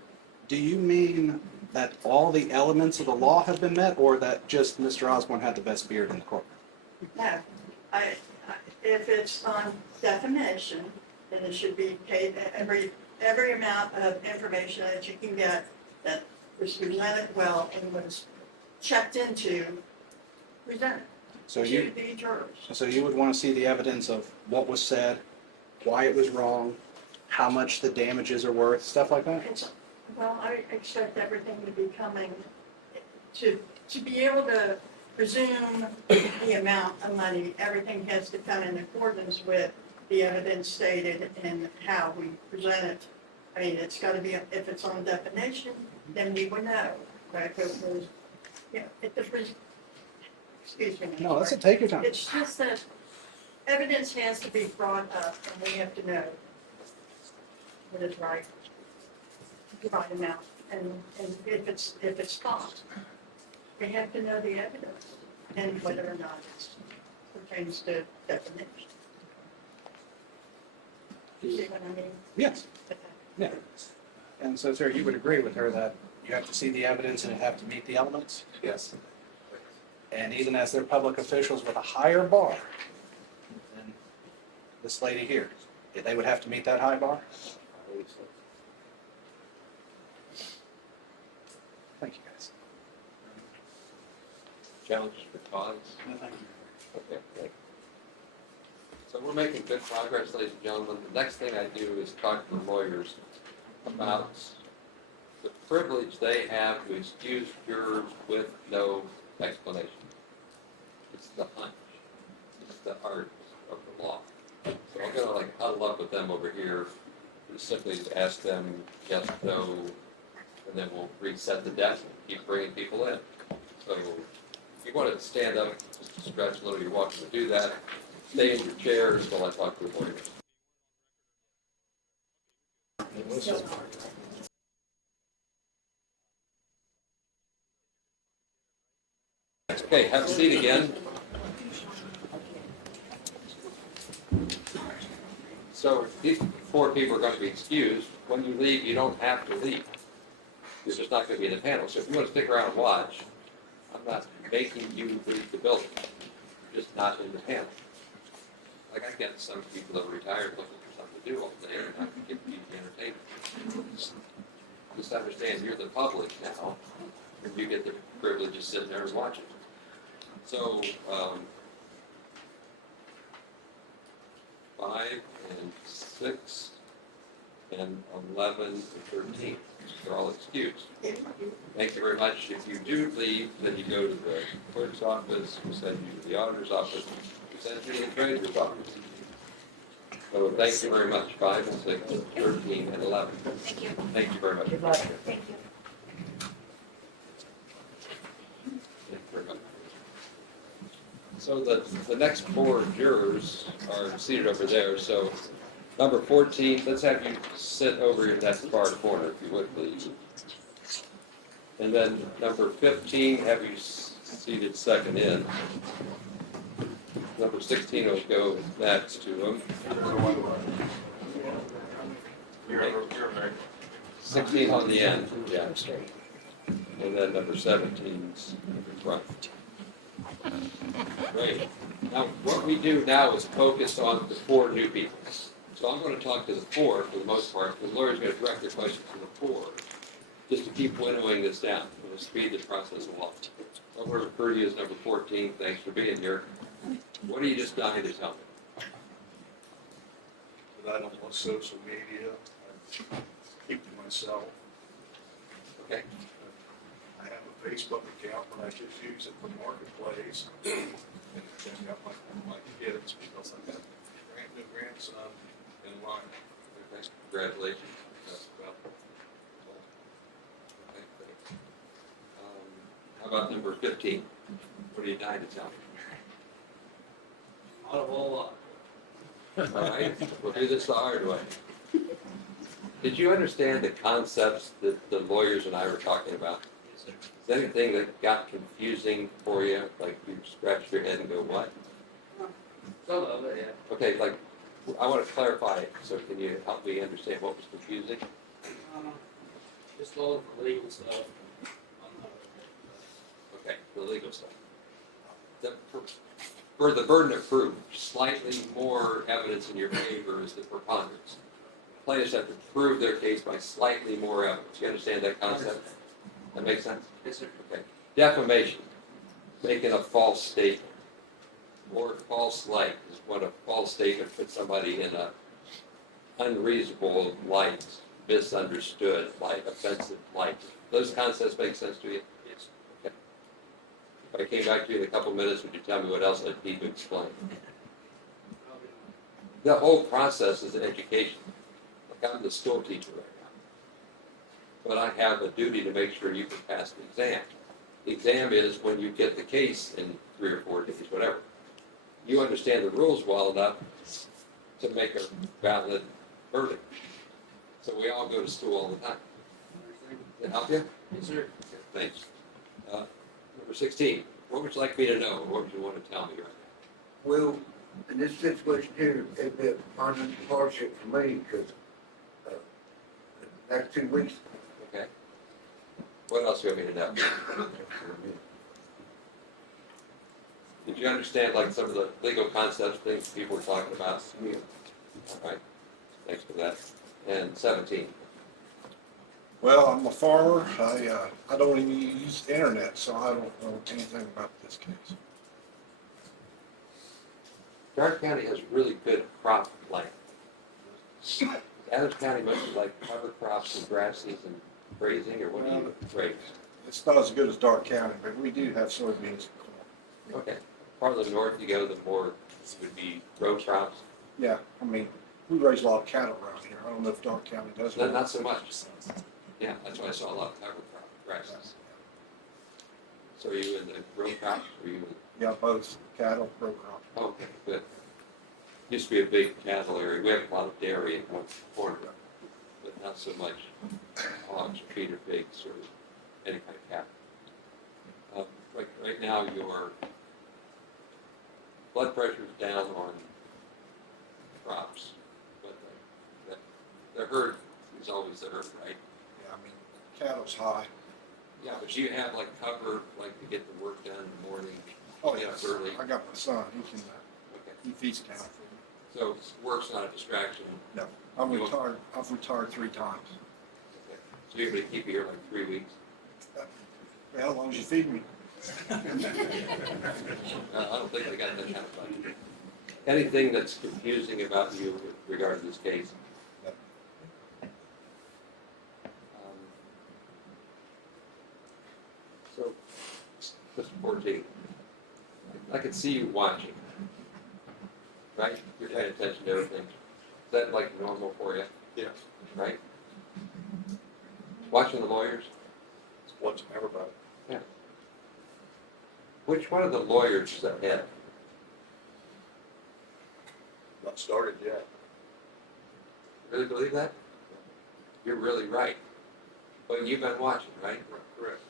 do you mean that all the elements of the law have been met, or that just Mr. Osborne had the best beard in the courtroom? No, if it's on defamation, then it should be paid, every amount of information that you can get that was presented well and was checked into, presented So to you, the jurors. so you would want to see the evidence of what was said, why it was wrong, how much the damages are worth, stuff like that? Well, I expect everything to be coming, to be able to presume the amount of money, everything has to come in accordance with the evidence stated and how we present it. I mean, it's gotta be, if it's on defamation, then we would know, right? If it was, you know, excuse me. No, that's it, take your time. It's just that evidence has to be brought up and we have to know what is right amount. And if it's false, we have to know the evidence and whether or not it pertains to defamation. You see what I mean? Yes. Yeah. And so, sir, you would agree with her that you have to see the evidence and it have to meet the elements? Yes. And even as they're public officials with a higher bar than this lady here, they would have to meet that high bar? Thank you, guys. Challenges for cause? No, thank you. Okay, great. So we're making good progress, ladies and gentlemen. The next thing I do is talk to the lawyers about the privilege they have to excuse jurors with no explanation. It's the hunch. It's the art of the law. So I'm gonna like huddle up with them over here, and simply ask them yes, no, and then we'll reset the deck and keep bringing people in. So if you want to stand up, just stretch a little, you're welcome to do that. Stay in your chairs while I talk to the lawyers. Okay, have a seat again. So these 4 people are going to be excused. When you leave, you don't have to leave. You're just not going to be in the panel. So if you want to stick around and watch, I'm not making you leave the building. You're just not in the panel. Like I get some people that are retired looking for something to do all day and not get TV entertainment. Just understand you're the public now, and you get the privilege of sitting there and watching. So, 5 and 6 and 11 and 13, they're all excused. Thank you very much. If you do leave, then you go to the clerk's office, we send you to the auditor's office, we send you to the treasurer's office. So thank you very much. 5 and 6, 13 and 11. Thank you. Thank you very much. Good luck. Thank you. Thank you very much. So the next 4 jurors are seated over there. So number 14, let's have you sit over in that far corner, if you would, please. And then number 15, have you seated second in. Number 16 will go next to him. You're right. 16 on the end, yeah. And then number 17's in front. Great. Now, what we do now is focus on the 4 new people. So I'm going to talk to the 4 for the most part. The lawyer's going to direct their questions to the 4, just to keep winnowing this down. We'll speed the process along. I'm going to refer to you as number 14. Thanks for being here. What are you just dying to tell me? But I don't want social media. I keep to myself. Okay. I have a Facebook account, but I just use it for marketplace. And I've got my kids because I've got a new grandson in line. Okay. Congratulations. Well, Okay, thanks. How about number 15? What are you dying to tell me? Not a whole lot. All right, we'll do this the hard way. Did you understand the concepts that the lawyers and I were talking about? Is there anything that got confusing for you, like you scratched your head and go, what? Some of it, yeah. Okay, like, I want to clarify it, so can you help me understand what was confusing? Just all of the legal stuff. Okay, the legal stuff. For the burden of proof, slightly more evidence in your favor is the preponderance. Plaintiffs have to prove their case by slightly more evidence. You understand that concept? That makes sense? Yes, sir. Okay. Defamation, making a false statement, or false light is when a false statement puts somebody in a unreasonable light, misunderstood light, offensive light. Those concepts make sense to you? Yes. Okay. If I came back to you in a couple minutes, would you tell me what else I need to explain? The whole process is an education. Like I'm the school teacher right now. But I have a duty to make sure you can pass the exam. The exam is when you get the case in 3 or 4 days, whatever. You understand the rules well enough to make a valid verdict. So we all go to school all the time. Does that help you? Yes, sir. Okay, thanks. Number 16, what would you like me to know? What would you want to tell me right now? Well, in this situation here, it'd be a financial hardship for me because next 2 weeks. Okay. What else do you want me to know? Did you understand like some of the legal concepts, things people were talking about? Yeah. All right. Thanks for that. And 17. Well, I'm a farmer. I don't even use the internet, so I don't know anything about this case. Dark County has really good crop land. Adams County mostly like cover crops and grasses and grazing, or what do you raise? It's not as good as Dark County, but we do have soybeans and corn. Okay. Farther north you go, the more would be row crops. Yeah, I mean, we raise a lot of cattle around here. I don't know if Dark County does. Not so much. Yeah, that's why I saw a lot of cover crop grasses. So are you in the row crops, or are you in? Yeah, both cattle, row crop. Okay, good. Used to be a big cattle area. We have a lot of dairy in one corner, but not so much hogs or feeder pigs or any kind of cattle. Right now, your blood pressure is down on crops, but the herd is always the herd, right? Yeah, I mean, cattle's high. Yeah, but you have like cover, like to get the work done in the morning. Oh, Yeah, yes. early. I got my son. He can, Okay. he feeds cattle for me. So work's not a distraction. No, I'm retired. I've retired 3 times. Okay. So you're able to keep you here like 3 weeks? How long as you feed me? I don't think I got that kind of budget. Anything that's confusing about you with regard to this case? So, Mr. 14, I can see you watching, right? You're paying attention to everything. Is that like normal for you, Yes. right? Watching the lawyers? It's watching everybody. Yeah. Which one of the lawyers is ahead? Not started yet. You really believe that? You're really right. But you've been watching, right? Correct.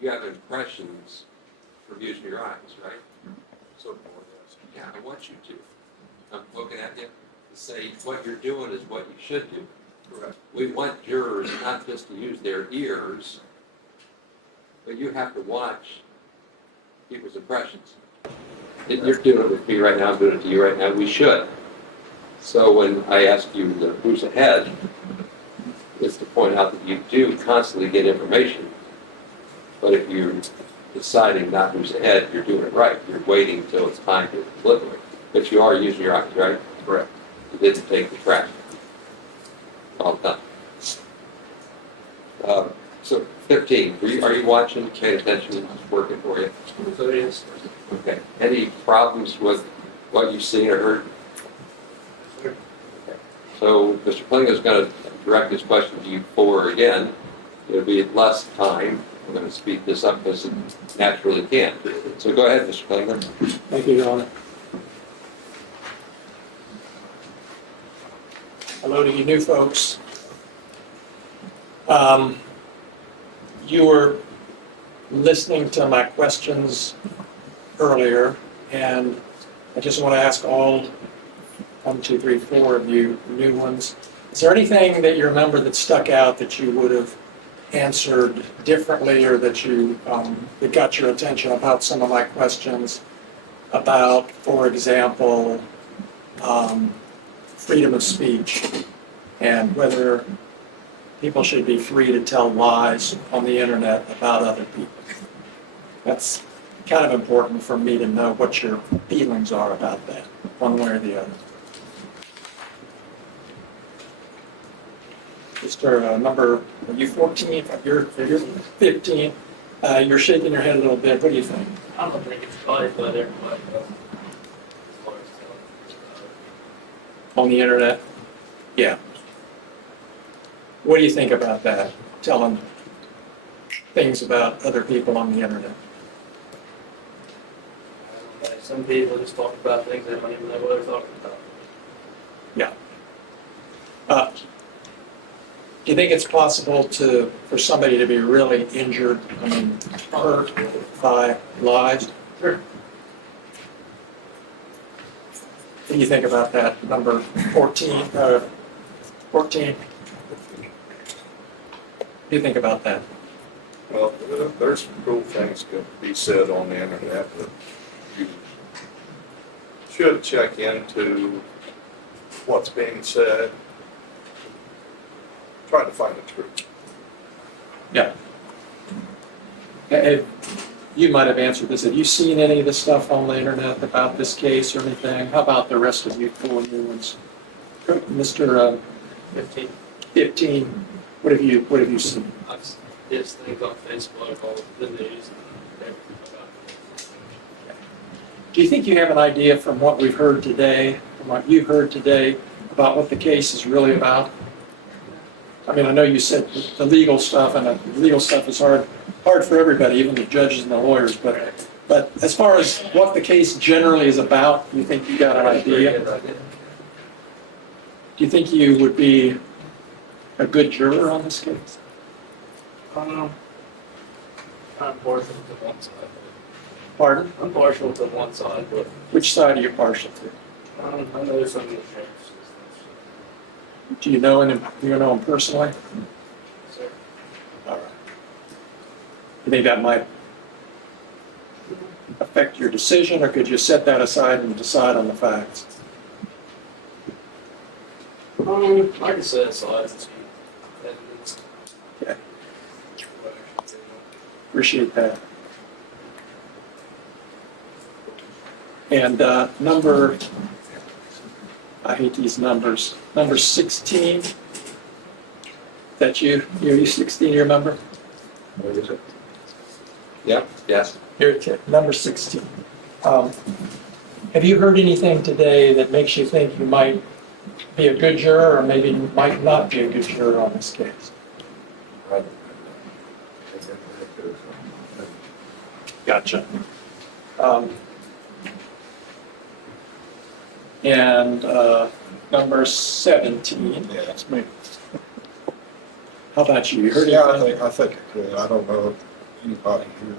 You have impressions from using your eyes, right? So far, yes. Yeah, I want you to. I'm looking at you to say what you're doing is what you should do. Correct. We want jurors not just to use their ears, but you have to watch people's impressions. You're doing it with me right now, I'm doing it to you right now, we should. So when I ask you who's ahead, it's to point out that you do constantly get information. But if you're deciding not who's ahead, you're doing it right. You're waiting until it's time to deliberate. But you are using your eyes, right? Correct. You didn't take the track. All done. So 15, are you watching, paying attention, it's working for you? So it is. Okay. Any problems with what you've seen or heard? Sure. Okay. So Mr. Kling is going to direct this question to you forward again. It'll be less time. I'm going to speed this up as it naturally can. So go ahead, Mr. Klingler. Thank you, Your Honor. Hello to you new folks. You were listening to my questions earlier, and I just want to ask all 1, 2, 3, 4 of you new ones. Is there anything that you remember that stuck out that you would have answered differently, or that you that got your attention about some of my questions about, for example, freedom of speech and whether people should be free to tell lies on the internet about other people? That's kind of important for me to know what your feelings are about that, one way or the other. Mr. Number, are you 14? You're 15. You're shaking your head a little bit. What do you think? I don't think it's probably let everybody know. On the internet? Yeah. What do you think about that? Telling things about other people on the internet? Some people just talk about things they don't even know what they're talking about. Yeah. Do you think it's possible for somebody to be really injured, hurt by lies? Sure. What do you think about that, number 14? 14? What do you think about that? Well, there's cool things to be said on the internet, but you should check into what's being said. Try to find the truth. Yeah. You might have answered this. Have you seen any of the stuff on the internet about this case or anything? How about the rest of you 4 new ones? Mr. 15. 15, what have you seen? I've seen things on Facebook, all the news, and everything about it. Do you think you have an idea from what we've heard today, from what you've heard today, about what the case is really about? I mean, I know you said the legal stuff, and the legal stuff is hard for everybody, even the judges and the lawyers, but as far as what the case generally is about, you think you got an idea? Do you think you would be a good juror on this case? I'm partial to one side. Pardon? I'm partial to one side, but Which side are you partial to? I know some of the sheriffs. Do you know him personally? So All right. You think that might affect your decision, or could you set that aside and decide on the facts? I can set aside and see. Okay. Appreciate that. And I hate these numbers. Number 16. That you 16, you remember? What is it? Yep, yes. Here, number 16. Have you heard anything today that makes you think you might be a good juror, or maybe might not be a good juror on this case? Gotcha. And number 17. Yeah, that's me. How about you? You heard Yeah, anything? I think it could. I don't know if anybody here.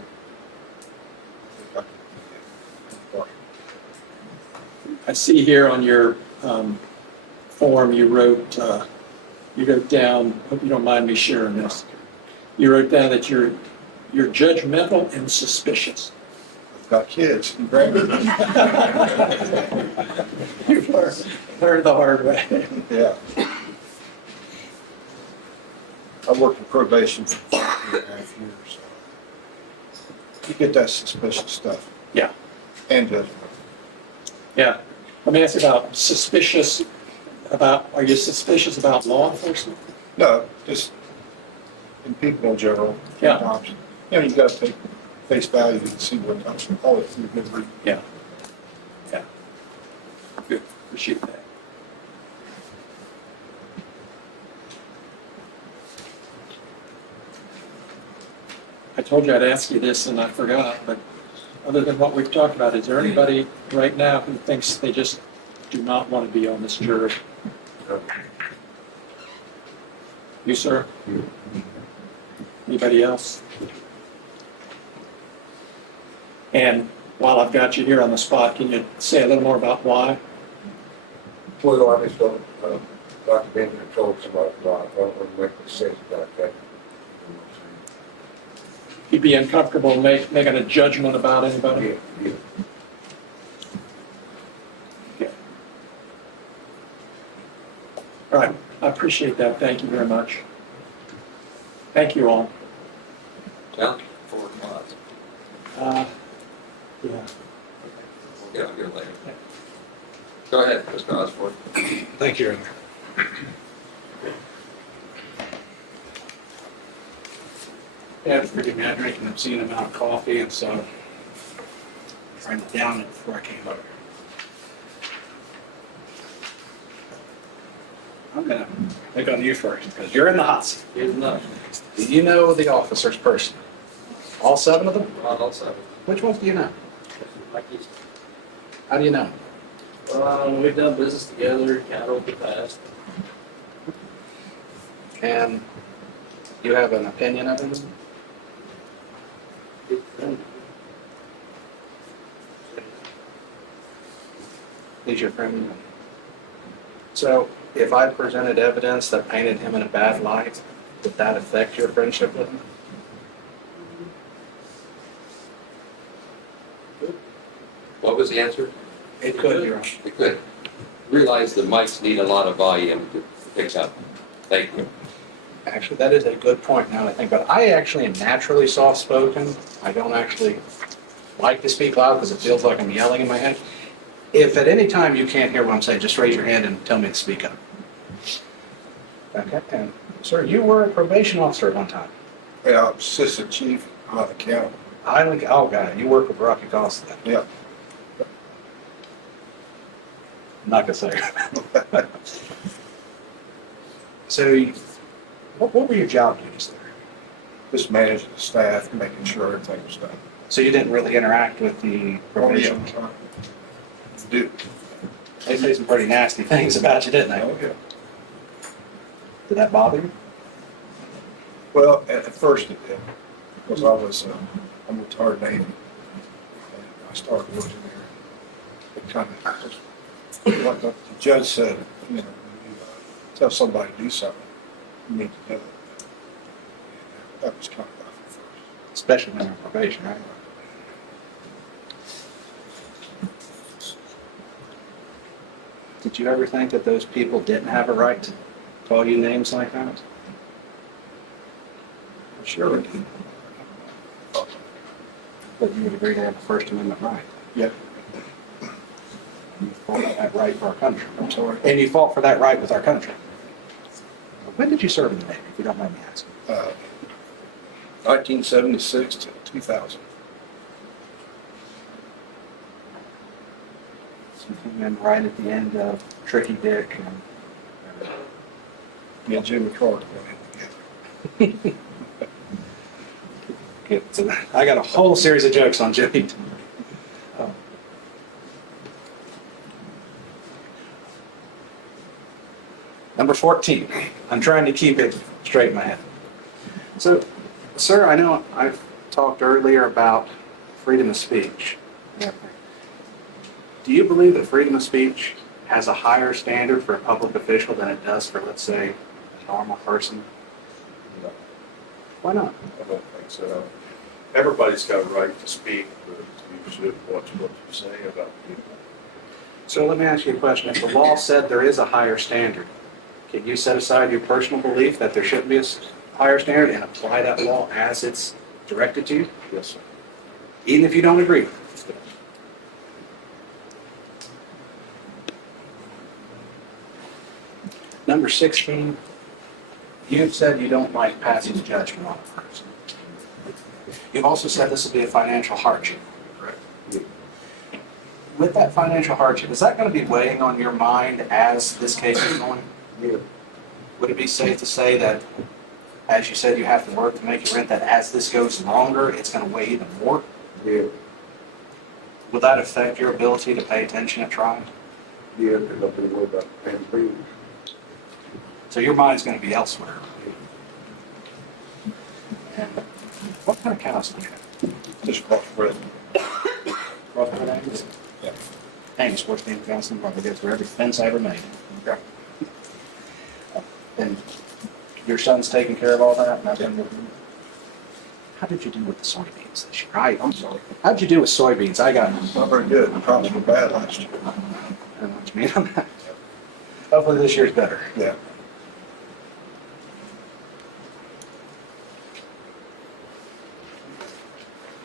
I see here on your form, you wrote down, hope you don't mind me sharing this. You wrote down that you're judgmental and suspicious. I've got kids and grandkids. You've learned the hard way. Yeah. I worked in probation for 3.5 years. You get that suspicious stuff. Yeah. And judgment. Yeah. Let me ask you about are you suspicious about law enforcement? No, just in people in general. Yeah. Sometimes, you know, you gotta take face value and see what comes from all through good reason. Yeah. Yeah. Good. Appreciate that. I told you I'd ask you this and I forgot, but other than what we've talked about, is there anybody right now who thinks they just do not want to be on this jury? You, sir? Anybody else? And while I've got you here on the spot, can you say a little more about why? Well, I just don't, Dr. Benjamin told us about I don't want to make mistakes about that. You'd be uncomfortable making a judgment about anybody? Yeah. Yeah. All right, I appreciate that. Thank you very much. Thank you all. Down 4 o'clock. Yeah. We'll get on here later. Go ahead, Mr. Osborne. Thank you. Yeah, forgive me, I drank an obscene amount of coffee, and so I'm trying to down it before I came over. I'm gonna pick on you first, because you're in the hot seat. Here's enough. Do you know the officers personally? All 7 of them? All 7. Which ones do you know? How do you know? We've done business together, cattle in the past. And you have an opinion of him? He's your friend? So if I presented evidence that painted him in a bad light, would that affect your friendship with him? What was the answer? It could, Your Honor. It could. Realize the mics need a lot of volume to pick up. Thank you. Actually, that is a good point now that I think about it. I actually am naturally soft-spoken. I don't actually like to speak loud because it feels like I'm yelling in my head. If at any time you can't hear what I'm saying, just raise your hand and tell me to speak up. Okay, and sir, you were a probation officer at one time. Yeah, assistant chief out of the county. Oh, God, you worked with Rocky Costa then. Yeah. I'm not gonna say. So, what were your job duties there? Just managing the staff, making sure everything was done. So you didn't really interact with the probation? Oh, yeah. Do. They say some pretty nasty things about you, didn't they? Oh, yeah. Did that bother you? Well, at first it did, because I'm retired Navy. And I started working there. It kind of, like the judge said, you know, when you tell somebody to do something, you need to do it. That was kind of rough at first. Especially when you're on probation, right? Did you ever think that those people didn't have a right to call you names like that? Sure it did. But you would agree to have a First Amendment right? Yeah. You fought for that right for our country. I'm sorry. And you fought for that right with our country. When did you serve in the Navy, if you don't mind me asking? 1976 to 2000. And then right at the end of Tricky Dick. Me and Jimmy Carter went in together. Okay, so I got a whole series of jokes on Jimmy. Number 14. I'm trying to keep it straight in my head. So, sir, I know I've talked earlier about freedom of speech. Do Do you believe that freedom of speech has a higher standard for a public official than it does for, let's say, a normal person? No, Why not? I don't think so. Everybody's got a right to speak, but you should watch what you say about people. So let me ask you a question. If the law said there is a higher standard, can you set aside your personal belief that there shouldn't be a higher standard and apply that law as it's directed to you? Yes, sir. Even if you don't agree? Number 16, you've said you don't like passing judgment on a person. You've also said this will be a financial hardship, correct? Yeah. With that financial hardship, is that going to be weighing on your mind as this case is going? Yeah. Would it be safe to say that, as you said, you have to work to make your rent, that as this goes longer, it's going to weigh even more? Yeah. Will that affect your ability to pay attention at trial? Yeah, because I've been worried about paying premiums. So your mind's going to be elsewhere. And what kind of cows do you have? Just crossbred. Crossbred Angus? Yeah. Angus, worst name counseling, probably goes for every fence I ever made. Yeah. And your son's taking care of all that? Nothing? How did you do with the soybeans this year? I'm sorry. How'd you do with soybeans? I got, Not very good. The crops were bad last year. I don't know what you mean on that. Hopefully this year's better. Yeah.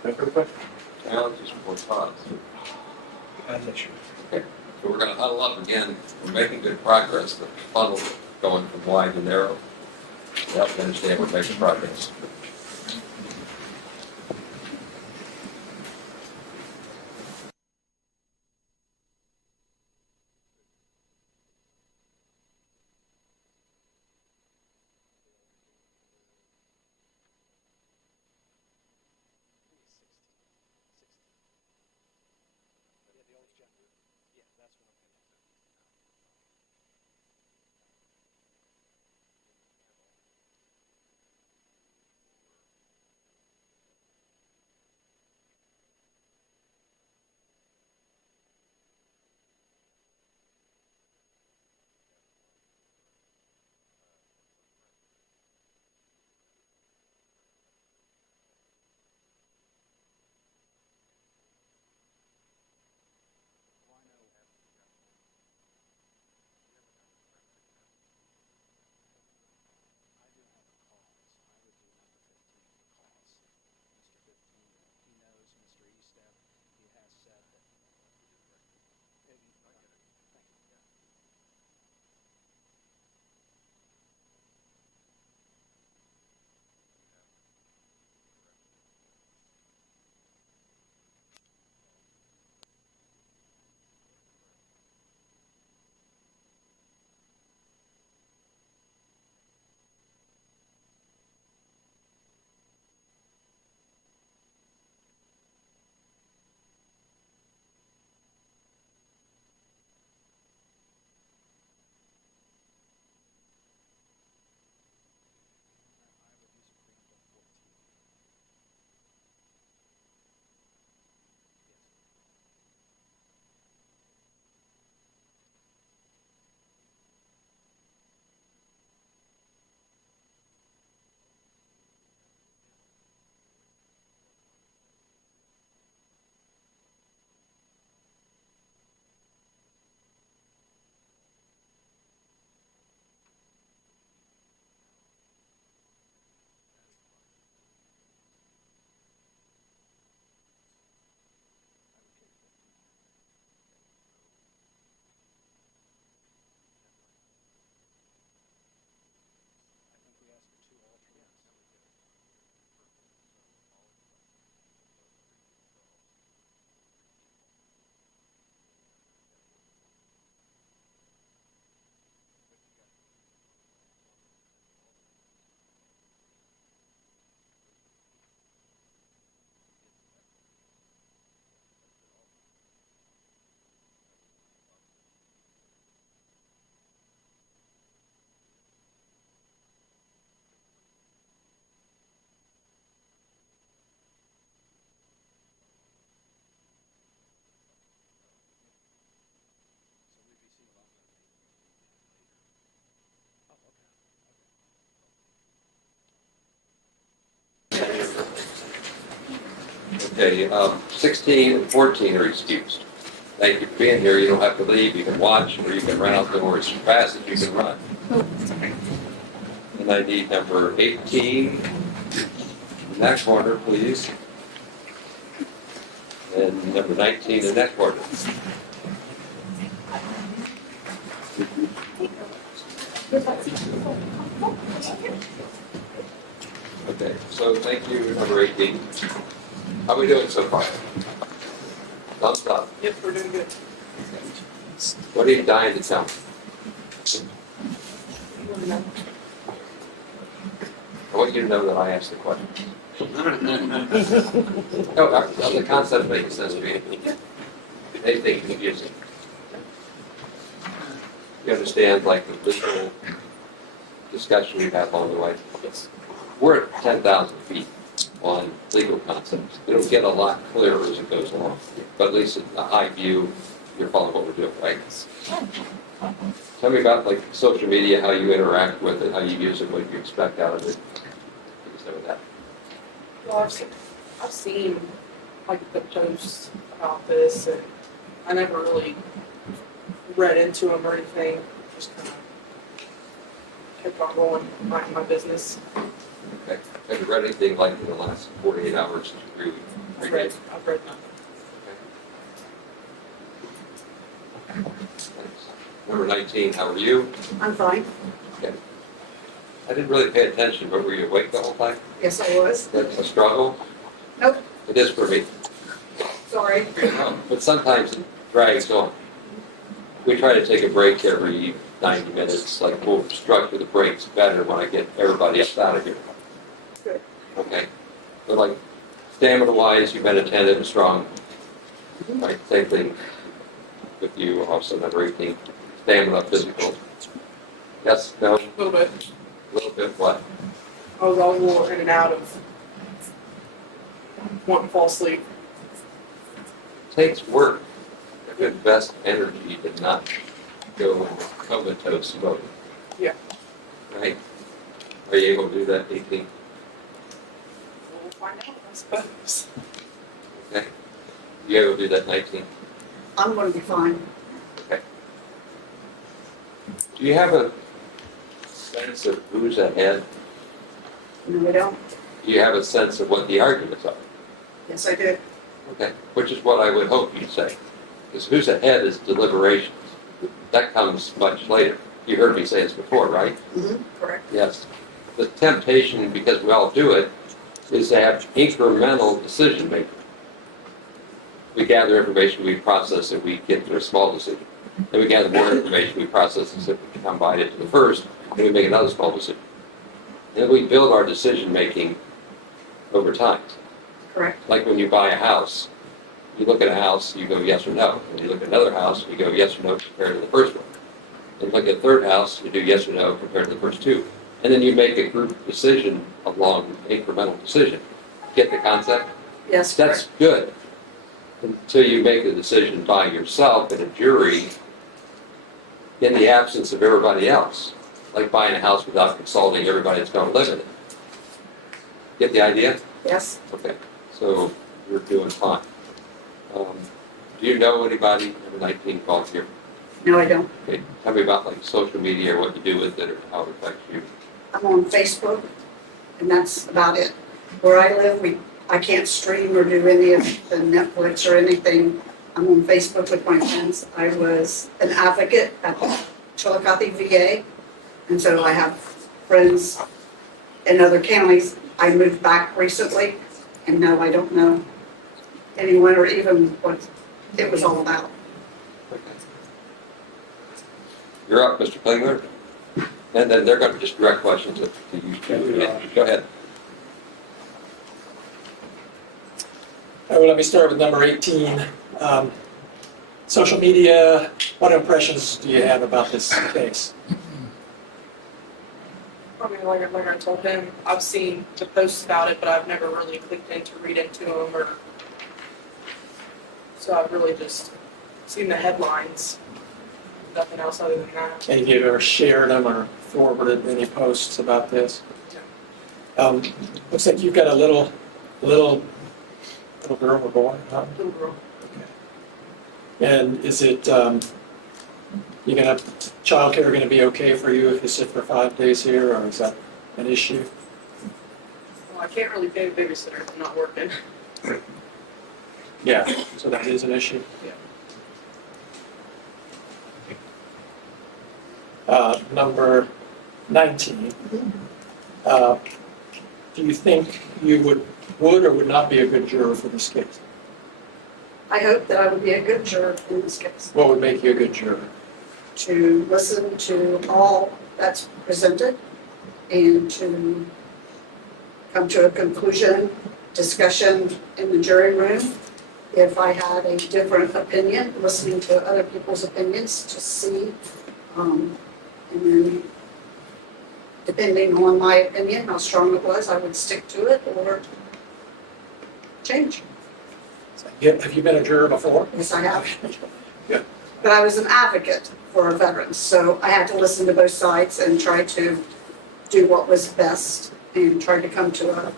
No further questions? Challenges for response. That's sure. Okay, so we're gonna huddle up again. We're making good progress. The funnel is going from wide to narrow. We have to understand we're making progress. Okay, 16 and 14 are excused. Thank you for being here. You don't have to leave. You can watch, or you can run out the door as fast as you can run. And I need number 18 in that corner, please. And number 19 in that corner. Okay, so thank you, number 18. How are we doing so far? Thumbs up. Yep, we're doing good. What are you dying to tell me? I want you to know that I asked the question. No, the concept makes sense to me. They think it's confusing. You understand, like, the legal discussion we've had along the way? We're at 10,000 feet on legal concepts. It'll get a lot clearer as it goes along, but at least in a high view, you're following what we're doing, right? Tell me about, like, social media, how you interact with it, how you use it, what you expect out of it. Start with that. Well, I've seen like the posts about this, and I never really read into them or anything. Just kind of kept on going, minding my business. Okay. Have you read anything like in the last 48 hours since you I've read nothing. Number 19, how are you? I'm fine. Okay. I didn't really pay attention, but were you awake the whole time? Yes, I was. That's a struggle? Nope. It is for me. Sorry. But sometimes it drags on. We try to take a break every 90 minutes, like we'll structure the breaks better when I get everybody else out of here. Good. Okay? But like stamina-wise, you've been attentive and strong. Right, same thing with you, also number 18, stamina, physical. Yes, no? A little bit. A little bit what? I was always a little in and out of wanting to fall asleep. It takes work to invest energy to not go into comatose mode. Yeah. Right? Are you able to do that, 18? We'll find out, I suppose. Okay. You able to do that, 19? I'm going to be fine. Okay. Do you have a sense of who's ahead? No, I don't. Do you have a sense of what the arguments are? Yes, I do. Okay, which is what I would hope you'd say. Because who's ahead is deliberations. That comes much later. You heard me say this before, right? Mm-hmm. Correct. Yes. The temptation, because we all do it, is to have incremental decision making. We gather information, we process it, we get to a small decision. Then we gather more information, we process it, we combine it to the first, and we make another small decision. And then we build our decision making over time. Correct. Like when you buy a house, you look at a house, you go yes or no. When you look at another house, you go yes or no compared to the first one. And look at a third house, you do yes or no compared to the first two. And then you make a group decision along incremental decision. Get the concept? Yes, That's good. Until you make a decision by yourself in a jury in the absence of everybody else. Like buying a house without consulting everybody that's going to live in it. Get the idea? Yes. Okay, so you're doing fine. Do you know anybody, number 19, volunteer? No, I don't. Okay, tell me about like social media or what you do with it or how it affects you. I'm on Facebook, and that's about it. Where I live, I can't stream or do any of the Netflix or anything. I'm on Facebook with my friends. I was an advocate at the Chillicothe VA, and so I have friends in other counties. I moved back recently, and no, I don't know anyone or even what it was all about. Okay. You're up, Mr. Klingler. And then they're going to just direct questions to you. Go ahead. Well, let me start with number 18. Social media, what impressions do you have about this case? I mean, like I told him, I've seen the posts about it, but I've never really clicked in to read into them, or so I've really just seen the headlines. Nothing else other than that. And you've ever shared them or forwarded any posts about this? Looks like you've got a little Little girl or boy? Huh? Little girl. And is it, childcare gonna be okay for you if you sit for 5 days here, or is that an issue? Well, I can't really pay a babysitter if I'm not working. Yeah, so that is an issue? Yeah. Number 19. Do you think you would or would not be a good juror for this case? I hope that I would be a good juror in this case, What would make you a good juror? to listen to all that's presented and to come to a conclusion, discussion in the jury room. If I had a different opinion, listening to other people's opinions to see, and then depending on my opinion, how strong it was, I would stick to it or change. Have you been a juror before? Yes, I have. Yeah. But I was an advocate for veterans, so I had to listen to both sides and try to do what was best and try to come to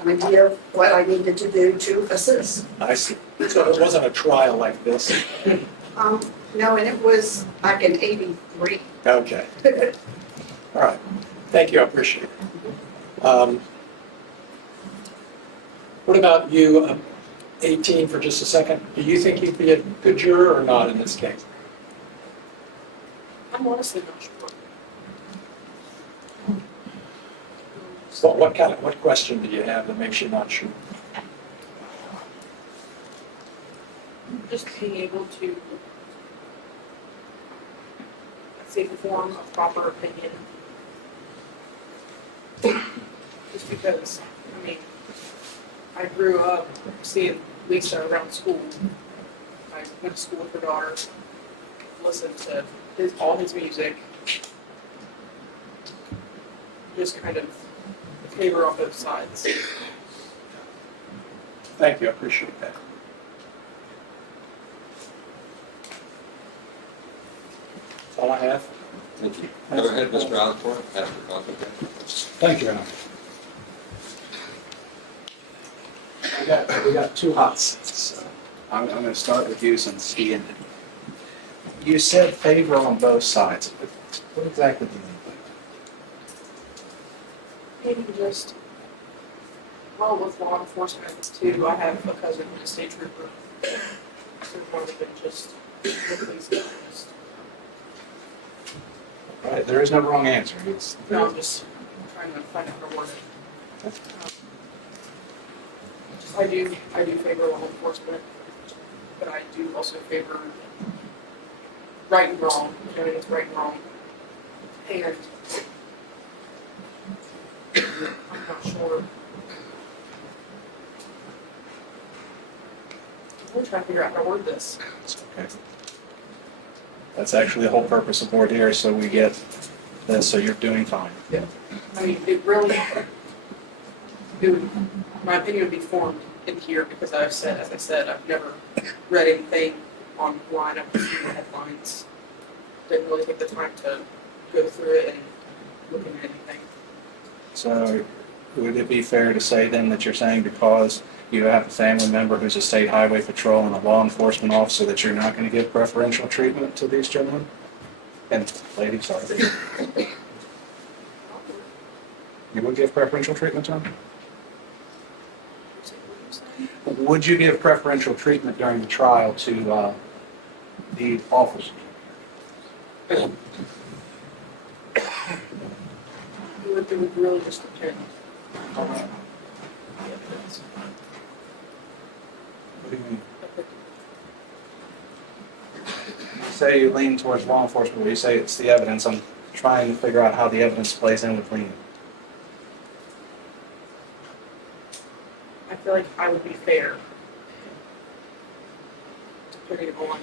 an idea of what I needed to do to assist. I see. So it wasn't a trial like this? No, and it was back in '83. Okay. All right. Thank you, I appreciate it. What about you, 18 for just a second? Do you think you'd be a good juror or not in this case? I'm honestly not sure. What question do you have that makes you not sure? Just being able to, let's say, form a proper opinion. Just because, I mean, I grew up seeing Lisa around school. I went to school with her daughter, listened to all his music. Just kind of favor on both sides. Thank you, I appreciate that. That's all I have. Thank you. Go ahead, Mr. Osborne, ask your comment. Thank you, Your Honor. We got two hot seats. So I'm going to start with you since he ended. You said favor on both sides. What exactly do you mean by that? Maybe just, well, with law enforcement too, I have a cousin who's a state trooper. So more than just the police officers. Right, there is no wrong answer. It's, No, I'm just trying to find out her word. I do favor law enforcement, but I do also favor right and wrong, doing it's right and wrong. And I'm not sure. I'm trying to figure out how to word this. it's okay. That's actually the whole purpose of board here, so we get this, so you're doing fine. I mean, my opinion would be formed in here because as I said, I've never read anything online, I've seen the headlines. Didn't really take the time to go through it and look at anything. So would it be fair to say then that you're saying because you have a family member who's a state highway patrol and a law enforcement officer that you're not going to give preferential treatment to these gentlemen? And ladies, sorry. You would give preferential treatment to them? Would you give preferential treatment during the trial to the officer? It would really just depend on the evidence. What do you mean? You say you lean towards law enforcement, but you say it's the evidence. I'm trying to figure out how the evidence plays in with leaning. I feel like I would be fair depending on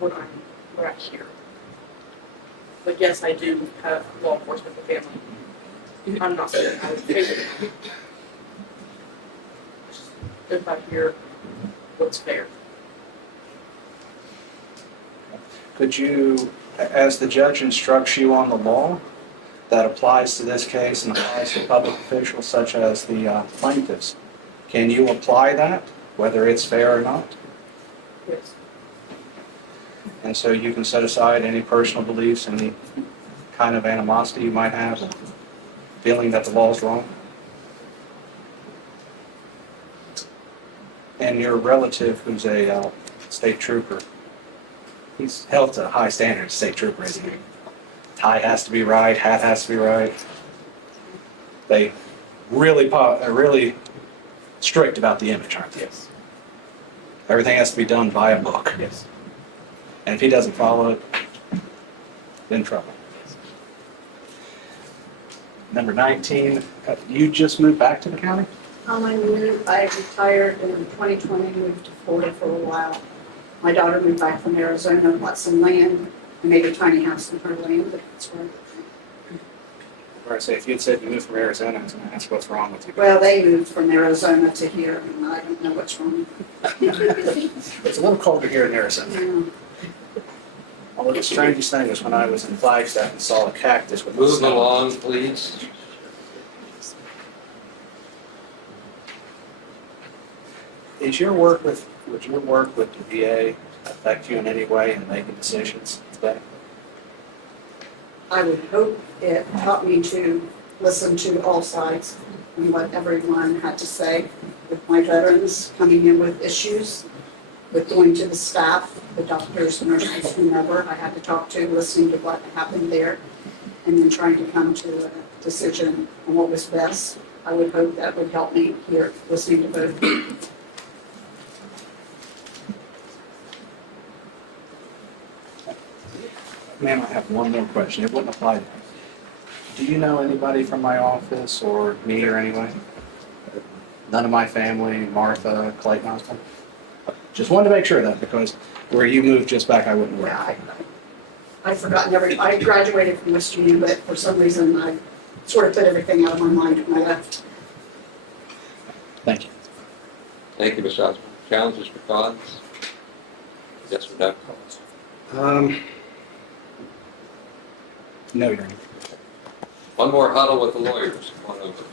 what I hear. But yes, I do have law enforcement in the family. I'm not saying I would favor them. If I hear what's fair. Could you, as the judge instructs you on the law, that applies to this case and applies to public officials such as the plaintiffs. Can you apply that, whether it's fair or not? Yes. And so you can set aside any personal beliefs, any kind of animosity you might have, feeling that the law is wrong? And your relative who's a state trooper, he's held to high standards, state trooper, isn't he? Tie has to be right, hat has to be right. They are really strict about the image, aren't they? Yes. Everything has to be done by a book. Yes. And if he doesn't follow it, in trouble. Number 19, you just moved back to the county? I retired in 2020, moved to Florida for a while. My daughter moved back from Arizona, bought some land, and made a tiny house in her land, but that's where. Or I say, if you'd said you moved from Arizona, I was going to ask what's wrong with you. Well, they moved from Arizona to here, and I don't know what's wrong. It's a little colder here in Arizona. Yeah. Although the strangest thing was when I was in Flagstaff and saw a cactus with Move snow. along, please. Would your work with the VA affect you in any way in making decisions today? I would hope it taught me to listen to all sides and what everyone had to say. With my veterans coming in with issues, with going to the staff, the doctors, nurses, whomever I had to talk to, listening to what happened there, and then trying to come to a decision on what was best. I would hope that would help me here, listening to both. Ma'am, I have one more question. It wouldn't apply to me. Do you know anybody from my office or me or anybody? None of my family, Martha, Clayton, Austin? Just wanted to make sure of that because where you moved just back, I wouldn't work. Yeah, I've forgotten I graduated from West Virginia, but for some reason I sort of put everything out of my mind when I left. Thank you. Thank you, Mr. Osborne. Challenges for cause? Yes or no? No, Your Honor. One more huddle with the lawyers. Come on over.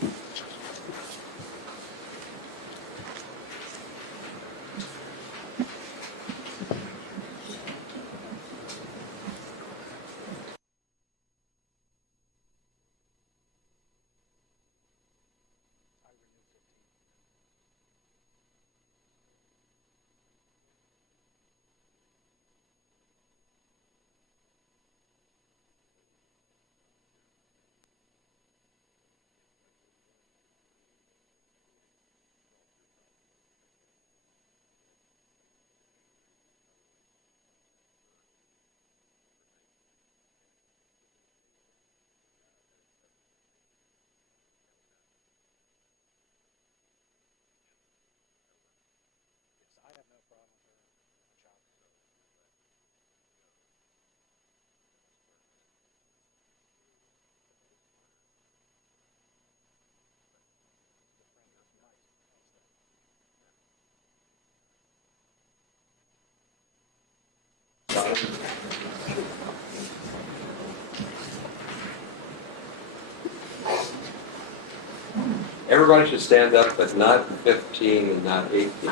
Everybody should stand up, but not 15 and not 18,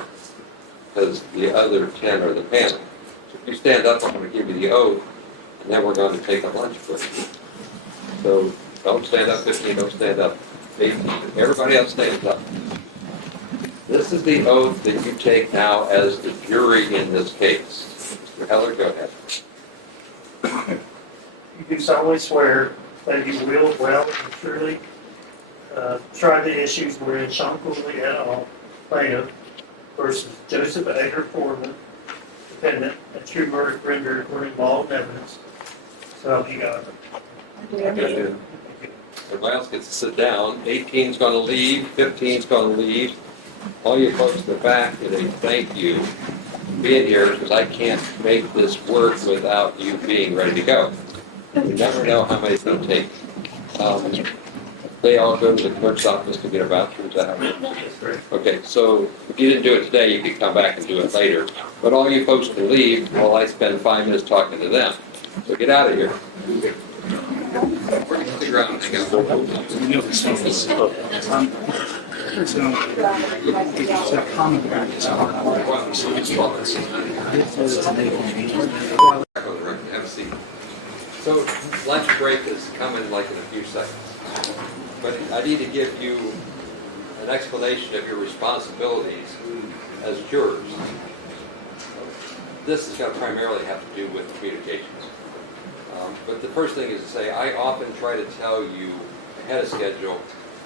because the other 10 are the panel. So if you stand up, I'm going to give you the oath, and then we're going to take a lunch break. So don't stand up 15, don't stand up 18. Everybody else stands up. This is the oath that you take now as the jury in this case. Mr. Heller, go ahead. You do solemnly swear that you will well and truly try the issues wherein Sean Cooley et al. Plaintiff versus Joseph Edgar Foreman, defendant, a true verdict rendered according to law and evidence. So help you God. Everybody else gets to sit down. 18's going to leave, 15's going to leave. All you folks in the back, get a thank you for being here, because I can't make this work without you being ready to go. You never know how many it's going to take. They all go to the clerk's office to get a voucher. Is that how it works? Okay, so if you didn't do it today, you could come back and do it later. But all you folks can leave while I spend 5 minutes talking to them. So get out of here. We're going to the ground. hang out. So, it's a common practice. Have a seat. So lunch break is coming like in a few seconds. But I need to give you an explanation of your responsibilities as jurors. This is going to primarily have to do with communications. But the first thing is to say, I often try to tell you ahead of schedule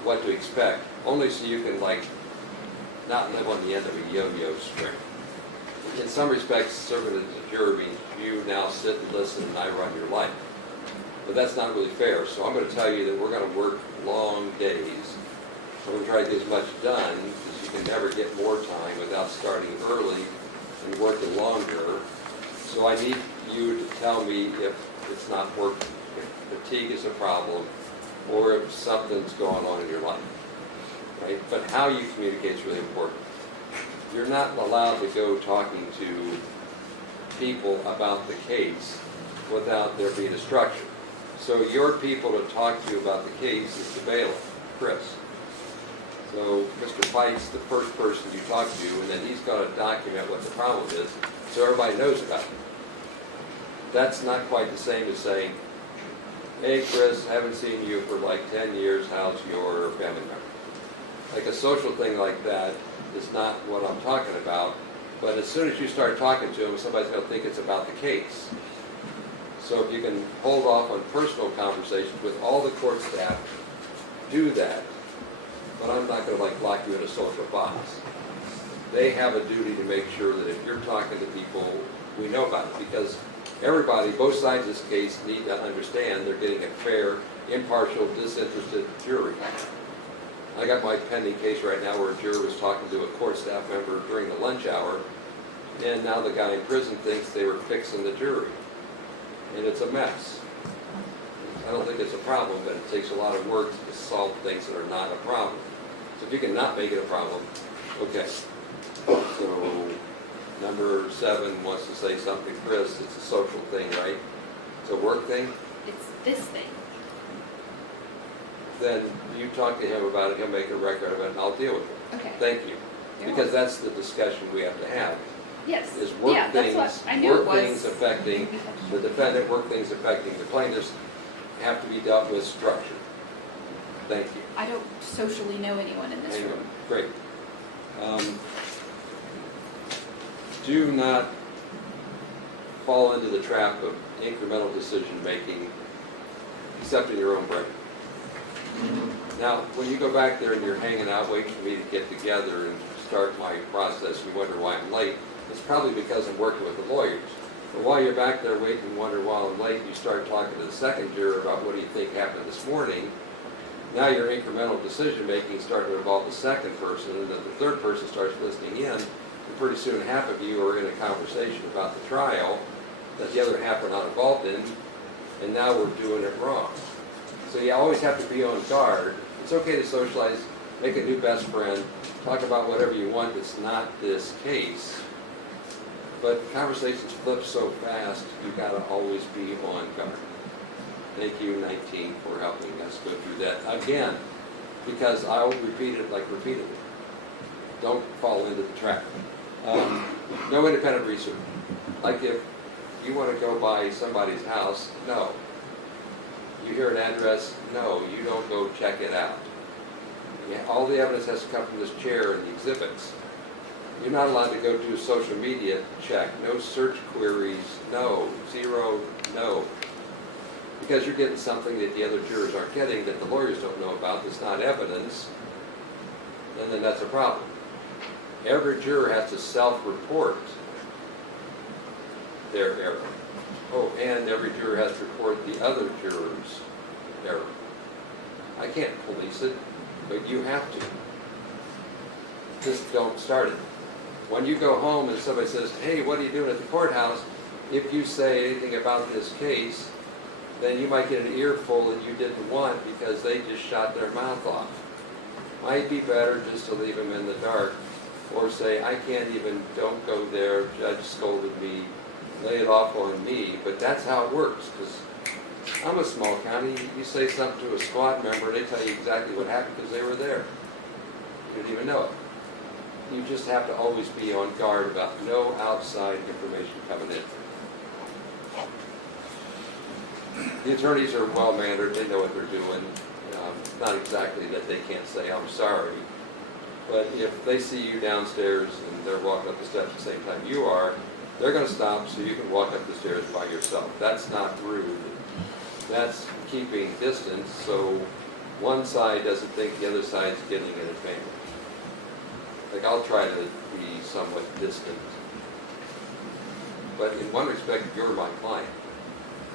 what to expect, only so you can not live on the end of a yo-yo string. In some respects, serving as a juror means you now sit and listen and I run your life. But that's not really fair, so I'm going to tell you that we're going to work long days. We're going to try to get as much done, because you can never get more time without starting early and working longer. So I need you to tell me if it's not working, if fatigue is a problem, or if something's going on in your life, right? But how you communicate is really important. You're not allowed to go talking to people about the case without there being a structure. So your people to talk to you about the case is the bailiff, Chris. So Mr. Pike's the first person you talk to, and then he's got to document what the problem is so everybody knows about it. That's not quite the same as saying, hey Chris, haven't seen you for like 10 years, how's your family member? Like a social thing like that is not what I'm talking about, but as soon as you start talking to them, somebody's going to think it's about the case. So if you can hold off on personal conversations with all the court staff, do that. But I'm not going to lock you in a social box. They have a duty to make sure that if you're talking to people, we know about it, because everybody, both sides of this case, need to understand they're getting a fair, impartial, disinterested jury. I got my pending case right now where a juror was talking to a court staff member during the lunch hour, and now the guy in prison thinks they were fixing the jury. And it's a mess. I don't think it's a problem, but it takes a lot of work to solve things that are not a problem. So if you can not make it a problem, okay. So number 7 wants to say something. Chris, it's a social thing, right? It's a work thing? It's this thing. Then you talk to him about it, he'll make a record of it, and I'll deal with it. Okay. Thank you. Because that's the discussion we have to have. Yes. Is work Yeah, that's things, what I knew it work things was. affecting the defendant, work things affecting the plaintiffs have to be dealt with structure. Thank you. I don't socially know anyone in this Hang on. room. Great. Do not fall into the trap of incremental decision making, except in your own brain. Now, when you go back there and you're hanging out waiting for me to get together and start my process, you wonder why I'm late, it's probably because I'm working with the lawyers. But while you're back there waiting and wonder why I'm late, you start talking to the second juror about what do you think happened this morning. Now your incremental decision making starts to involve the second person, and then the third person starts listening in, and pretty soon half of you are in a conversation about the trial that the other half are not involved in, and now we're doing it wrong. So you always have to be on guard. It's okay to socialize, make a new best friend, talk about whatever you want that's not this case. But conversations flip so fast, you've got to always be on guard. Thank you, 19, for helping us go through that again, because I'll repeat it repeatedly. Don't fall into the trap. No independent research. Like if you want to go by somebody's house, no. You hear an address, no, you don't go check it out. Yeah, all the evidence has to come from this chair and the exhibits. You're not allowed to go do a social media check. No search queries, no. 0, no. Because you're getting something that the other jurors aren't getting, that the lawyers don't know about, that's not evidence, and then that's a problem. Every juror has to self-report their error. Oh, and every juror has to report the other juror's error. I can't police it, but you have to. Just don't start it. When you go home and somebody says, hey, what are you doing at the courthouse? If you say anything about this case, then you might get an earful that you didn't want because they just shot their mouth off. Might be better just to leave them in the dark, or say, I can't even, don't go there, judge scolded me, lay it off on me, but that's how it works, because I'm a small county, you say something to a squad member, they tell you exactly what happened because they were there. You didn't even know it. You just have to always be on guard about no outside information coming in. The attorneys are well-mannered, they know what they're doing. Not exactly that they can't say, I'm sorry, but if they see you downstairs and they're walking up the steps at the same time you are, they're going to stop so you can walk up the stairs by yourself. That's not rude. That's keeping distance so one side doesn't think the other side's getting an advantage. Like, I'll try to be somewhat distant. But in one respect, you're my client.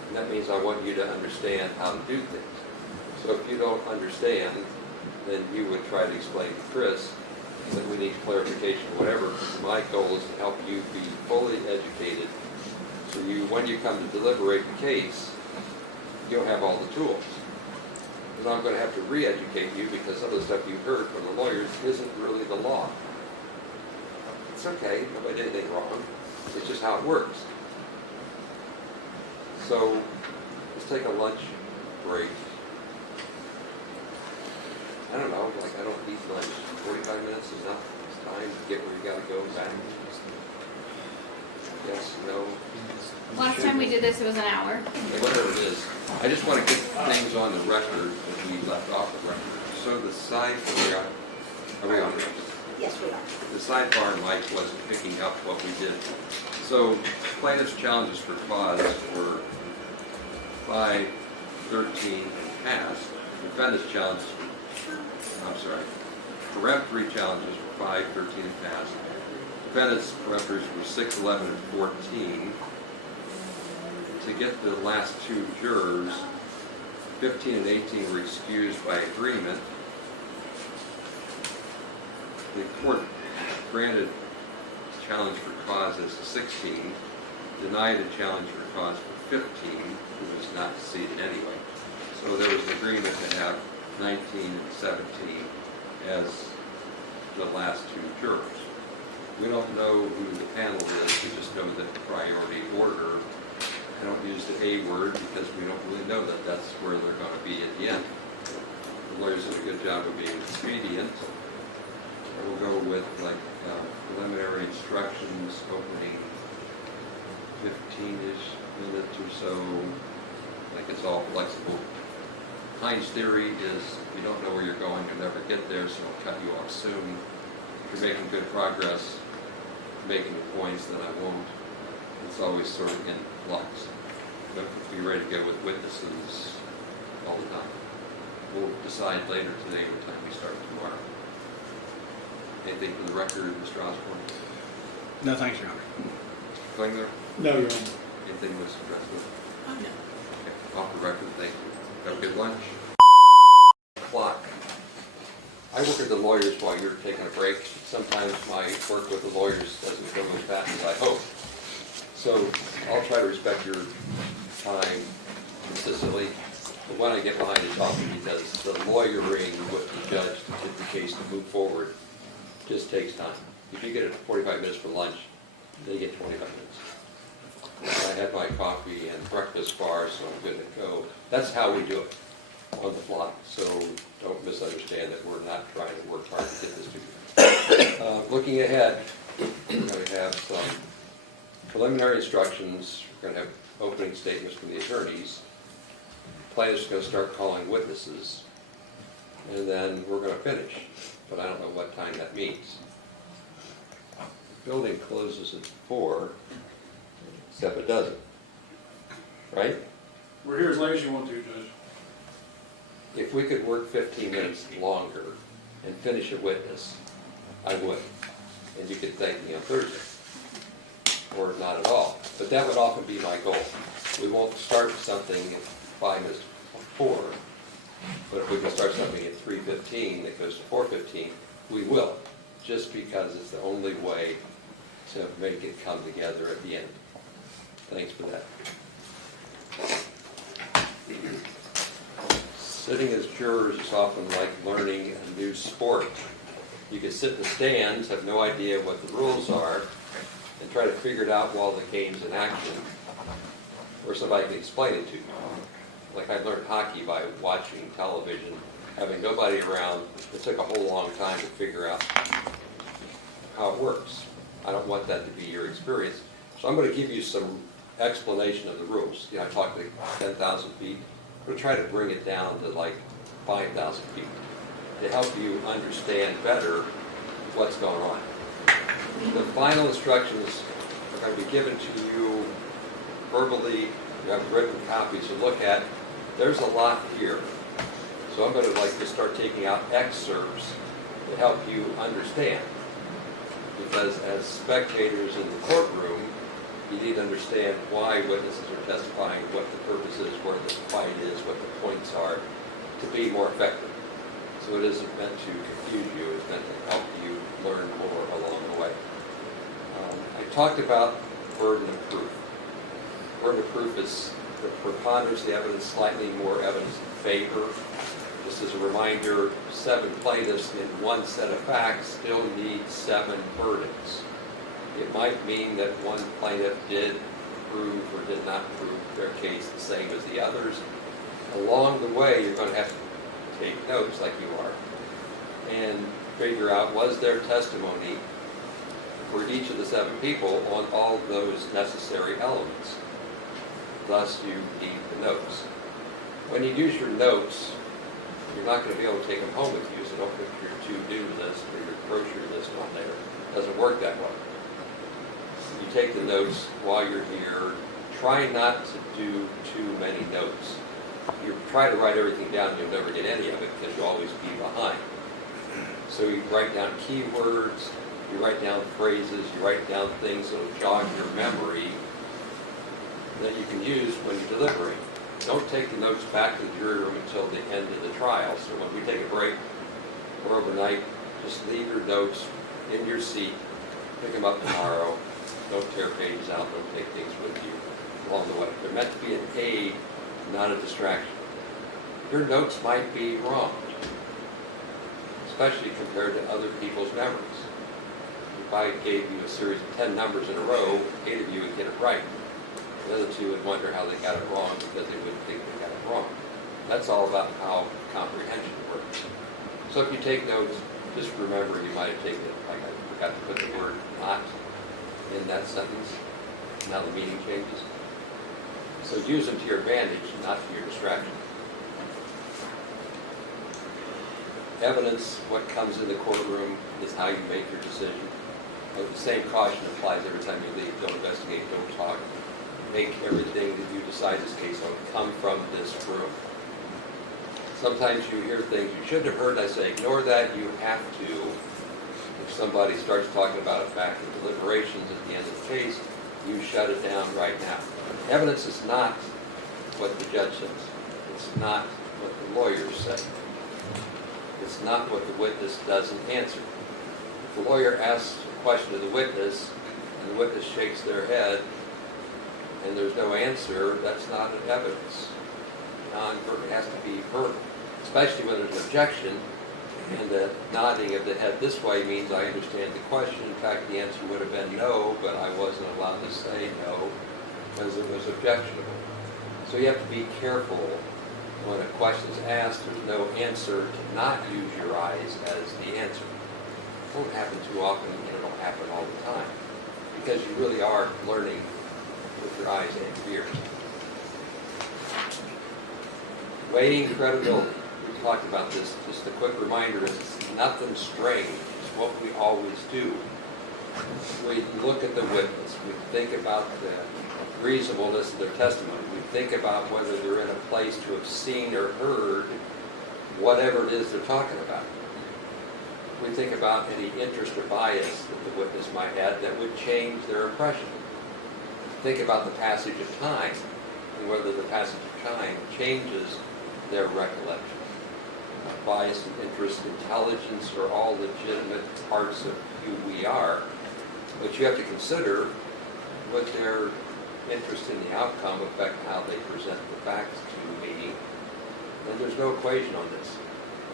And that means I want you to understand how to do things. So if you don't understand, then you would try to explain to Chris that we need clarification or whatever. My goal is to help you be fully educated so you, when you come to deliberate the case, you'll have all the tools. And I'm going to have to re-educate you because some of the stuff you heard from the lawyers isn't really the law. It's okay, nobody did anything wrong. It's just how it works. So let's take a lunch break. I don't know, like, I don't eat lunch. 45 minutes is enough. It's time to get where you gotta go back. Yes, no. Last time we did this, it was an hour. Whatever it is. I just want to get things on the record that we left off the record. So the side, are we on this? Yes, we are. The sidebar mic wasn't picking up what we did. So plaintiff's challenges for cause were 5, 13, and passed. Defendant's challenges, peremptory challenges were 5, 13, and passed. Defendant's peremptories were 6, 11, and 14. To get the last two jurors, 15 and 18 were excused by agreement. The court granted challenge for cause as to 16, denied a challenge for cause for 15, who was not seated anyway. So there was an agreement to have 19 and 17 as the last two jurors. We don't know who the panel is, we just know that the priority order. I don't use the A word because we don't really know that that's where they're going to be at the end. The lawyers did a good job of being expedient. We'll go with like preliminary instructions opening 15-ish minutes or so. Like, it's all flexible. Heinz theory is if you don't know where you're going, you'll never get there, so I'll cut you off soon. If you're making good progress, making the points, then I won't. It's always sort of in flux. But be ready to go with witnesses all the time. We'll decide later today what time we start tomorrow. Anything for the record, Mr. Osborne? No, thanks, Your Honor. Klingler? No, Your Honor. Anything, Mr. President? Okay, off the record, thank you. Have a good lunch. Clock. I work with the lawyers while you're taking a break. Sometimes my work with the lawyers doesn't go as fast as I hope. So I'll try to respect your time consistently. But when I get behind the talking, because the lawyering with the judge to get the case to move forward just takes time. If you get it 45 minutes for lunch, they get 25 minutes. I had my coffee and breakfast bar, so I'm good to go. That's how we do it on the fly. So don't misunderstand that we're not trying to work hard to get this to you. Looking ahead, we're going to have some preliminary instructions. We're going to have opening statements from the attorneys. Plaintiff's going to start calling witnesses, and then we're going to finish. But I don't know what time that means. The building closes at 4, except it doesn't. Right? We're here as late as you want to, Judge. If we could work 15 minutes longer and finish a witness, I would. And you could thank me on Thursday. Or not at all. But that would often be my goal. We won't start something at 5 minutes before, but if we can start something at 3:15 that goes to 4:15, we will, just because it's the only way to make it come together at the end. Thanks for that. Sitting as jurors is often like learning a new sport. You can sit in the stands, have no idea what the rules are, and try to figure it out while the game's in action, or somebody can explain it to you. Like I learned hockey by watching television, having nobody around. It took a whole long time to figure out how it works. I don't want that to be your experience. So I'm going to give you some explanation of the rules. You know, I talked to 10,000 feet. I'm going to try to bring it down to like 5,000 feet to help you understand better what's going on. The final instructions are going to be given to you verbally. You have written copies to look at. There's a lot here. So I'm going to like to start taking out excerpts to help you understand. Because as spectators in the courtroom, you need to understand why witnesses are testifying, what the purpose is, where the fight is, what the points are, to be more effective. So it isn't meant to confuse you, it's meant to help you learn more along the way. I talked about burden of proof. Burden of proof is the preponderance of the evidence, slightly more evidence in favor. Just as a reminder, 7 plaintiffs in one set of facts still need 7 verdicts. It might mean that one plaintiff did prove or did not prove their case the same as the others. Along the way, you're going to have to take notes like you are and figure out, was there testimony for each of the 7 people on all of those necessary elements. Thus, you need the notes. When you use your notes, you're not going to be able to take them home with you, so don't put your to-do list or your grocery list on there. It doesn't work that way. You take the notes while you're here. Try not to do too many notes. You try to write everything down, you'll never get any of it because you'll always be behind. So you write down keywords, you write down phrases, you write down things that will jog your memory that you can use when you deliberate. Don't take the notes back to the jury room until the end of the trial. So when we take a break or overnight, just leave your notes in your seat, pick them up tomorrow. Don't tear pages out, don't take things with you along the way. They're meant to be an aid, not a distraction. Your notes might be wrong, especially compared to other people's memories. If I gave you a series of 10 numbers in a row, 8 of you would get it right. The other 2 would wonder how they got it wrong because they wouldn't think they got it wrong. That's all about how comprehension works. So if you take notes, just remember you might have taken it, like I forgot to put the word not in that sentence. Now the meaning changes. So use them to your advantage, not to your distraction. Evidence, what comes in the courtroom, is how you make your decision. But the same caution applies every time you leave. Don't investigate, don't talk. Make everything that you decide this case on come from this room. Sometimes you hear things you shouldn't have heard, and I say, ignore that, you have to. If somebody starts talking about a fact in deliberations at the end of the case, you shut it down right now. Evidence is not what the judge says. It's not what the lawyers say. It's not what the witness doesn't answer. If the lawyer asks a question of the witness, and the witness shakes their head, and there's no answer, that's not an evidence. Non-verbal, it has to be verbal, especially when there's an objection, and the nodding of the head this way means I understand the question. In fact, the answer would have been no, but I wasn't allowed to say no because it was objectionable. So you have to be careful when a question is asked, there's no answer, to not use your eyes as the answer. It won't happen too often, and it'll happen all the time, because you really are learning with your eyes and your ears. Weighing credibility. We talked about this. Just a quick reminder is it's nothing strange. It's what we always do. We look at the witness. We think about the reasonableness of their testimony. We think about whether they're in a place to have seen or heard whatever it is they're talking about. We think about any interest or bias that the witness might have that would change their impression. Think about the passage of time and whether the passage of time changes their recollection. Bias and interest, intelligence are all legitimate parts of who we are, but you have to consider what their interest in the outcome affect how they present the facts to me. And there's no equation on this.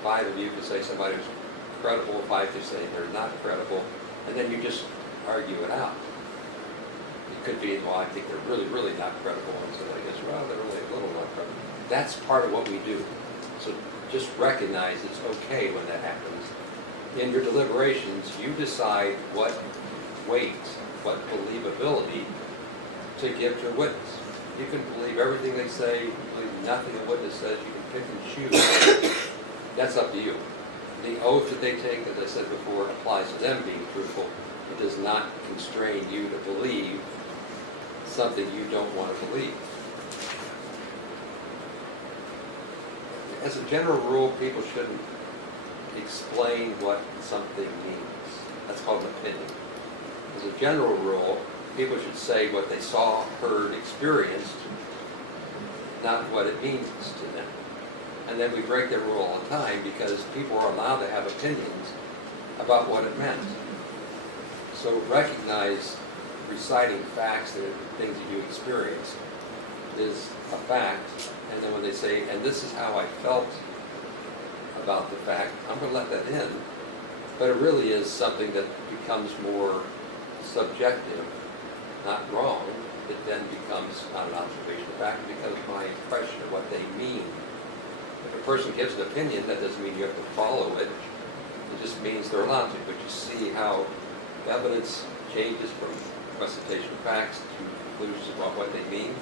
5 of you could say somebody was credible, 5 could say they're not credible, and then you just argue it out. It could be, well, I think they're really, really not credible, and somebody goes, well, they're only a little not credible. That's part of what we do. So just recognize it's okay when that happens. In your deliberations, you decide what weight, what believability to give to a witness. You can believe everything they say, you can believe nothing a witness says, you can pick and choose. That's up to you. The oath that they take, as I said before, applies to them being truthful. It does not constrain you to believe something you don't want to believe. As a general rule, people shouldn't explain what something means. That's called an opinion. As a general rule, people should say what they saw, heard, experienced, not what it means to them. And then we break that rule all the time because people are allowed to have opinions about what it meant. So recognize reciting facts that are things that you experienced is a fact. And then when they say, and this is how I felt about the fact, I'm going to let that in. But it really is something that becomes more subjective, not wrong. It then becomes not an observation of fact, it becomes my impression of what they mean. If a person gives an opinion, that doesn't mean you have to follow it. It just means they're allowed to. But you see how evidence changes from recitation of facts to conclusions about what they mean.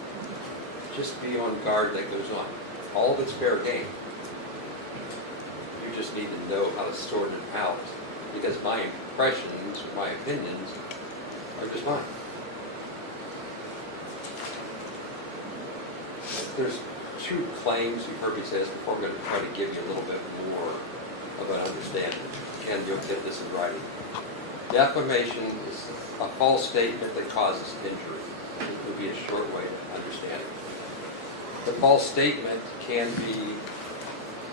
Just be on guard that goes on. All of it's fair game. You just need to know how to sort it out. Because my impressions, or my opinions, are just mine. There's two claims, you've heard me say this before, I'm going to try to give you a little bit more of an understanding. Ken, you'll get this in writing. Defamation is a false statement that causes injury. It would be a short way of understanding. The false statement can be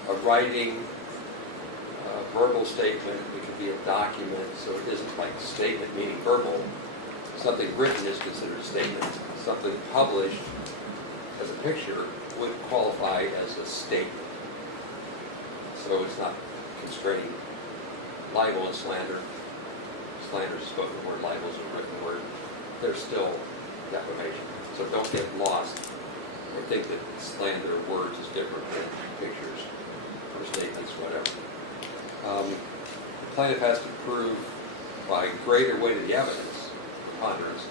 a writing, a verbal statement, it could be a document, so it isn't like statement meaning verbal. Something written is considered a statement. Something published as a picture would qualify as a statement. So it's not constraining. Libel and slander. Slander is a spoken word, libel is a written word. They're still defamation. So don't get lost or think that slander of words is different than pictures or statements, whatever. The plaintiff has to prove by greater weight of the evidence, preponderance,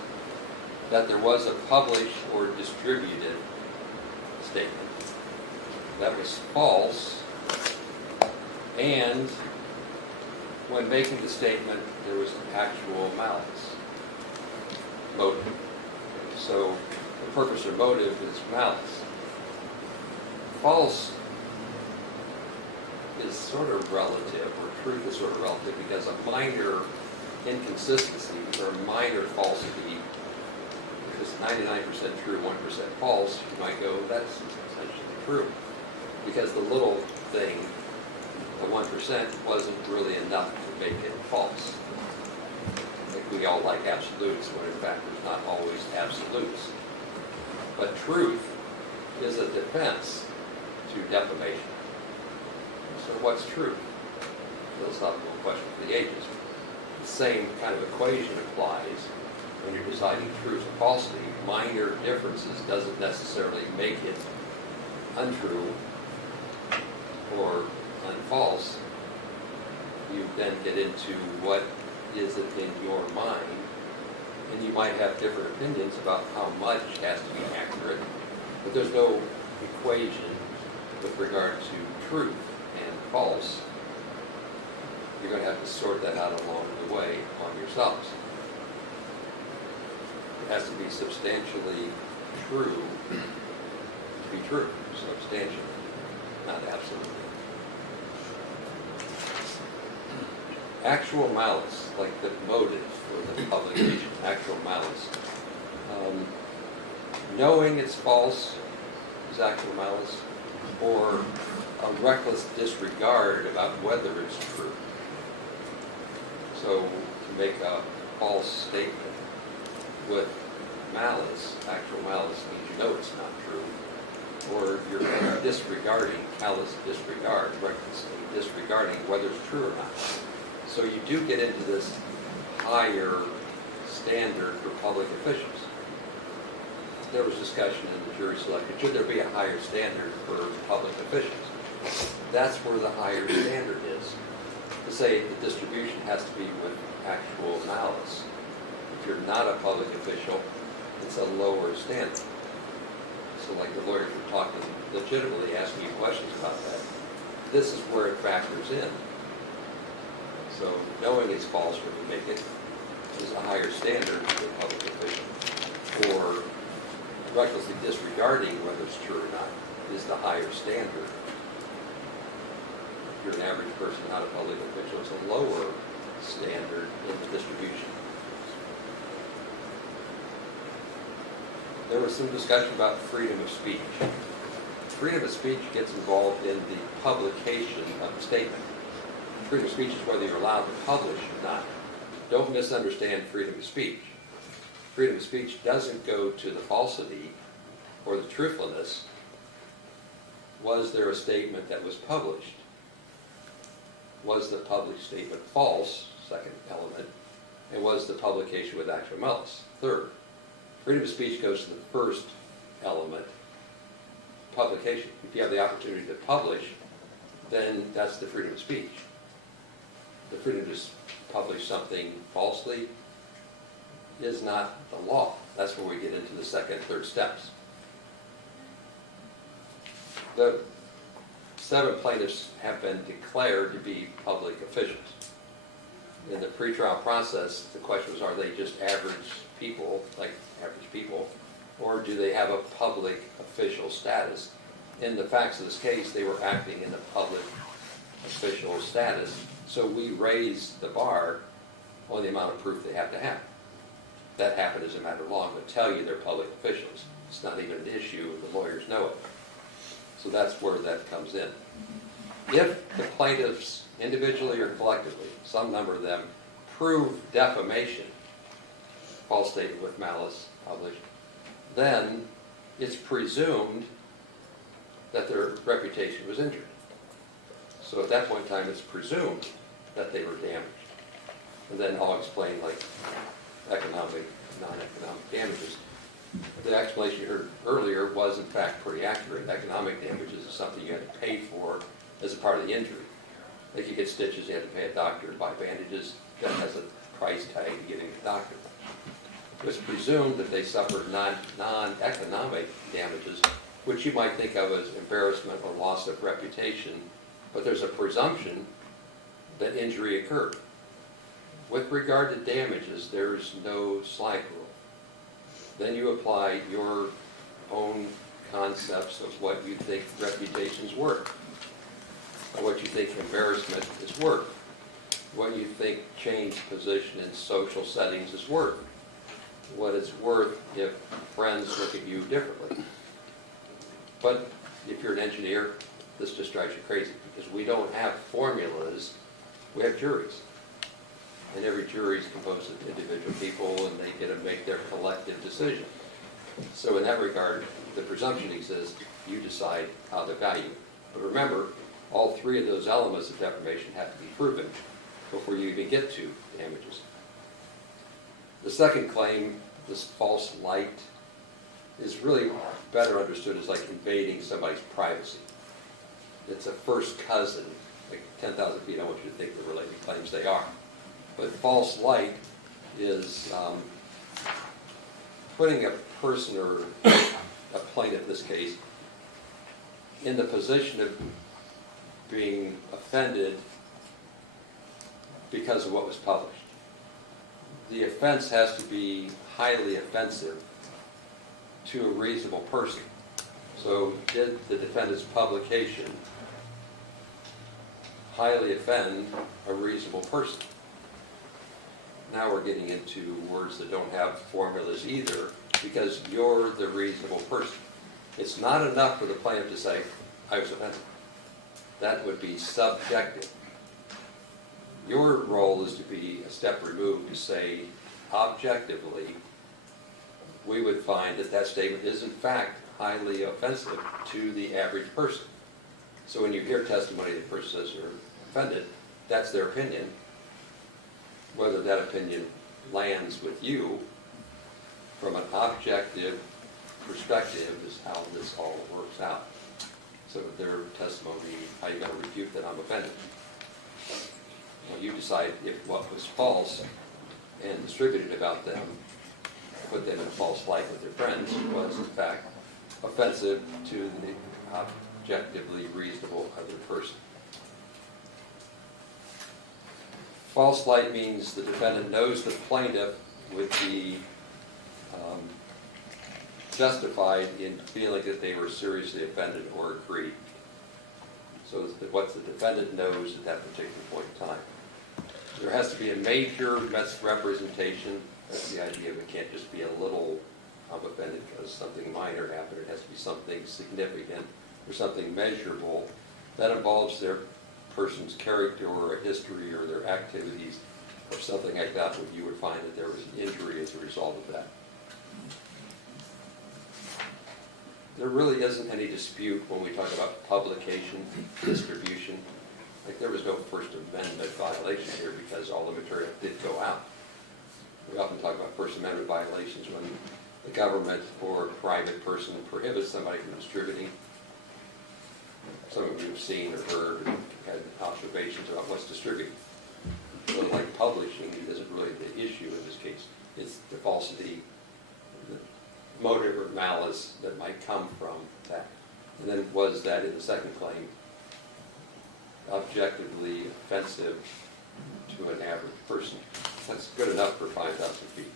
that there was a published or distributed statement that was false, and when making the statement, there was actual malice, motive. So the purpose or motive is malice. False is sort of relative, or truth is sort of relative, because a minor inconsistency or a minor falsity is 99% true, 1% false. You might go, that's essentially true. Because the little thing, the 1%, wasn't really enough to make it false. Like we all like absolutes, when in fact there's not always absolutes. But truth is a defense to defamation. So what's truth? Philosophical question for the ages. The same kind of equation applies when you're deciding truth and falsity. Minor differences doesn't necessarily make it untrue or unfalse. You then get into what is it in your mind, and you might have different opinions about how much has to be accurate, but there's no equation with regard to truth and false. You're going to have to sort that out along the way on yourselves. It has to be substantially true to be true, substantially, not absolutely. Actual malice, like the motive for the publication, actual malice. Knowing it's false is actual malice, or a reckless disregard about whether it's true. So to make a false statement with malice, actual malice, means you know it's not true, or you're disregarding, callous disregard, recklessly disregarding whether it's true or not. So you do get into this higher standard for public officials. there was discussion in the jury selection, should there be a higher standard for public officials? That's where the higher standard is. To say the distribution has to be with actual malice. If you're not a public official, it's a lower standard. So like the lawyers were talking, legitimately asking you questions about that. This is where it factors in. So knowing it's false when you make it is a higher standard for a public official. Or recklessly disregarding whether it's true or not is the higher standard. If you're an average person, not a public official, it's a lower standard in the distribution. There was some discussion about freedom of speech. Freedom of speech gets involved in the publication of the statement. Freedom of speech is whether you're allowed to publish or not. Don't misunderstand freedom of speech. Freedom of speech doesn't go to the falsity or the truthfulness. Was there a statement that was published? Was the published statement false? Second element. And was the publication with actual malice? Third. Freedom of speech goes to the first element, publication. If you have the opportunity to publish, then that's the freedom of speech. The freedom to publish something falsely is not the law. That's where we get into the second, third steps. The 7 plaintiffs have been declared to be public officials. In the pretrial process, the question was, are they just average people, like average people, or do they have a public official status? In the facts of this case, they were acting in a public official status, so we raised the bar on the amount of proof they have to have. That happened as a matter of law. I'm going to tell you they're public officials. It's not even an issue, the lawyers know it. So that's where that comes in. If the plaintiffs, individually or collectively, some number of them, prove defamation, false statement with malice published, then it's presumed that their reputation was injured. So at that point in time, it's presumed that they were damaged. And then I'll explain like economic, non-economic damages. The explanation you heard earlier was in fact pretty accurate. Economic damages is something you have to pay for as a part of the injury. Like you get stitches, you have to pay a doctor to buy bandages. That has a price tag to getting a doctor. It was presumed that they suffered non-economic damages, which you might think of as embarrassment or loss of reputation, but there's a presumption that injury occurred. With regard to damages, there's no slide rule. Then you apply your own concepts of what you think reputation's worth, or what you think embarrassment is worth, what you think changed position in social settings is worth, what it's worth if friends look at you differently. But if you're an engineer, this just drives you crazy because we don't have formulas, we have juries. And every jury is composed of individual people and they get to make their collective decision. So in that regard, the presumption exists, you decide how to value it. But remember, all 3 of those elements of defamation have to be proven before you even get to damages. The second claim, this false light, is really better understood as like invading somebody's privacy. It's a first cousin, like 10,000 feet, I want you to think the related claims they are. But false light is putting a person or a plaintiff in this case in the position of being offended because of what was published. The offense has to be highly offensive to a reasonable person. So did the defendant's publication highly offend a reasonable person? Now we're getting into words that don't have formulas either because you're the reasonable person. It's not enough for the plaintiff to say, I was offended. That would be subjective. Your role is to be a step removed to say, objectively, we would find that that statement is in fact highly offensive to the average person. So when you hear testimony that the person says you're offended, that's their opinion. Whether that opinion lands with you from an objective perspective is how this all works out. So their testimony, how you gonna refute that I'm offended? Well, you decide if what was false and distributed about them, put them in a false light with their friends, was in fact offensive to the objectively reasonable other person. False light means the defendant knows the plaintiff would be justified in feeling that they were seriously offended or aggrieved. So it's what the defendant knows at that particular point in time. There has to be a major misrepresentation. That's the idea of it can't just be a little, I'm offended because something minor happened. It has to be something significant or something measurable that involves their person's character or a history or their activities or something like that, where you would find that there was an injury as a result of that. There really isn't any dispute when we talk about publication, distribution. Like, there was no First Amendment violation here because all the material did go out. We often talk about First Amendment violations when the government or a private person prohibits somebody from distributing. Some of you have seen or heard or had observations about what's distributed. So like publishing isn't really the issue in this case. It's the falsity, the motive or malice that might come from that. And then was that in the second claim objectively offensive to an average person? That's good enough for 5,000 feet.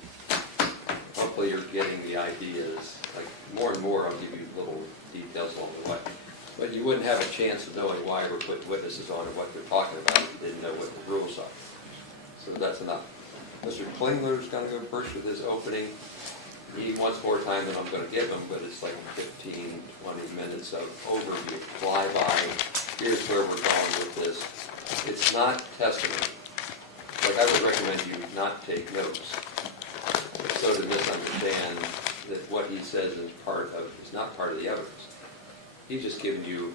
Hopefully you're getting the ideas. Like, more and more I'll give you little details along the way. But you wouldn't have a chance of knowing why we're putting witnesses on and what they're talking about if you didn't know what the rules are. So that's enough. Mr. Klingler's going to go first with his opening. He wants more time than I'm going to give him, but it's like 15, 20 minutes of overview, flyby. Here's where we're going with this. It's not testimony. Like, I would recommend you not take notes, so to misunderstand that what he says is not part of the evidence. He's just giving you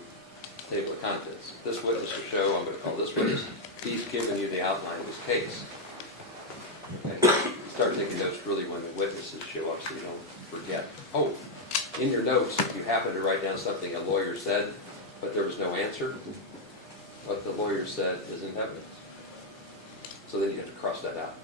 a table of contents. This witness will show, I'm going to call this witness. He's giving you the outline of his case. And start taking notes really when the witnesses show up so you don't forget. Oh, in your notes, if you happen to write down something a lawyer said, but there was no answer, what the lawyer said isn't evidence. So then you have to cross that out.